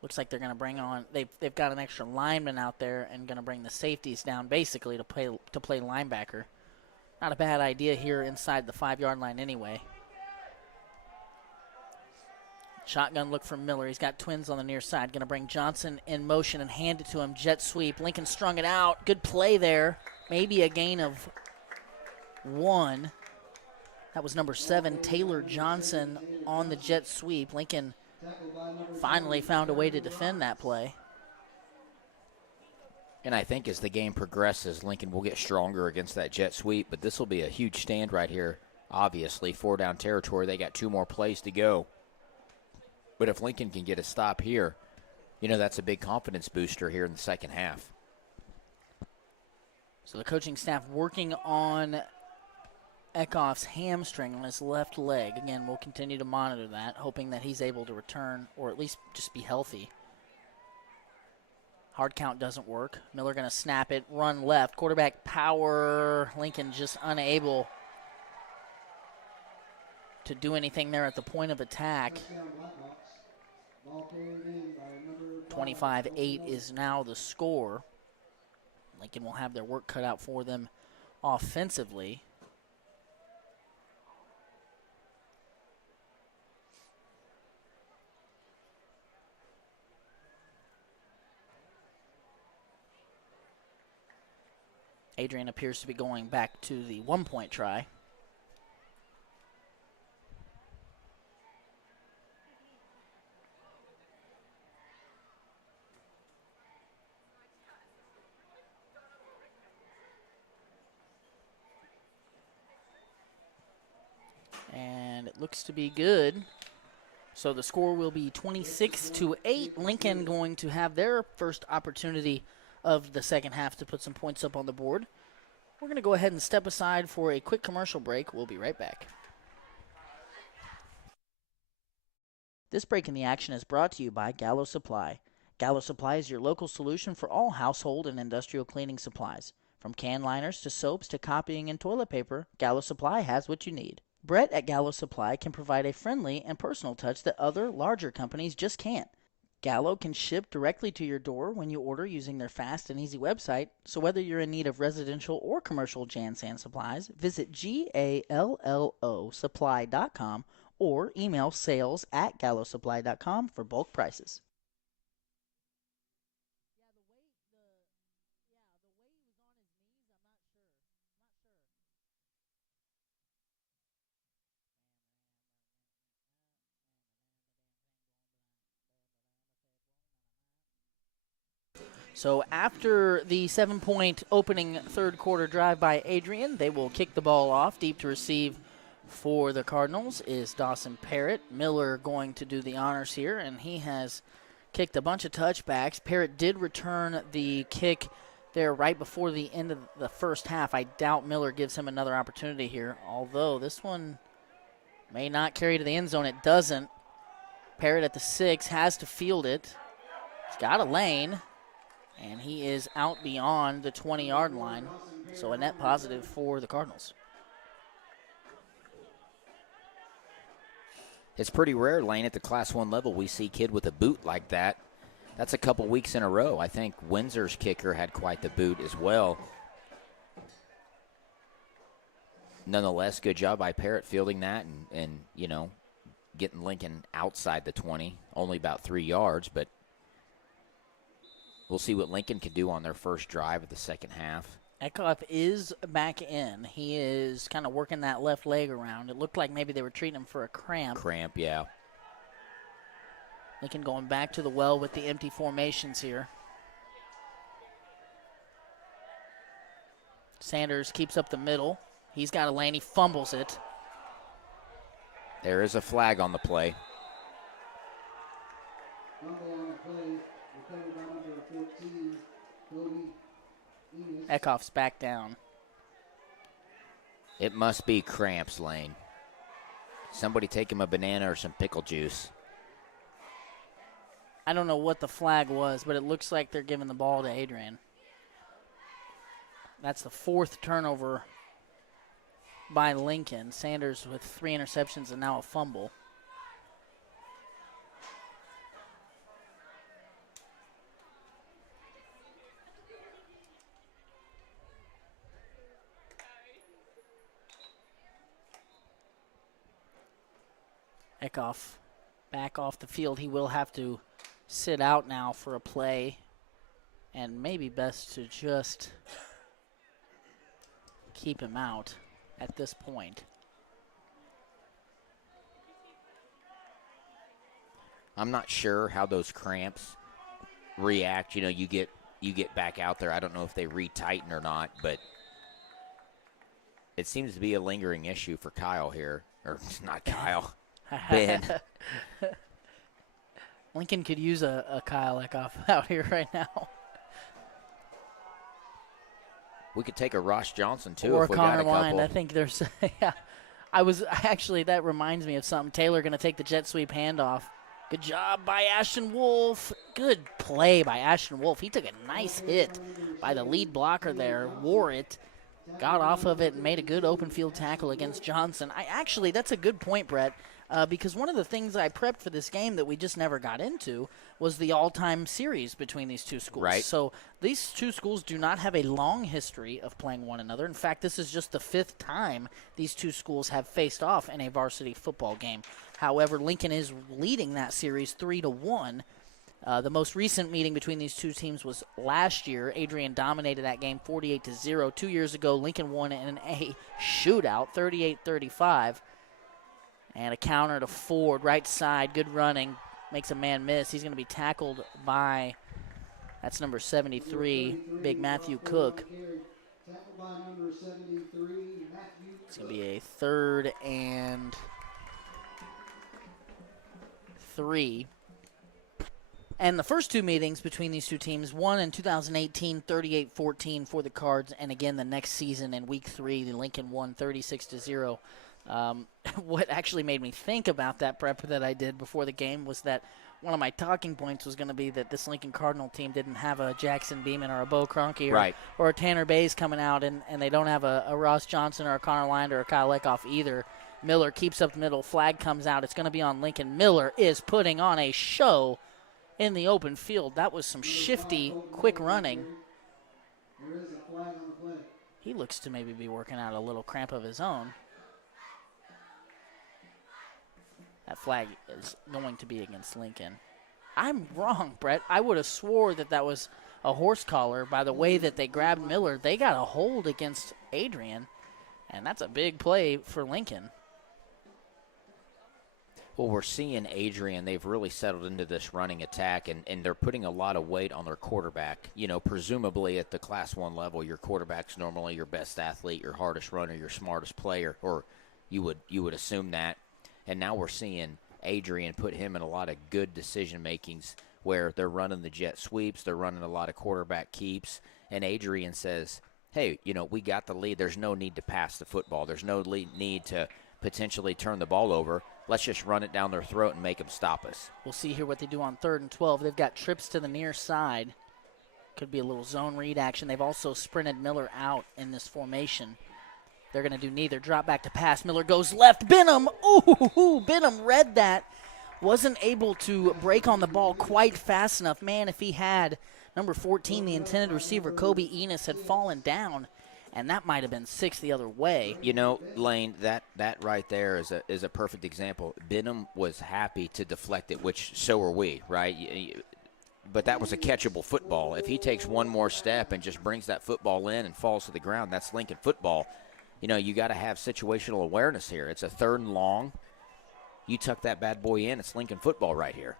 Looks like they're going to bring on, they've got an extra lineman out there and going to bring the safeties down basically to play linebacker. Not a bad idea here inside the 5-yard line anyway. Shotgun look from Miller. He's got twins on the near side. Going to bring Johnson in motion and hand it to him. Jet sweep. Lincoln strung it out. Good play there. Maybe a gain of 1. That was number 7, Taylor Johnson, on the jet sweep. Lincoln finally found a way to defend that play. And I think as the game progresses, Lincoln will get stronger against that jet sweep, but this will be a huge stand right here. Obviously, 4-down territory. They got 2 more plays to go. But if Lincoln can get a stop here, that's a big confidence booster here in the second half. So the coaching staff working on Eckhoff's hamstring on his left leg. Again, we'll continue to monitor that, hoping that he's able to return or at least just be healthy. Hard count doesn't work. Miller going to snap it, run left. Quarterback power. Lincoln just unable to do anything there at the point of attack. 25-8 is now the score. Lincoln will have their work cut out for them offensively. Adrian appears to be going back to the 1-point try. And it looks to be good. So the score will be 26-8. Lincoln going to have their first opportunity of the second half to put some points up on the board. We're going to go ahead and step aside for a quick commercial break. We'll be right back. This break in the action is brought to you by Gallo Supply. Gallo Supply is your local solution for all household and industrial cleaning supplies. From can liners to soaps to copying and toilet paper, Gallo Supply has what you need. Brett at Gallo Supply can provide a friendly and personal touch that other, larger companies just can't. Gallo can ship directly to your door when you order using their fast and easy website, so whether you're in need of residential or commercial Jan Sand supplies, visit GALLOsupply.com or email sales@gallosupply.com for bulk prices. So after the 7-point opening third quarter drive by Adrian, they will kick the ball off deep to receive for the Cardinals is Dawson Parrott. Miller going to do the honors here, and he has kicked a bunch of touchbacks. Parrott did return the kick there right before the end of the first half. I doubt Miller gives him another opportunity here, although this one may not carry to the end zone. It doesn't. Parrott at the 6 has to field it. He's got a lane, and he is out beyond the 20-yard line, so a net positive for the Cardinals. It's pretty rare, Lane, at the Class 1 level we see kid with a boot like that. That's a couple weeks in a row. I think Windsor's kicker had quite the boot as well. Nonetheless, good job by Parrott fielding that and you know, getting Lincoln outside the 20, only about 3 yards, but we'll see what Lincoln can do on their first drive of the second half. Kickoff is back in. He is kind of working that left leg around. It looked like maybe they were treating him for a cramp. Cramp, yeah. Lincoln going back to the well with the empty formations here. Sanders keeps up the middle. He's got a lane. He fumbles it. There is a flag on the play. Fumble on the play, recovered by number 14, Cody Enos. Eckhoff's back down. It must be cramps, Lane. Somebody take him a banana or some pickle juice. I don't know what the flag was, but it looks like they're giving the ball to Adrian. That's the 4th turnover by Lincoln. Sanders with 3 interceptions and now a fumble. Eckhoff back off the field. He will have to sit out now for a play, and maybe best to just keep him out at this point. I'm not sure how those cramps react. You know, you get back out there. I don't know if they retighten or not, but it seems to be a lingering issue for Kyle here. Or not Kyle, Ben. Lincoln could use a Kyle Eckhoff out here right now. We could take a Ross Johnson, too, Or if a we got Connor a couple. Wind. I think there's, yeah. Actually, that reminds me of something. Taylor going to take the jet sweep handoff. Good job by Ashton Wolf. Good play by Ashton Wolf. He took a nice hit by the lead blocker there, wore it, got off of it, and made a good open field tackle against Johnson. That's a good point, Brett, because one of the things I prepped for this game that we just never got into was the all-time series between these two schools. Right. So these two schools do not have a long history of playing one another. In fact, this is just the 5th time these two schools have faced off in a varsity football game. However, Lincoln is leading that series 3-1. The most recent meeting between these two teams was last year. Adrian dominated that game 48-0. 2 years ago, Lincoln won in a shootout, 38-35. And a counter to Ford, right side, good running, makes a man miss. He's going to be tackled by, that's number 73, Big Matthew Cook. Tackled by number 73, Matthew. It's going to be a 3rd and 3. And the first two meetings between these two teams, one in 2018, 38-14 for the Cards, and again the next season in Week 3, the Lincoln won 36-0. What actually made me think about that prep that I did before the game was that one of my talking points was going to be that this Lincoln Cardinal team didn't have a Jackson Beeman or a Bo Kroenke or a Tanner Bays coming out, and they don't have a Ross Johnson or a Connor Lind or a Kyle Eckhoff either. Miller keeps up the middle. Flag comes out. It's going to be on Lincoln. Miller is putting on a show in the open field. That was some shifty, quick running. There is a flag on the play. He looks to maybe be working out a little cramp of his own. That flag is going to be against Lincoln. I'm wrong, Brett. I would have swore that was a horse collar by the way that they grabbed Miller. They got a hold against Adrian, and that's a big play for Lincoln. Well, we're seeing Adrian. They've really settled into this running attack, and they're putting a lot of weight on their quarterback. You know, presumably at the Class 1 level, your quarterback's normally your best athlete, your hardest runner, your smartest player, or You would assume that. And now we're seeing Adrian put him in a lot of good decision makings where they're running the jet sweeps, they're running a lot of quarterback keeps, and Adrian says, hey, we got the lead. There's no need to pass the football. There's no need to potentially turn the ball over. Let's just run it down their throat and make them stop us. We'll see here what they do on 3rd and 12. They've got trips to the near side. Could be a little zone read action. They've also sprinted Miller out in this formation. They're going to do neither. Drop back to pass. Miller goes left. Benham. Ooh, Benham read that. Wasn't able to break on the ball quite fast enough. Man, if he had number 14, the intended receiver, Kobe Enos, had fallen down, and that might have been 6 the other way. Lane, that right there is a perfect example. Benham was happy to deflect it, which so are we, right? But that was a catchable football. If he takes one more step and just brings that football in and falls to the ground, that's Lincoln football. You got to have situational awareness here. It's a 3rd and long. You tuck that bad boy in, it's Lincoln football right here.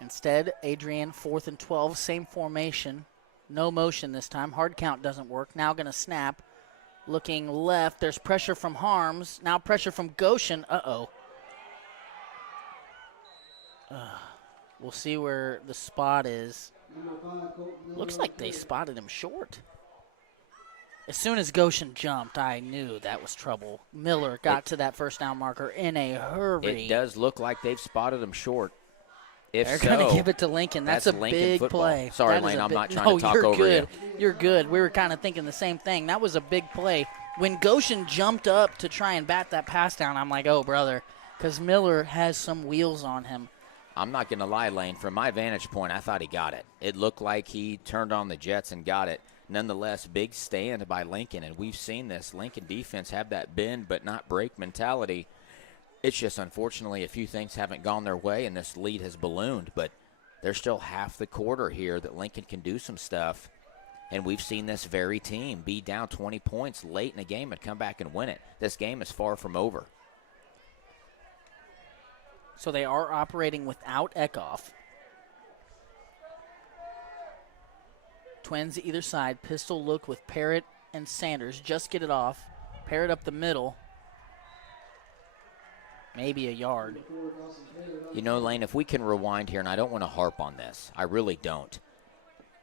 Instead, Adrian, 4th and 12, same formation. No motion this time. Hard count doesn't work. Now going to snap. Looking left. There's pressure from Harms. Now pressure from Goshen. Uh-oh. We'll see where the spot is. Looks like they spotted him short. As soon as Goshen jumped, I knew that was trouble. Miller got to that first down marker in a hurry. It does look like they've spotted him short. They're going to give it to Lincoln. That's a Lincoln big football. play. Sorry, Lane, I'm not trying to talk over you. You're good. We were kind of thinking the same thing. That was a big play. When Goshen jumped up to try and bat that pass down, I'm like, oh, brother, because Miller has some wheels on him. I'm not going to lie, Lane. From my vantage point, I thought he got it. It looked like he turned on the jets and got it. Nonetheless, big stand by Lincoln, and we've seen this Lincoln defense have that bend but not break mentality. It's just, unfortunately, a few things haven't gone their way, and this lead has ballooned. But there's still half the quarter here that Lincoln can do some stuff. And we've seen this very team be down 20 points late in the game and come back and win it. This game is far from over. So they are operating without Kickoff. Twins either side. Pistol look with Parrott and Sanders. Just get it off. Parrott up the middle. Maybe a yard. Lane, if we can rewind here, and I don't want to harp on this. I really don't.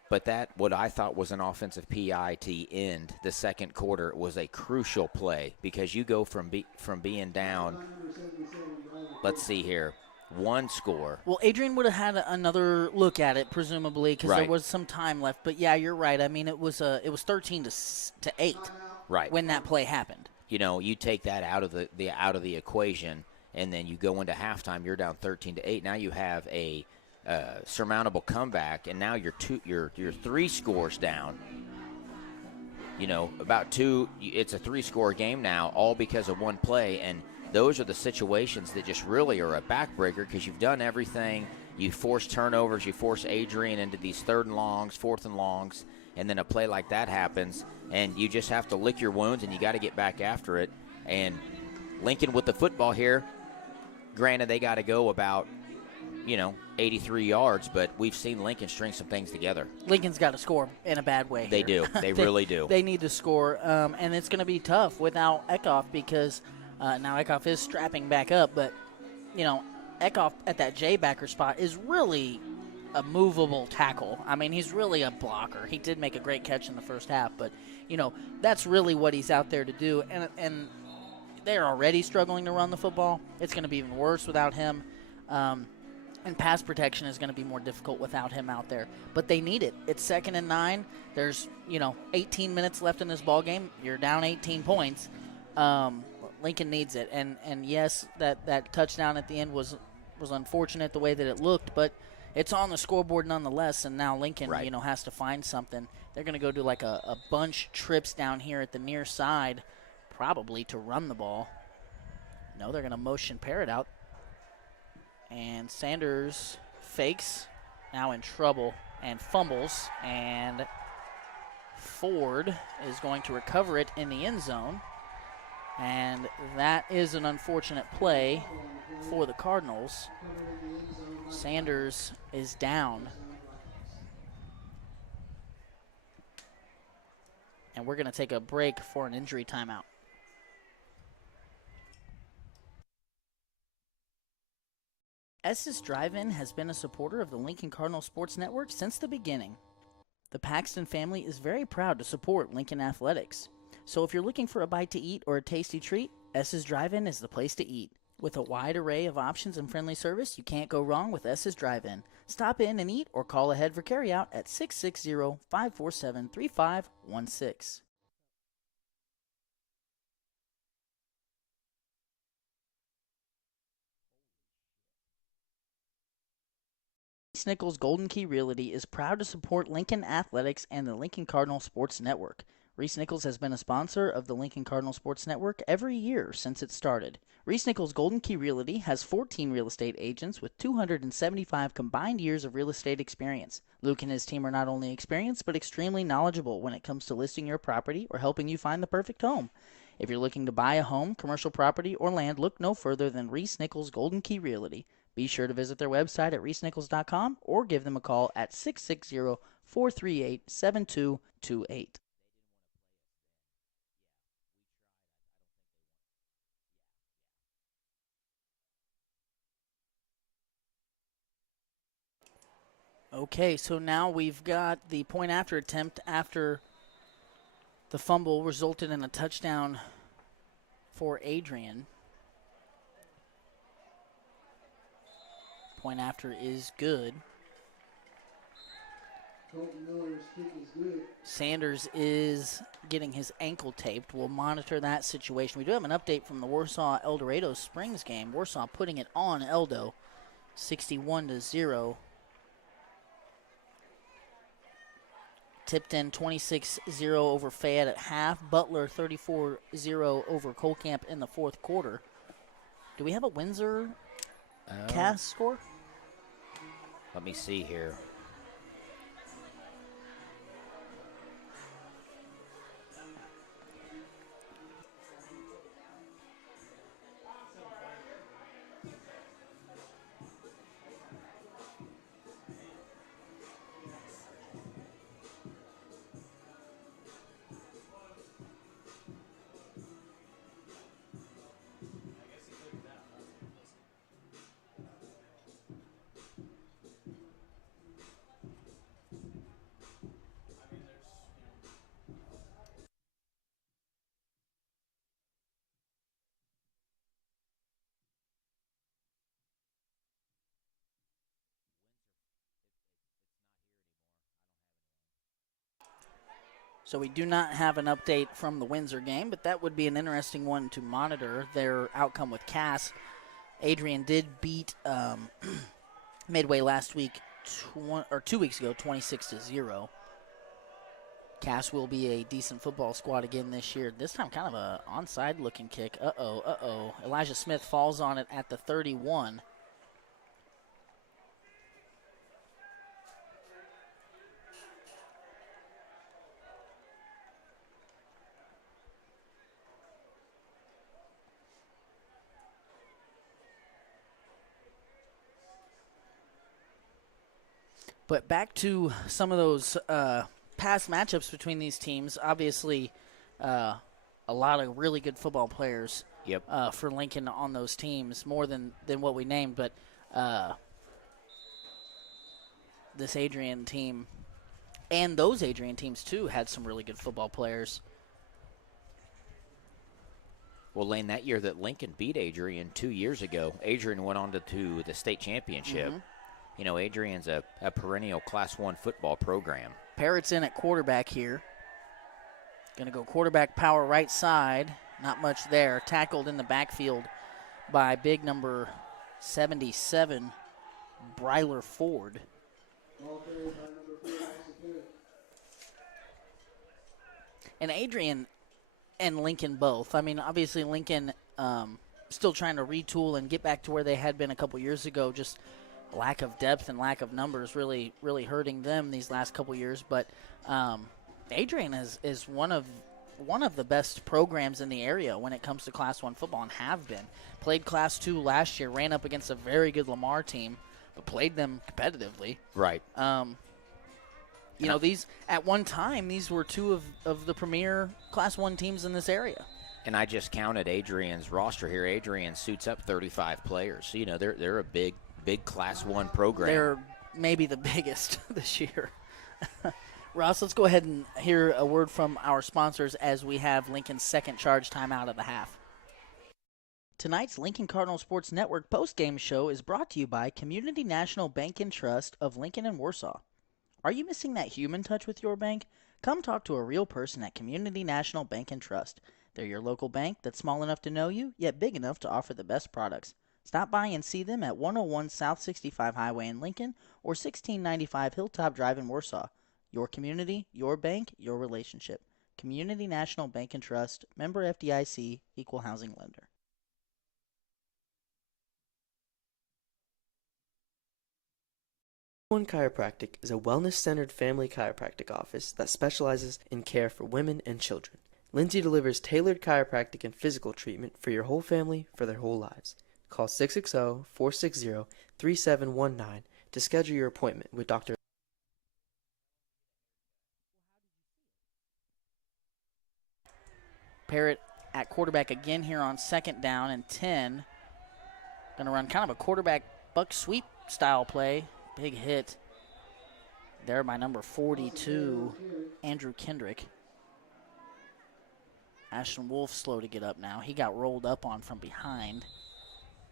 But that, what I thought was an offensive PI to end the second quarter, was a crucial play because you go from being down, let's see here, 1 score. Well, Adrian would have had another look at it, presumably, because there was some time left. But yeah, you're right. I mean, it was 13-8. Right. When that play happened. You take that out of the equation, and then you go into halftime. You're down 13-8. Now you have a surmountable comeback, and now you're 3 scores down. About 2. It's a 3-score game now, all because of one play, and those are the situations that just really are a backbreaker because you've done everything. You force turnovers. You force Adrian into these 3rd and longs, 4th and longs, and then a play like that happens, and you just have to lick your wounds, and you got to get back after it. And Lincoln with the football here, granted they got to go about, 83 yards, but we've seen Lincoln string some things together. Lincoln's got to score in a bad way. They do. They really do. They need to score, and it's going to be tough without Kickoff because now Kickoff is strapping back up, but, Kickoff at that J-backer spot is really a movable tackle. I mean, he's really a blocker. He did make a great catch in the first half, but, that's really what he's out there to do, and they're already struggling to run the football. It's going to be even worse without him. And pass protection is going to be more difficult without him out there. But they need it. It's 2nd and 9. There's, 18 minutes left in this ball game. You're down 18 points. Lincoln needs it. And yes, that touchdown at the end was unfortunate the way that it looked, but it's on the scoreboard nonetheless, and now Lincoln, has to find something. They're going to go do like a bunch trips down here at the near side, probably to run the ball. No, they're going to motion Parrott out. And Sanders fakes, now in trouble, and fumbles. And Ford is going to recover it in the end zone. And that is an unfortunate play for the Cardinals. Sanders is down. And we're going to take a break for an injury timeout. S's Drive-In has been a supporter of the Lincoln Cardinal Sports Network since the beginning. The Paxton family is very proud to support Lincoln Athletics. So if you're looking for a bite to eat or a tasty treat, S's Drive-In is the place to eat. With a wide array of options and friendly service, you can't go wrong with S's Drive-In. Stop in and eat or call ahead for carryout at 660-547-3516. Reese Nichols Golden Key Realty is proud to support Lincoln Athletics and the Lincoln Cardinal Sports Network. Reese Nichols has been a sponsor of the Lincoln Cardinal Sports Network every year since it started. Reese Nichols Golden Key Realty has 14 real estate agents with 275 combined years of real estate experience. Luke and his team are not only experienced but extremely knowledgeable when it comes to listing your property or helping you find the perfect home. If you're looking to buy a home, commercial property, or land, look no further than Reese Nichols Golden Key Realty. Be sure to visit their website at reesenichols.com or give them a call at 660-438-7228. Okay, so now we've got the point after attempt after the fumble resulted in a touchdown for Adrian. Point after is good. Colton Miller's kick is good. Sanders is getting his ankle taped. We'll monitor that situation. We do have an update from the Warsaw El Dorado Springs game. Warsaw putting it on Eldo, 61-0. Tipton 26-0 over Fayette at half. Butler 34-0 over Colcamp in the fourth quarter. Do we have a Windsor Cass score? Let me see here. So we do not have an update from the Windsor game, but that would be an interesting one to monitor, their outcome with Cass. Adrian did beat Midway last week, 2 weeks ago, 26-0. Cass will be a decent football squad again this year. This time kind of a onside looking kick. Uh-oh. Elijah Smith falls on it at the 31. But back to some of those past matchups between these teams. Obviously, a lot of really good football players for Lincoln on those teams, more than what we named. But this Adrian team and those Adrian teams, too, had some really good football players. Well, Lane, that year that Lincoln beat Adrian 2 years ago, Adrian went on to the state championship. Mm-hmm. You know, Adrian's a perennial Class 1 football program. Parrott's in at quarterback here. Going to go quarterback power right side. Not much there. Tackled in the backfield by big number 77, Bryler Ford. Ball carried by number 4, Mason Pitt. And Adrian and Lincoln both. I mean, obviously Lincoln still trying to retool and get back to where they had been a couple years ago. Just lack of depth and lack of numbers really hurting them these last couple years. But Adrian is one of the best programs in the area when it comes to Class 1 football and have been. Played Class 2 last year, ran up against a very good Lamar team, but played them competitively. Right. You know, these at one time, these were two of the premier Class 1 teams in this area. And I just counted Adrian's roster here. Adrian suits up 35 players. So, you know, they're a big big Class 1 program. They're maybe the biggest this year. Ross, let's go ahead and hear a word from our sponsors as we have Lincoln's second charge timeout of the half. Tonight's Lincoln Cardinal Sports Network postgame show is brought to you by Community National Bank and Trust of Lincoln and Warsaw. Are you missing that human touch with your bank? Come talk to a real person at Community National Bank and Trust. They're your local bank that's small enough to know you, yet big enough to offer the best products. Stop by and see them at 101 South 65 Highway in Lincoln or 1695 Hilltop Drive in Warsaw. Your community, your bank, your relationship. Community National Bank and Trust, member FDIC, equal housing lender. One Chiropractic is a wellness-centered family chiropractic office that specializes in care for women and children. Lindsay delivers tailored chiropractic and physical treatment for your whole family for their whole lives. Call 660-460-3719 to schedule your appointment with Dr. Parrott at quarterback again here on 2nd down and 10. Going to run kind of a quarterback buck sweep style play. Big hit there by number 42, Andrew Kendrick. Ashton Wolf slow to get up now. He got rolled up on from behind.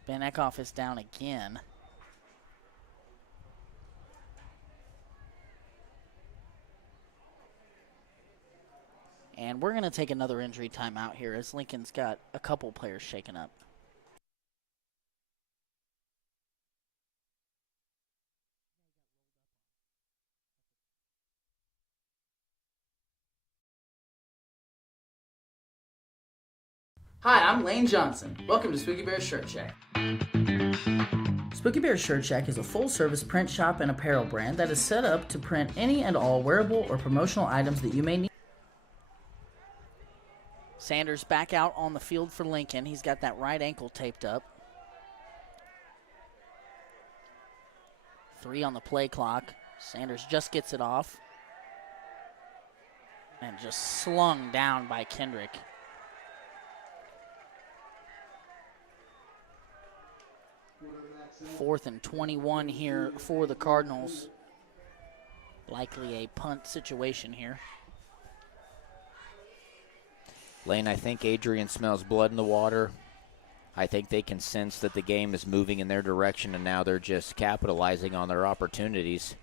Ben Eckhoff is down again. And we're going to take another injury timeout here as Lincoln's got a couple players shaken up. Hi, I'm Lane Johnson. Welcome to Spooky Bear's Shirt Shack. Spooky Bear's Shirt Shack is a full-service print shop and apparel brand that is set up to print any and all wearable or promotional items that you may need. Sanders back out on the field for Lincoln. He's got that right ankle taped up. 3 on the play clock. Sanders just gets it off. And just slung down by Kendrick. 4th and 21 here for the Cardinals. Likely a punt situation here. Lane, I think Adrian smells blood in the water. I think they can sense that the game is moving in their direction, and now they're just capitalizing on their opportunities.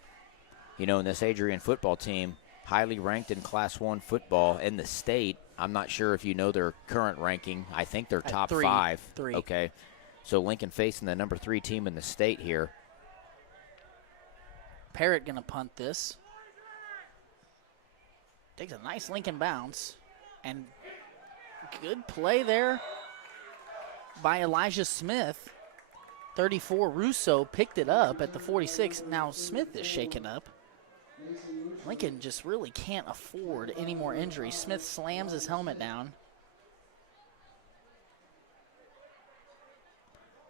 You know, in this Adrian football team, highly ranked in Class 1 football in the state. I'm not sure if you know their current ranking. I think they're top 5. Three. Okay. So Lincoln facing the number 3 team in the state here. Parrott going to punt this. Takes a nice Lincoln bounce. And good play there by Elijah Smith. 34, Russo picked it up at the 46. Now Smith is shaken up. Lincoln just really can't afford any more injuries. Smith slams his helmet down.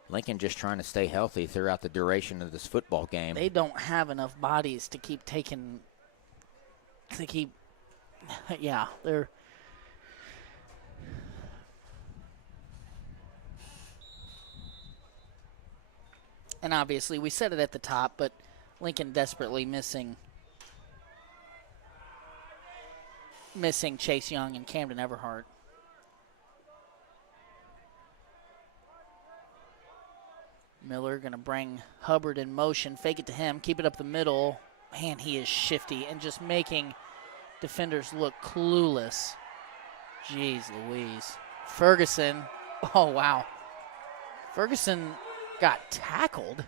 Lincoln just trying to stay healthy throughout the duration of this football game. They don't have enough bodies to keep yeah, they're. And obviously, we said it at the top, but Lincoln desperately missing Chase Young and Camden Everhart. Miller going to bring Hubbard in motion, fake it to him, keep it up the middle. Man, he is shifty and just making defenders look clueless. Jeez Louise. Ferguson, oh wow. Ferguson got tackled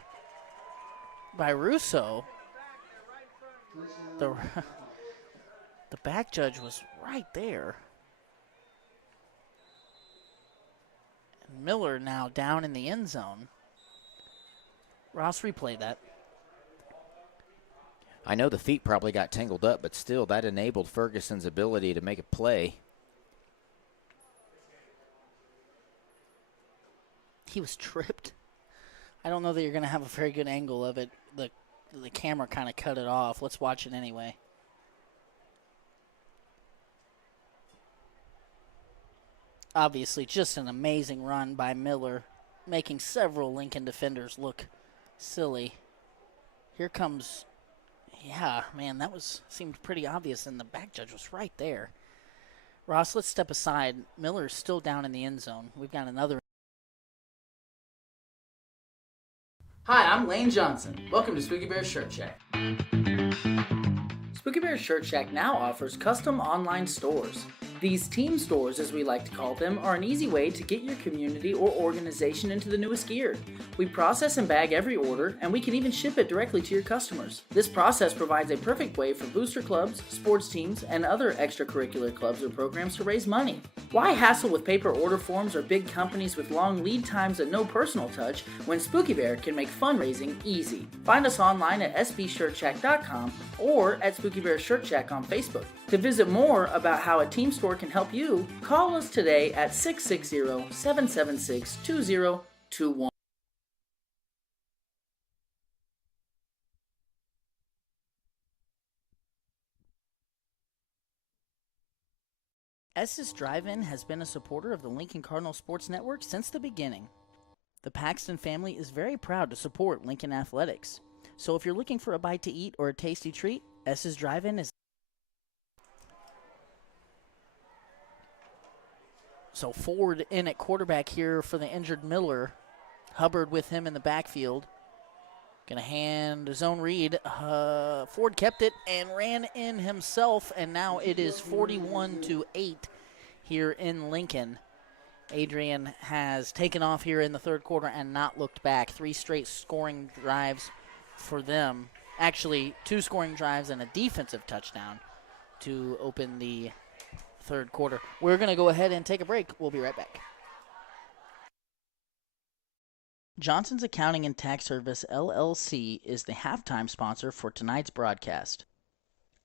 by Russo. The back judge was right there. And Miller now down in the end zone. Ross, replay that. I know the feet probably got tangled up, but still that enabled Ferguson's ability to make a play. He was tripped. I don't know that you're going to have a very good angle of it. The camera kind of cut it off. Let's watch it anyway. Obviously, just an amazing run by Miller, making several Lincoln defenders look silly. Here comes, yeah, man, that seemed pretty obvious, and the back judge was right there. Ross, let's step aside. Miller's still down in the end zone. We've got another. Hi, I'm Lane Johnson. Welcome to Spooky Bear Shirt Shack. Spooky Bear Shirt Shack now offers custom online stores. These team stores, as we like to call them, are an easy way to get your community or organization into the newest gear. We process and bag every order, and we can even ship it directly to your customers. This process provides a perfect way for booster clubs, sports teams, and other extracurricular clubs or programs to raise money. Why hassle with paper order forms or big companies with long lead times and no personal touch when Spooky Bear can make fundraising easy? Find us online at sbshirtshack.com or at Spooky Bear Shirt Shack on Facebook. To visit more about how a team store can help you, call us today at 660-776-2021. Estes Drive-In has been a supporter of the Lincoln Cardinal Sports Network since the beginning. The Paxton family is very proud to support Lincoln Athletics. So if you're looking for a bite to eat or a tasty treat, Estes Drive-In is. So Ford in at quarterback here for the injured Miller. Hubbard with him in the backfield. Going to hand a zone read. Ford kept it and ran in himself, and now it is 41-8 here in Lincoln. Adrian has taken off here in the third quarter and not looked back. 3 straight scoring drives for them. Actually, 2 scoring drives and a defensive touchdown to open the third quarter. We're going to go ahead and take a break. We'll be right back. Johnson's Accounting and Tax Service, LLC, is the halftime sponsor for tonight's broadcast.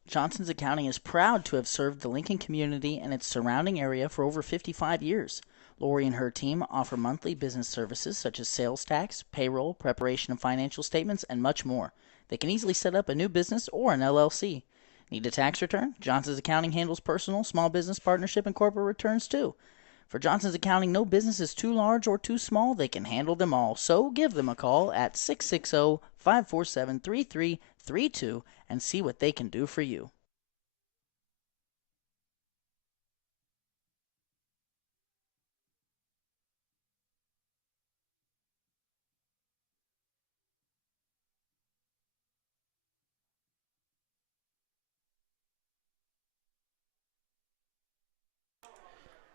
Johnson's Accounting is proud to have served the Lincoln community and its surrounding area for over 55 years. Lori and her team offer monthly business services such as sales tax, payroll, preparation of financial statements, and much more. They can easily set up a new business or an LLC. Need a tax return? Johnson's Accounting handles personal, small business, partnership, and corporate returns too. For Johnson's Accounting, no business is too large or too small. They can handle them all. So give them a call at 660-547-3332 and see what they can do for you.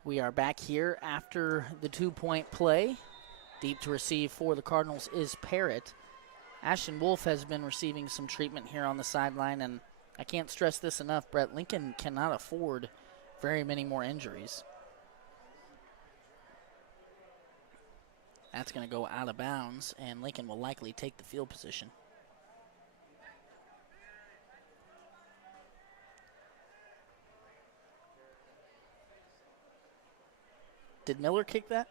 We are back here after the 2-point play. Deep to receive for the Cardinals is Parrott. Ashton Wolf has been receiving some treatment here on the sideline, and I can't stress this enough, Brett. Lincoln cannot afford very many more injuries. That's going to go out of bounds, and Lincoln will likely take the field position. Did Miller kick that?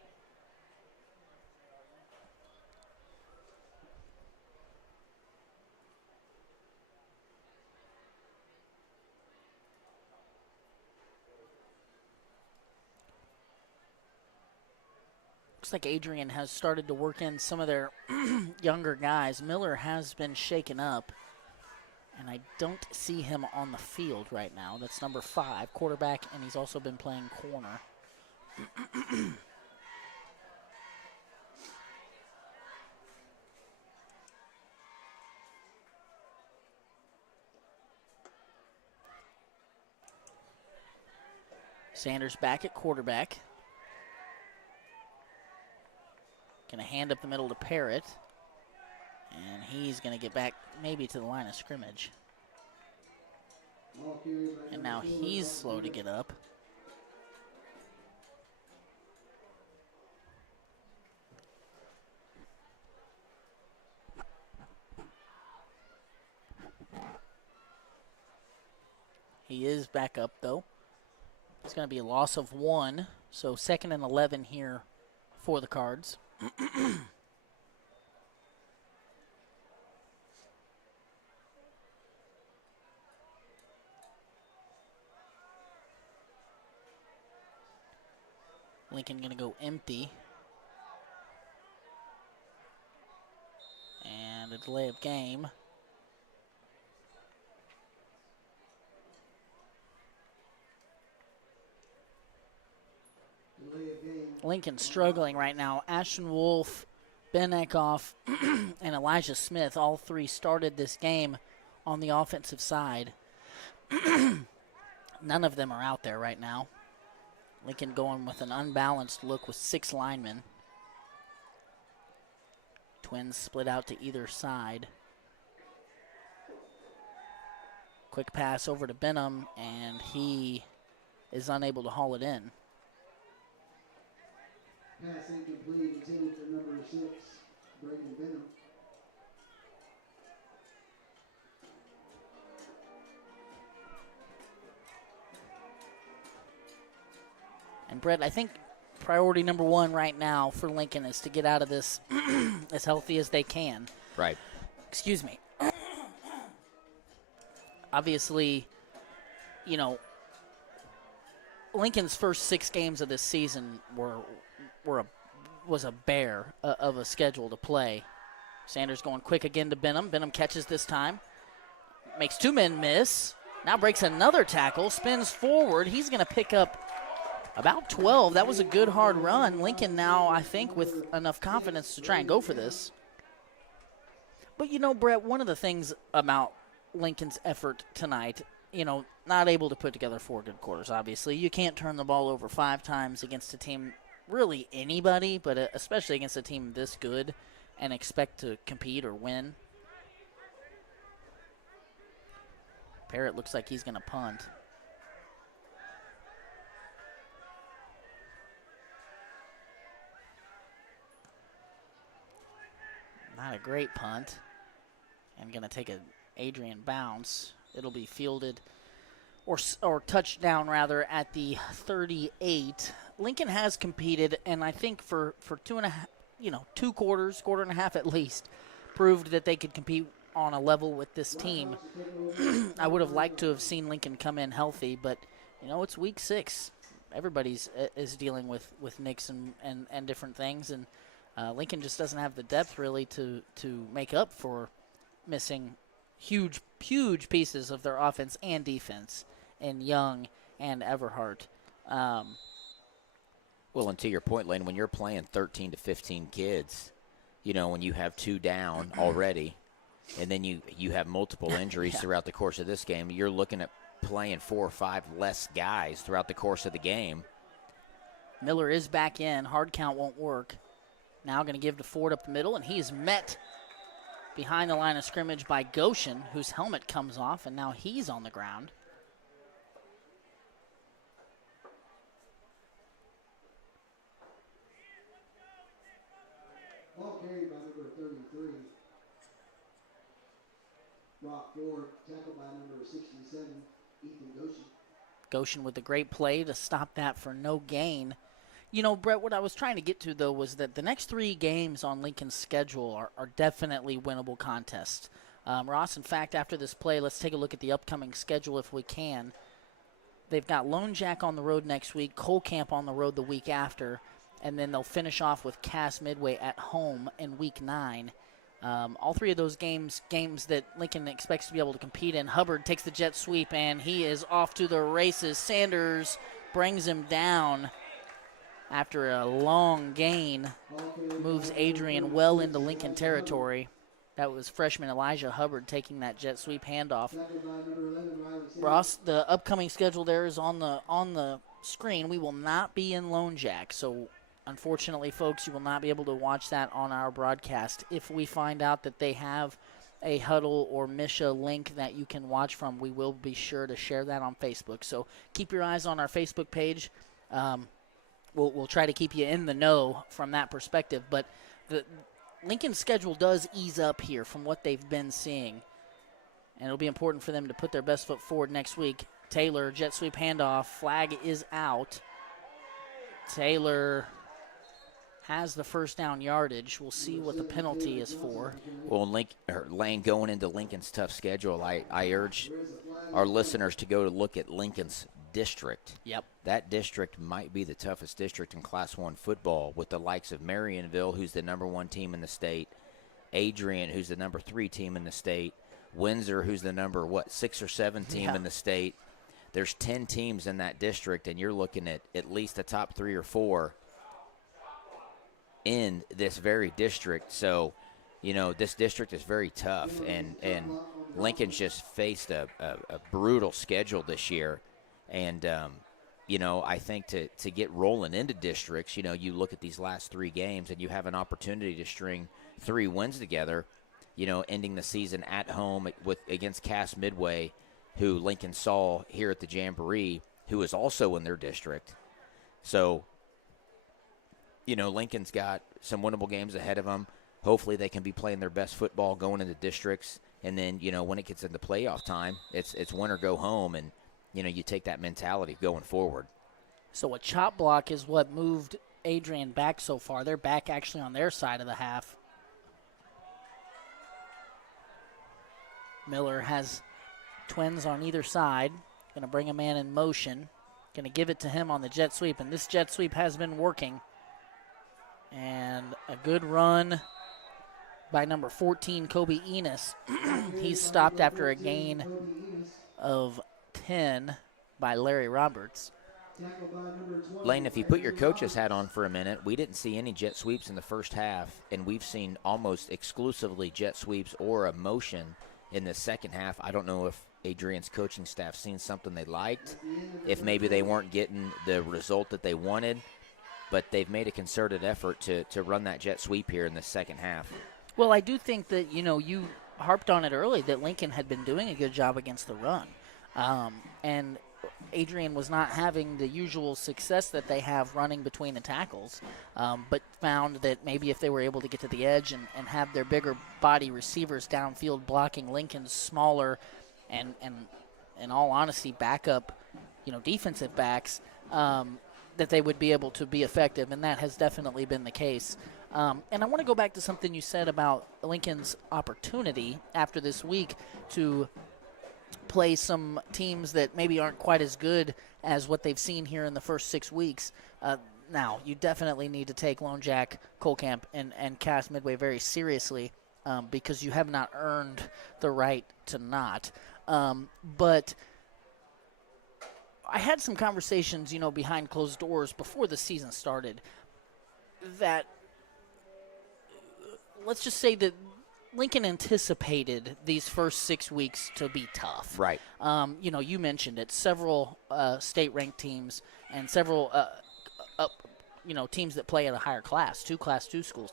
Looks like Adrian has started to work in some of their younger guys. Miller has been shaken up, and I don't see him on the field right now. That's number 5, quarterback, and he's also been playing corner. Sanders back at quarterback. Going to hand up the middle to Parrott. And he's going to get back maybe to the line of scrimmage. And now he's slow to get up. He is back up, though. It's going to be a loss of 1. So 2nd and 11 here for the Cards. Lincoln going to go empty. And delay of game. Delay of game. Lincoln struggling right now. Ashton Wolf, Ben Eckhoff, and Elijah Smith, all three started this game on the offensive side. None of them are out there right now. Lincoln going with an unbalanced look with 6 linemen. Twins split out to either side. Quick pass over to Benham, and he is unable to haul it in. Pass incomplete, intended for number 6, Braden Benham. And Brett, I think priority number 1 right now for Lincoln is to get out of this as healthy as they can. Right. Excuse me. Obviously, you know, Lincoln's first 6 games of this season was a bear of a schedule to play. Sanders going quick again to Benham. Benham catches this time. Makes 2 men miss. Now breaks another tackle. Spins forward. He's going to pick up about 12. That was a good hard run. Lincoln now, I think, with enough confidence to try and go for this. But, you know, Brett, one of the things about Lincoln's effort tonight, you know, not able to put together 4 good quarters, obviously. You can't turn the ball over 5 times against a team, really anybody, but especially against a team this good, and expect to compete or win. Parrott looks like he's going to punt. Not a great punt. And going to take an Adrian bounce. It'll be fielded or touchdown rather at the 38. Lincoln has competed, and I think for 2 quarters, quarter and a half at least, proved that they could compete on a level with this team. I would have liked to have seen Lincoln come in healthy, but you know, it's week 6. Everybody's is dealing with nicks and different things, and Lincoln just doesn't have the depth really to make up for missing huge pieces of their offense and defense in Young and Everhart. Well, and to your point, Lane, when you're playing 13 to 15 kids, you know, when you have 2 down already, and then you have multiple injuries throughout the course of this game, you're looking at playing 4 or 5 less guys throughout the course of the game. Miller is back in. Hard count won't work. Now going to give to Ford up the middle, and he's met behind the line of scrimmage by Goshen, whose helmet comes off, and now he's on the ground. Ball carried by number 33. Rock Ford, tackled by number 67, Ethan Goshen. Goshen with a great play to stop that for no gain. You know, Brett, what I was trying to get to, though, was that the next 3 games on Lincoln's schedule are definitely winnable contests. Ross, in fact, after this play, let's take a look at the upcoming schedule if we can. They've got Lone Jack on the road next week, Cole Camp on the road the week after, and then they'll finish off with Cass Midway at home in week 9. All 3 of those games that Lincoln expects to be able to compete in. Hubbard takes the jet sweep, and he is off to the races. Sanders brings him down after a long gain, moves Adrian well into Lincoln territory. That was freshman Elijah Hubbard taking that jet sweep handoff. Ross, the upcoming schedule there is on the screen. We will not be in Lone Jack, so unfortunately, folks, you will not be able to watch that on our broadcast. If we find out that they have a Huddle or Misha link that you can watch from, we will be sure to share that on Facebook. So keep your eyes on our Facebook page. We'll try to keep you in the know from that perspective. But the Lincoln's schedule does ease up here from what they've been seeing. And it'll be important for them to put their best foot forward next week. Taylor, jet sweep handoff. Flag is out. Taylor has the first down yardage. We'll see what the penalty is for. Well, Lane, going into Lincoln's tough schedule, I urge our listeners to go to look at Lincoln's district. Yep. That district might be the toughest district in Class 1 football, with the likes of Marionville, who's the #1 team in the state, Adrian, who's the number 3 team in the state, Windsor, who's the number, 6 or 7 team in the state. There's 10 teams in that district, and you're looking at least the top 3 or 4 in this very district. So, this district is very tough, and Lincoln's just faced a brutal schedule this year. And, I think to get rolling into districts, you look at these last 3 games, and you have an opportunity to string 3 wins together, ending the season at home against Cass Midway, who Lincoln saw here at the Jamboree, who is also in their district. So, Lincoln's got some winnable games ahead of them. Hopefully they can be playing their best football going into districts. And then, when it gets into playoff time, it's win or go home. And, you take that mentality going forward. So a chop block is what moved Adrian back so far. They're back actually on their side of the half. Miller has twins on either side. Going to bring a man in motion. Going to give it to him on the jet sweep. And this jet sweep has been working. And a good run by number 14, Kobe Enos. He's stopped after a gain of 10 by Larry Roberts. Lane, if you put your coach's hat on for a minute, we didn't see any jet sweeps in the first half, and we've seen almost exclusively jet sweeps or a motion in the second half. I don't know if Adrian's coaching staff seen something they liked, if maybe they weren't getting the result that they wanted, but they've made a concerted effort to run that jet sweep here in the second half. Well, I do think that, you harped on it early that Lincoln had been doing a good job against the run. And Adrian was not having the usual success that they have running between the tackles, but found that maybe if they were able to get to the edge and have their bigger body receivers downfield blocking Lincoln's smaller and in all honesty, backup, defensive backs, that they would be able to be effective, and that has definitely been the case. And I want to go back to something you said about Lincoln's opportunity after this week to play some teams that maybe aren't quite as good as what they've seen here in the first 6 weeks. Now, you definitely need to take Lone Jack, Colcamp, and Cass Midway very seriously because you have not earned the right to not. But I had some conversations, behind closed doors before the season started that let's just say that Lincoln anticipated these first 6 weeks to be tough. Right. You mentioned it. Several state-ranked teams and several, teams that play at a higher class. 2 Class 2 schools,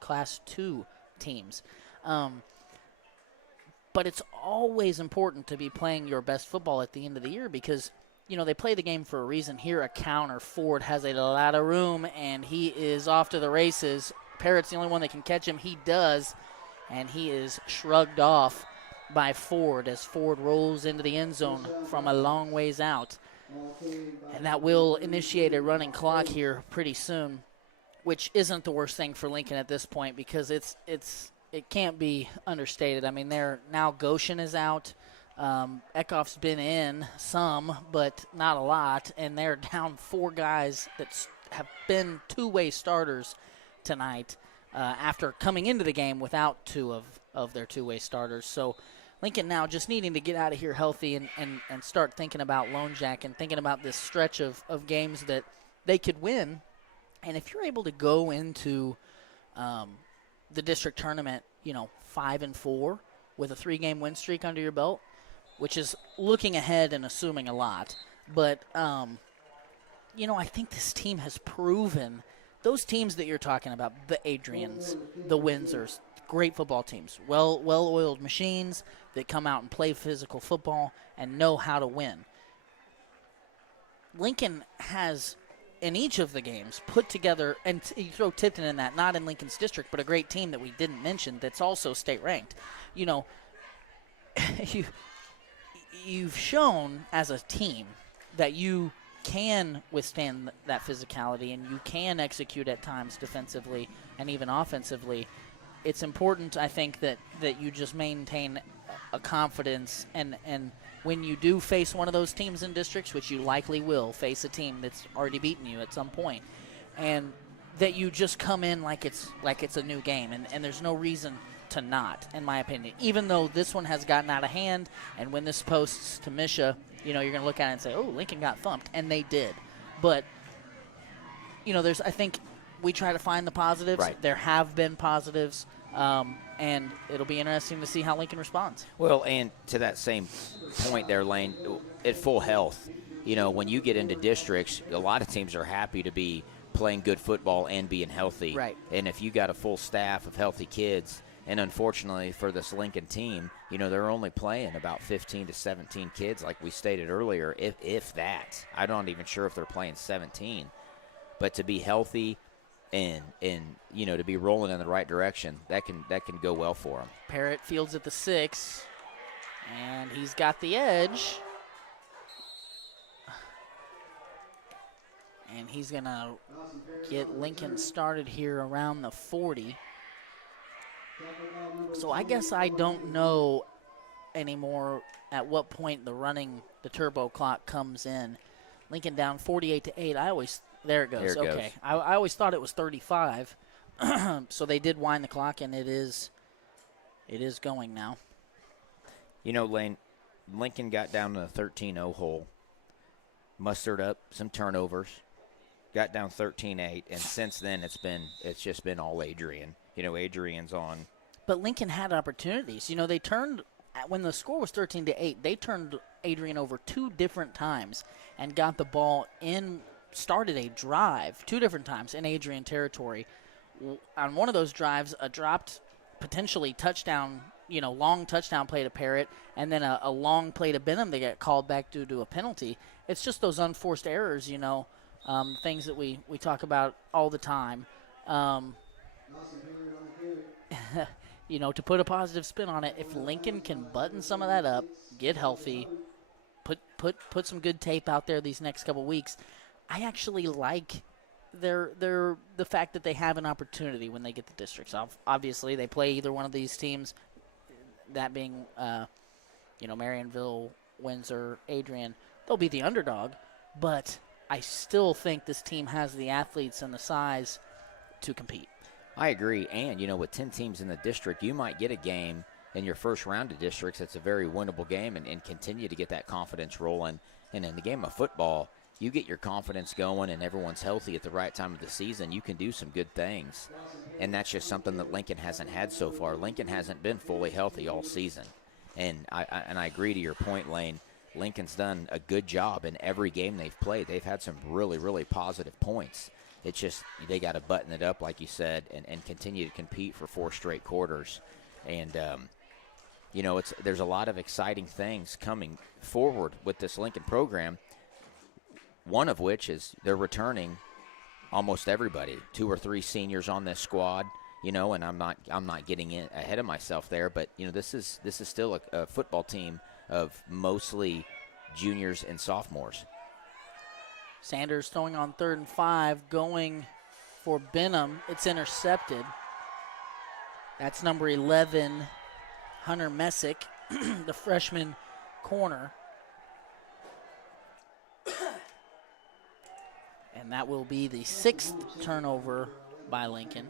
Class 2 teams. But it's always important to be playing your best football at the end of the year because, they play the game for a reason. Here, a counter. Ford has a lot of room, and he is off to the races. Parrott's the only one that can catch him. He does, and he is shrugged off by Ford as Ford rolls into the end zone from a long ways out. And that will initiate a running clock here pretty soon, which isn't the worst thing for Lincoln at this point because it can't be understated. I mean, now Goshen is out. Eckhoff's been in some, but not a lot, and they're down 4 guys that have been two-way starters tonight after coming into the game without 2 of their two-way starters. So Lincoln now just needing to get out of here healthy and start thinking about Lone Jack and thinking about this stretch of games that they could win. And if you're able to go into the district tournament, 5-4 with a 3-game win streak under your belt, which is looking ahead and assuming a lot. But, I think this team has proven those teams that you're talking about, the Adrians, the Windsors, great football teams, well-oiled machines that come out and play physical football and know how to win. Lincoln has, in each of the games, put together, and you throw Tipton in that, not in Lincoln's district, but a great team that we didn't mention that's also state-ranked. You've shown as a team that you can withstand that physicality and you can execute at times defensively and even offensively. It's important, I think, that you just maintain a confidence and when you do face one of those teams in districts, which you likely will face a team that's already beaten you at some point, and that you just come in like it's a new game, and there's no reason to not, in my opinion. Even though this one has gotten out of hand, and when this posts to Misha, you're going to look at it and say, oh, Lincoln got thumped, and they did. But, I think we try to find the positives. Right. There have been positives, and it'll be interesting to see how Lincoln responds. Well, and to that same point there, Lane, at full health, when you get into districts, a lot of teams are happy to be playing good football and being healthy. Right. And if you got a full staff of healthy kids, and unfortunately for this Lincoln team, they're only playing about 15 to 17 kids, like we stated earlier, if that. I'm not even sure if they're playing 17. But to be healthy and to be rolling in the right direction, that can go well for them. Parrott fields at the 6, and he's got the edge. And he's going to get Lincoln started here around the 40. So I guess I don't know anymore at what point the turbo clock comes in. Lincoln down 48-8. There it goes. There it okay. goes. I always thought it was 35. So they did wind the clock, and it is going now. Lane, Lincoln got down to the 13-0 hole, mustered up some turnovers, got down 13-8, and since then it's just been all Adrian. Adrian's on. But Lincoln had opportunities. They turned, when the score was 13-8, they turned Adrian over 2 different times and got the ball in, started a drive 2 different times in Adrian territory. On one of those drives, a dropped, potentially touchdown, long touchdown play to Parrott, and then a long play to Benham that got called back due to a penalty. It's just those unforced errors, things that we talk about all the time. To put a positive spin on it, if Lincoln can button some of that up, get healthy, put some good tape out there these next couple weeks, I actually like the fact that they have an opportunity when they get the districts. Obviously, they play either one of these teams, that being Marionville, Windsor, Adrian. They'll be the underdog, but I still think this team has the athletes and the size to compete. I agree, and with 10 teams in the district, you might get a game in your first round of districts that's a very winnable game and continue to get that confidence rolling. And in the game of football, you get your confidence going and everyone's healthy at the right time of the season, you can do some good things. And that's just something that Lincoln hasn't had so far. Lincoln hasn't been fully healthy all season. And I agree to your point, Lane. Lincoln's done a good job in every game they've played. They've had some really, really positive points. It's just they got to button it up, like you said, and continue to compete for 4 straight quarters. And, there's a lot of exciting things coming forward with this Lincoln program, one of which is they're returning almost everybody, 2 or 3 seniors on this squad, and I'm not getting in ahead of myself there, but, this is still a football team of mostly juniors and sophomores. Sanders throwing on 3rd and 5, going for Benham. It's intercepted. That's number 11, Hunter Messick, the freshman corner. And that will be the 6th turnover by Lincoln.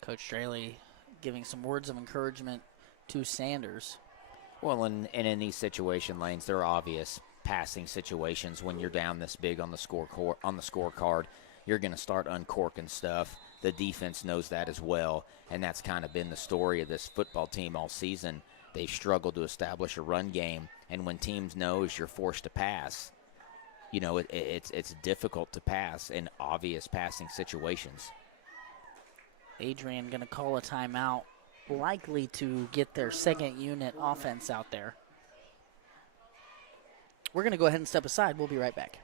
Coach Straley giving some words of encouragement to Sanders. Well, and in these situation lanes, there are obvious passing situations when you're down this big on the scorecard. You're going to start uncorking stuff. The defense knows that as well, and that's kind of been the story of this football team all season. They've struggled to establish a run game, and when teams knows you're forced to pass, it's difficult to pass in obvious passing situations. Adrian going to call a timeout, likely to get their second unit offense out there. We're going to go ahead and step aside. We'll be right back.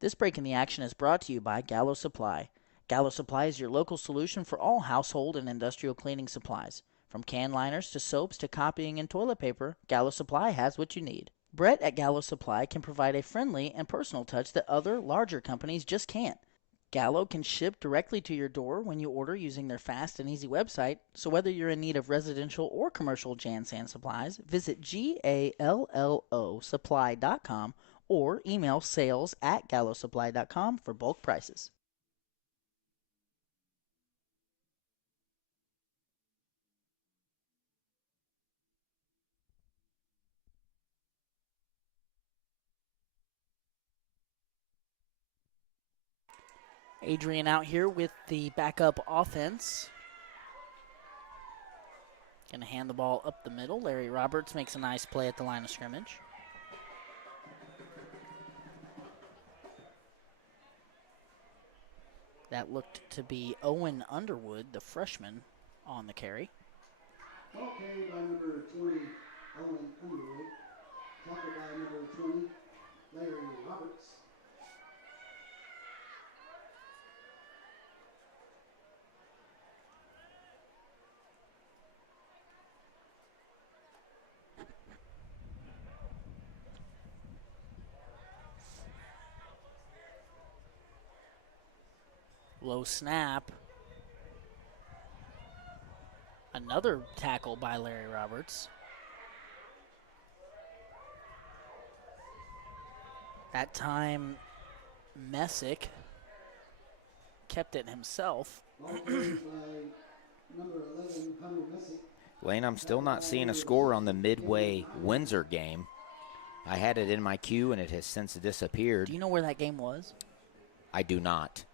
This break in the action is brought to you by Gallo Supply. Gallo Supply is your local solution for all household and industrial cleaning supplies. From can liners to soaps to copying and toilet paper, Gallo Supply has what you need. Brett at Gallo Supply can provide a friendly and personal touch that other, larger companies just can't. Gallo can ship directly to your door when you order using their fast and easy website. So whether you're in need of residential or commercial Jan Sand supplies, visit GALLOsupply.com or email sales@gallosupply.com for bulk prices. Adrian out here with the backup offense. Going to hand the ball up the middle. Larry Roberts makes a nice play at the line of scrimmage. That looked to be Owen Underwood, the freshman, on the carry. Ball carried by number 20, Owen Underwood. Tackled by number 20, Larry Roberts. Low snap. Another tackle by Larry Roberts. That time, Messick kept it himself. Ball carried by number 11, Hunter Messick. Lane, I'm still not seeing a score on the Midway Windsor game. I had it in my queue, and it has since disappeared. Do you know where that game was? I do not.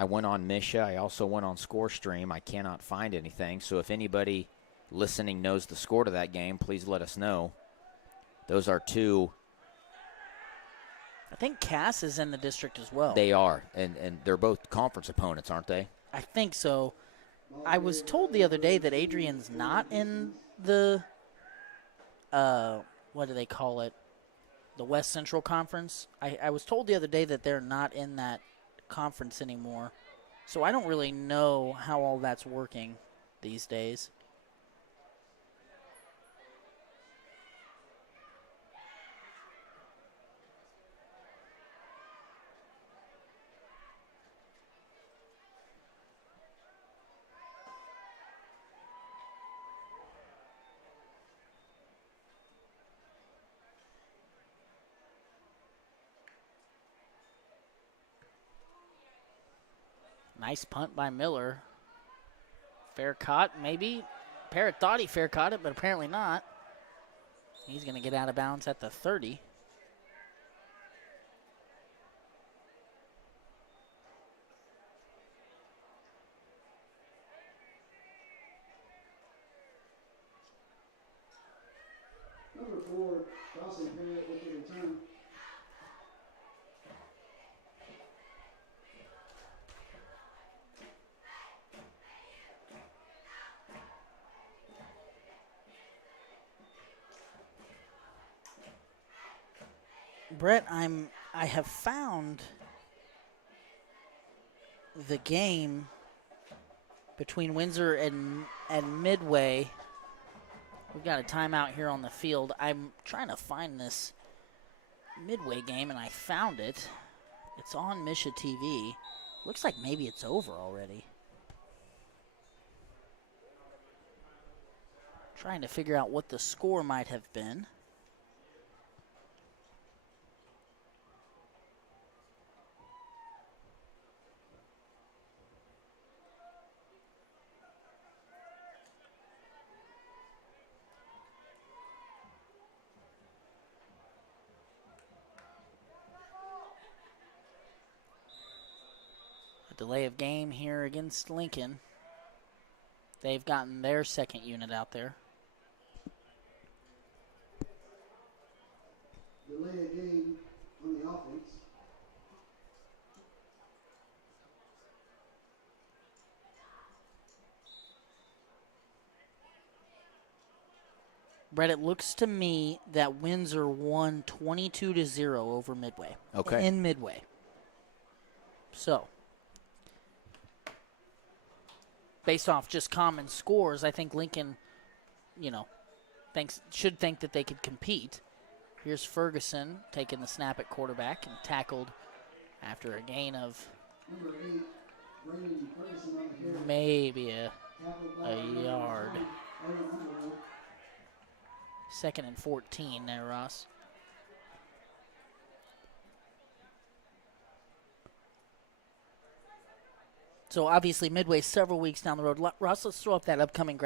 I went on Misha. I also went on ScoreStream. I cannot find anything. So if anybody listening knows the score to that game, please let us know. Those are two. I think Cass is in the district as well. They are, and they're both conference opponents, aren't they? I think so. I was told the other day that Adrian's not in the, what do they call it? The West Central Conference. I was told the other day that they're not in that conference anymore. So I don't really know how all that's working these days. Nice punt by Miller. Fair caught, maybe. Parrott thought he fair caught it, but apparently not. He's going to get out of bounds at the 30. Number 4, Dawson Parrott with the return. Brett, I have found the game between Windsor and Midway. We've got a timeout here on the field. I'm trying to find this Midway game, and I found it. It's on Misha TV. Looks like maybe it's over already. Trying to figure out what the score might have been. Delay of game here against Lincoln. They've gotten their second unit out there. Delay a game on the offense. Brett, it looks to me that Windsor won 22-0 over Midway. Okay. In Midway. So, based off just common scores, I think Lincoln, should think that they could compete. Here's Ferguson taking the snap at quarterback and tackled after a gain of Number 8, Brandon Ferguson on the carry. maybe Tackled by a number yard. 20, Owen Underwood. 2nd and 14 there, Ross. So obviously Midway several weeks down the road. Ross, let's throw up that upcoming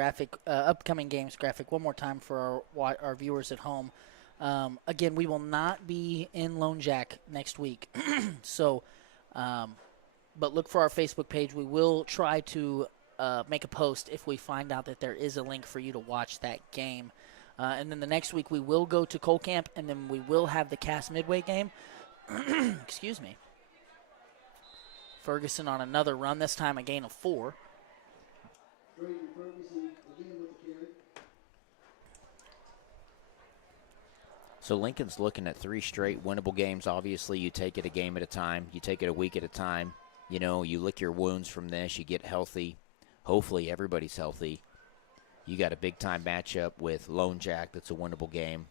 games graphic one more time for our viewers at home. Again, we will not be in Lone Jack next week. So, but look for our Facebook page. We will try to make a post if we find out that there is a link for you to watch that game. And then the next week we will go to Cole Camp, and then we will have the Cass Midway game. Excuse me. Ferguson on another run, this time a gain of 4. Brandon Ferguson again with the carry. So Lincoln's looking at 3 straight winnable games. Obviously, you take it a game at a time. You take it a week at a time. You know, you lick your wounds from this. You get healthy. Hopefully everybody's healthy. You got a big-time matchup with Lone Jack that's a winnable game.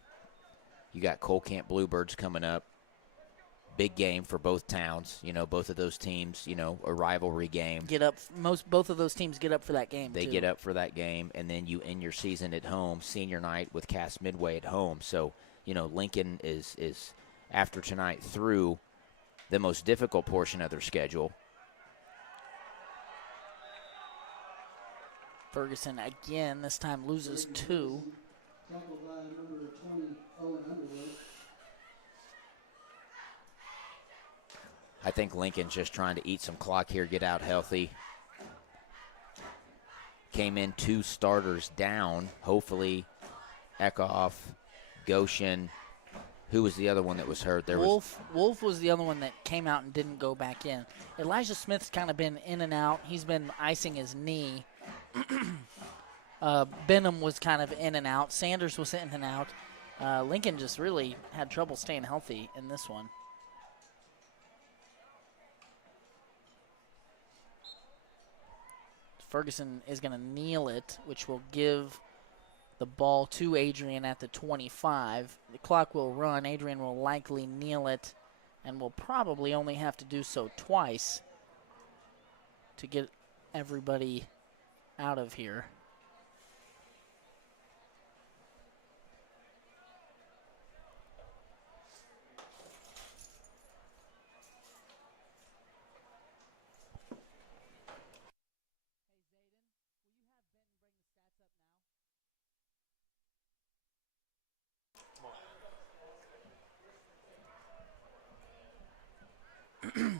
You got Cole Camp Bluebirds coming up. Big game for both towns. You know, both of those teams, you know, a rivalry game. Both of those teams get up for that game, They too. get up for that game, and then you end your season at home, senior night with Cass Midway at home. So, you know, Lincoln is after tonight through the most difficult portion of their schedule. Ferguson again, this time loses 2. Tackled by number 20, Owen Underwood. I think Lincoln's just trying to eat some clock here, get out healthy. Came in 2 starters down. Hopefully, Kickoff, Goshen. Who was the other one that was hurt? Wolf was the other one that came out and didn't go back in. Elijah Smith's kind of been in and out. He's been icing his knee. Benham was kind of in and out. Sanders was in and out. Lincoln just really had trouble staying healthy in this one. Ferguson is going to kneel it, which will give the ball to Adrian at the 25. The clock will run. Adrian will likely kneel it and will probably only have to do so twice to get everybody out of here.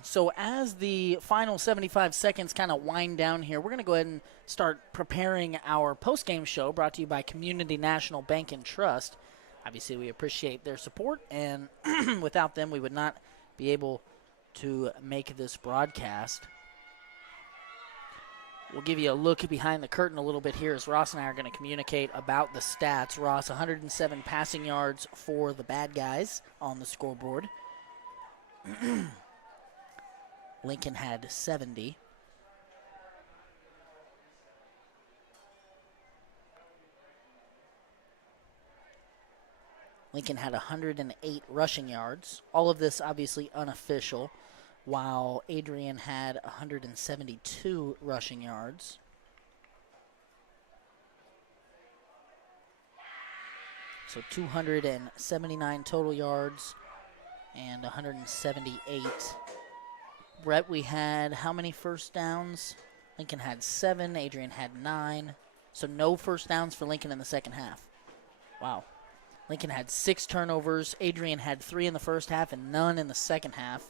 So as the final 75 seconds kind of wind down here, we're going to go ahead and start preparing our post-game show brought to you by Community National Bank and Trust. Obviously, we appreciate their support, and without them, we would not be able to make this broadcast. We'll give you a look behind the curtain a little bit here as Ross and I are going to communicate about the stats. Ross, 107 passing yards for the bad guys on the scoreboard. Lincoln had 70. Lincoln had 108 rushing yards. All of this obviously unofficial, while Adrian had 172 rushing yards. So 279 total yards and 178. Brett, we had how many first downs? Lincoln had 7. Adrian had 9. So no first downs for Lincoln in the second half. Wow. Lincoln had 6 turnovers. Adrian had 3 in the first half and none in the second half.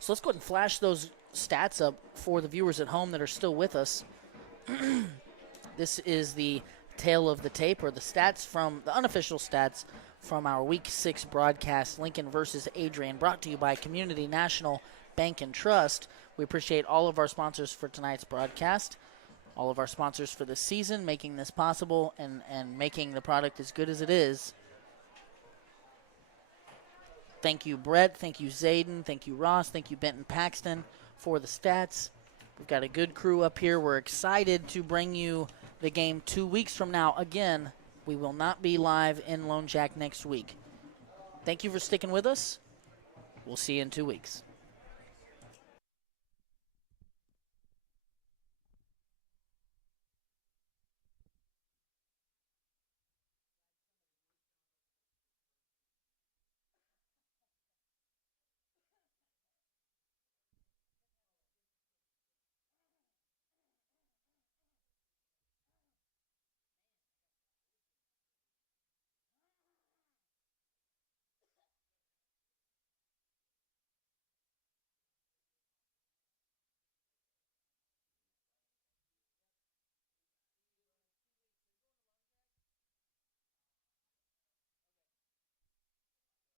So let's go ahead and flash those stats up for the viewers at home that are still with us. This is the tail of the tape, or the stats from the unofficial stats from our Week 6 broadcast, Lincoln versus Adrian, brought to you by Community National Bank and Trust. We appreciate all of our sponsors for tonight's broadcast, all of our sponsors for the season, making this possible and making the product as good as it is. Thank you, Brett. Thank you, Zayden. Thank you, Ross. Thank you, Benton Paxton, for the stats. We've got a good crew up here. We're excited to bring you the game 2 weeks from now. Again, we will not be live in Lone Jack next week. Thank you for sticking with us. We'll see you in 2 weeks.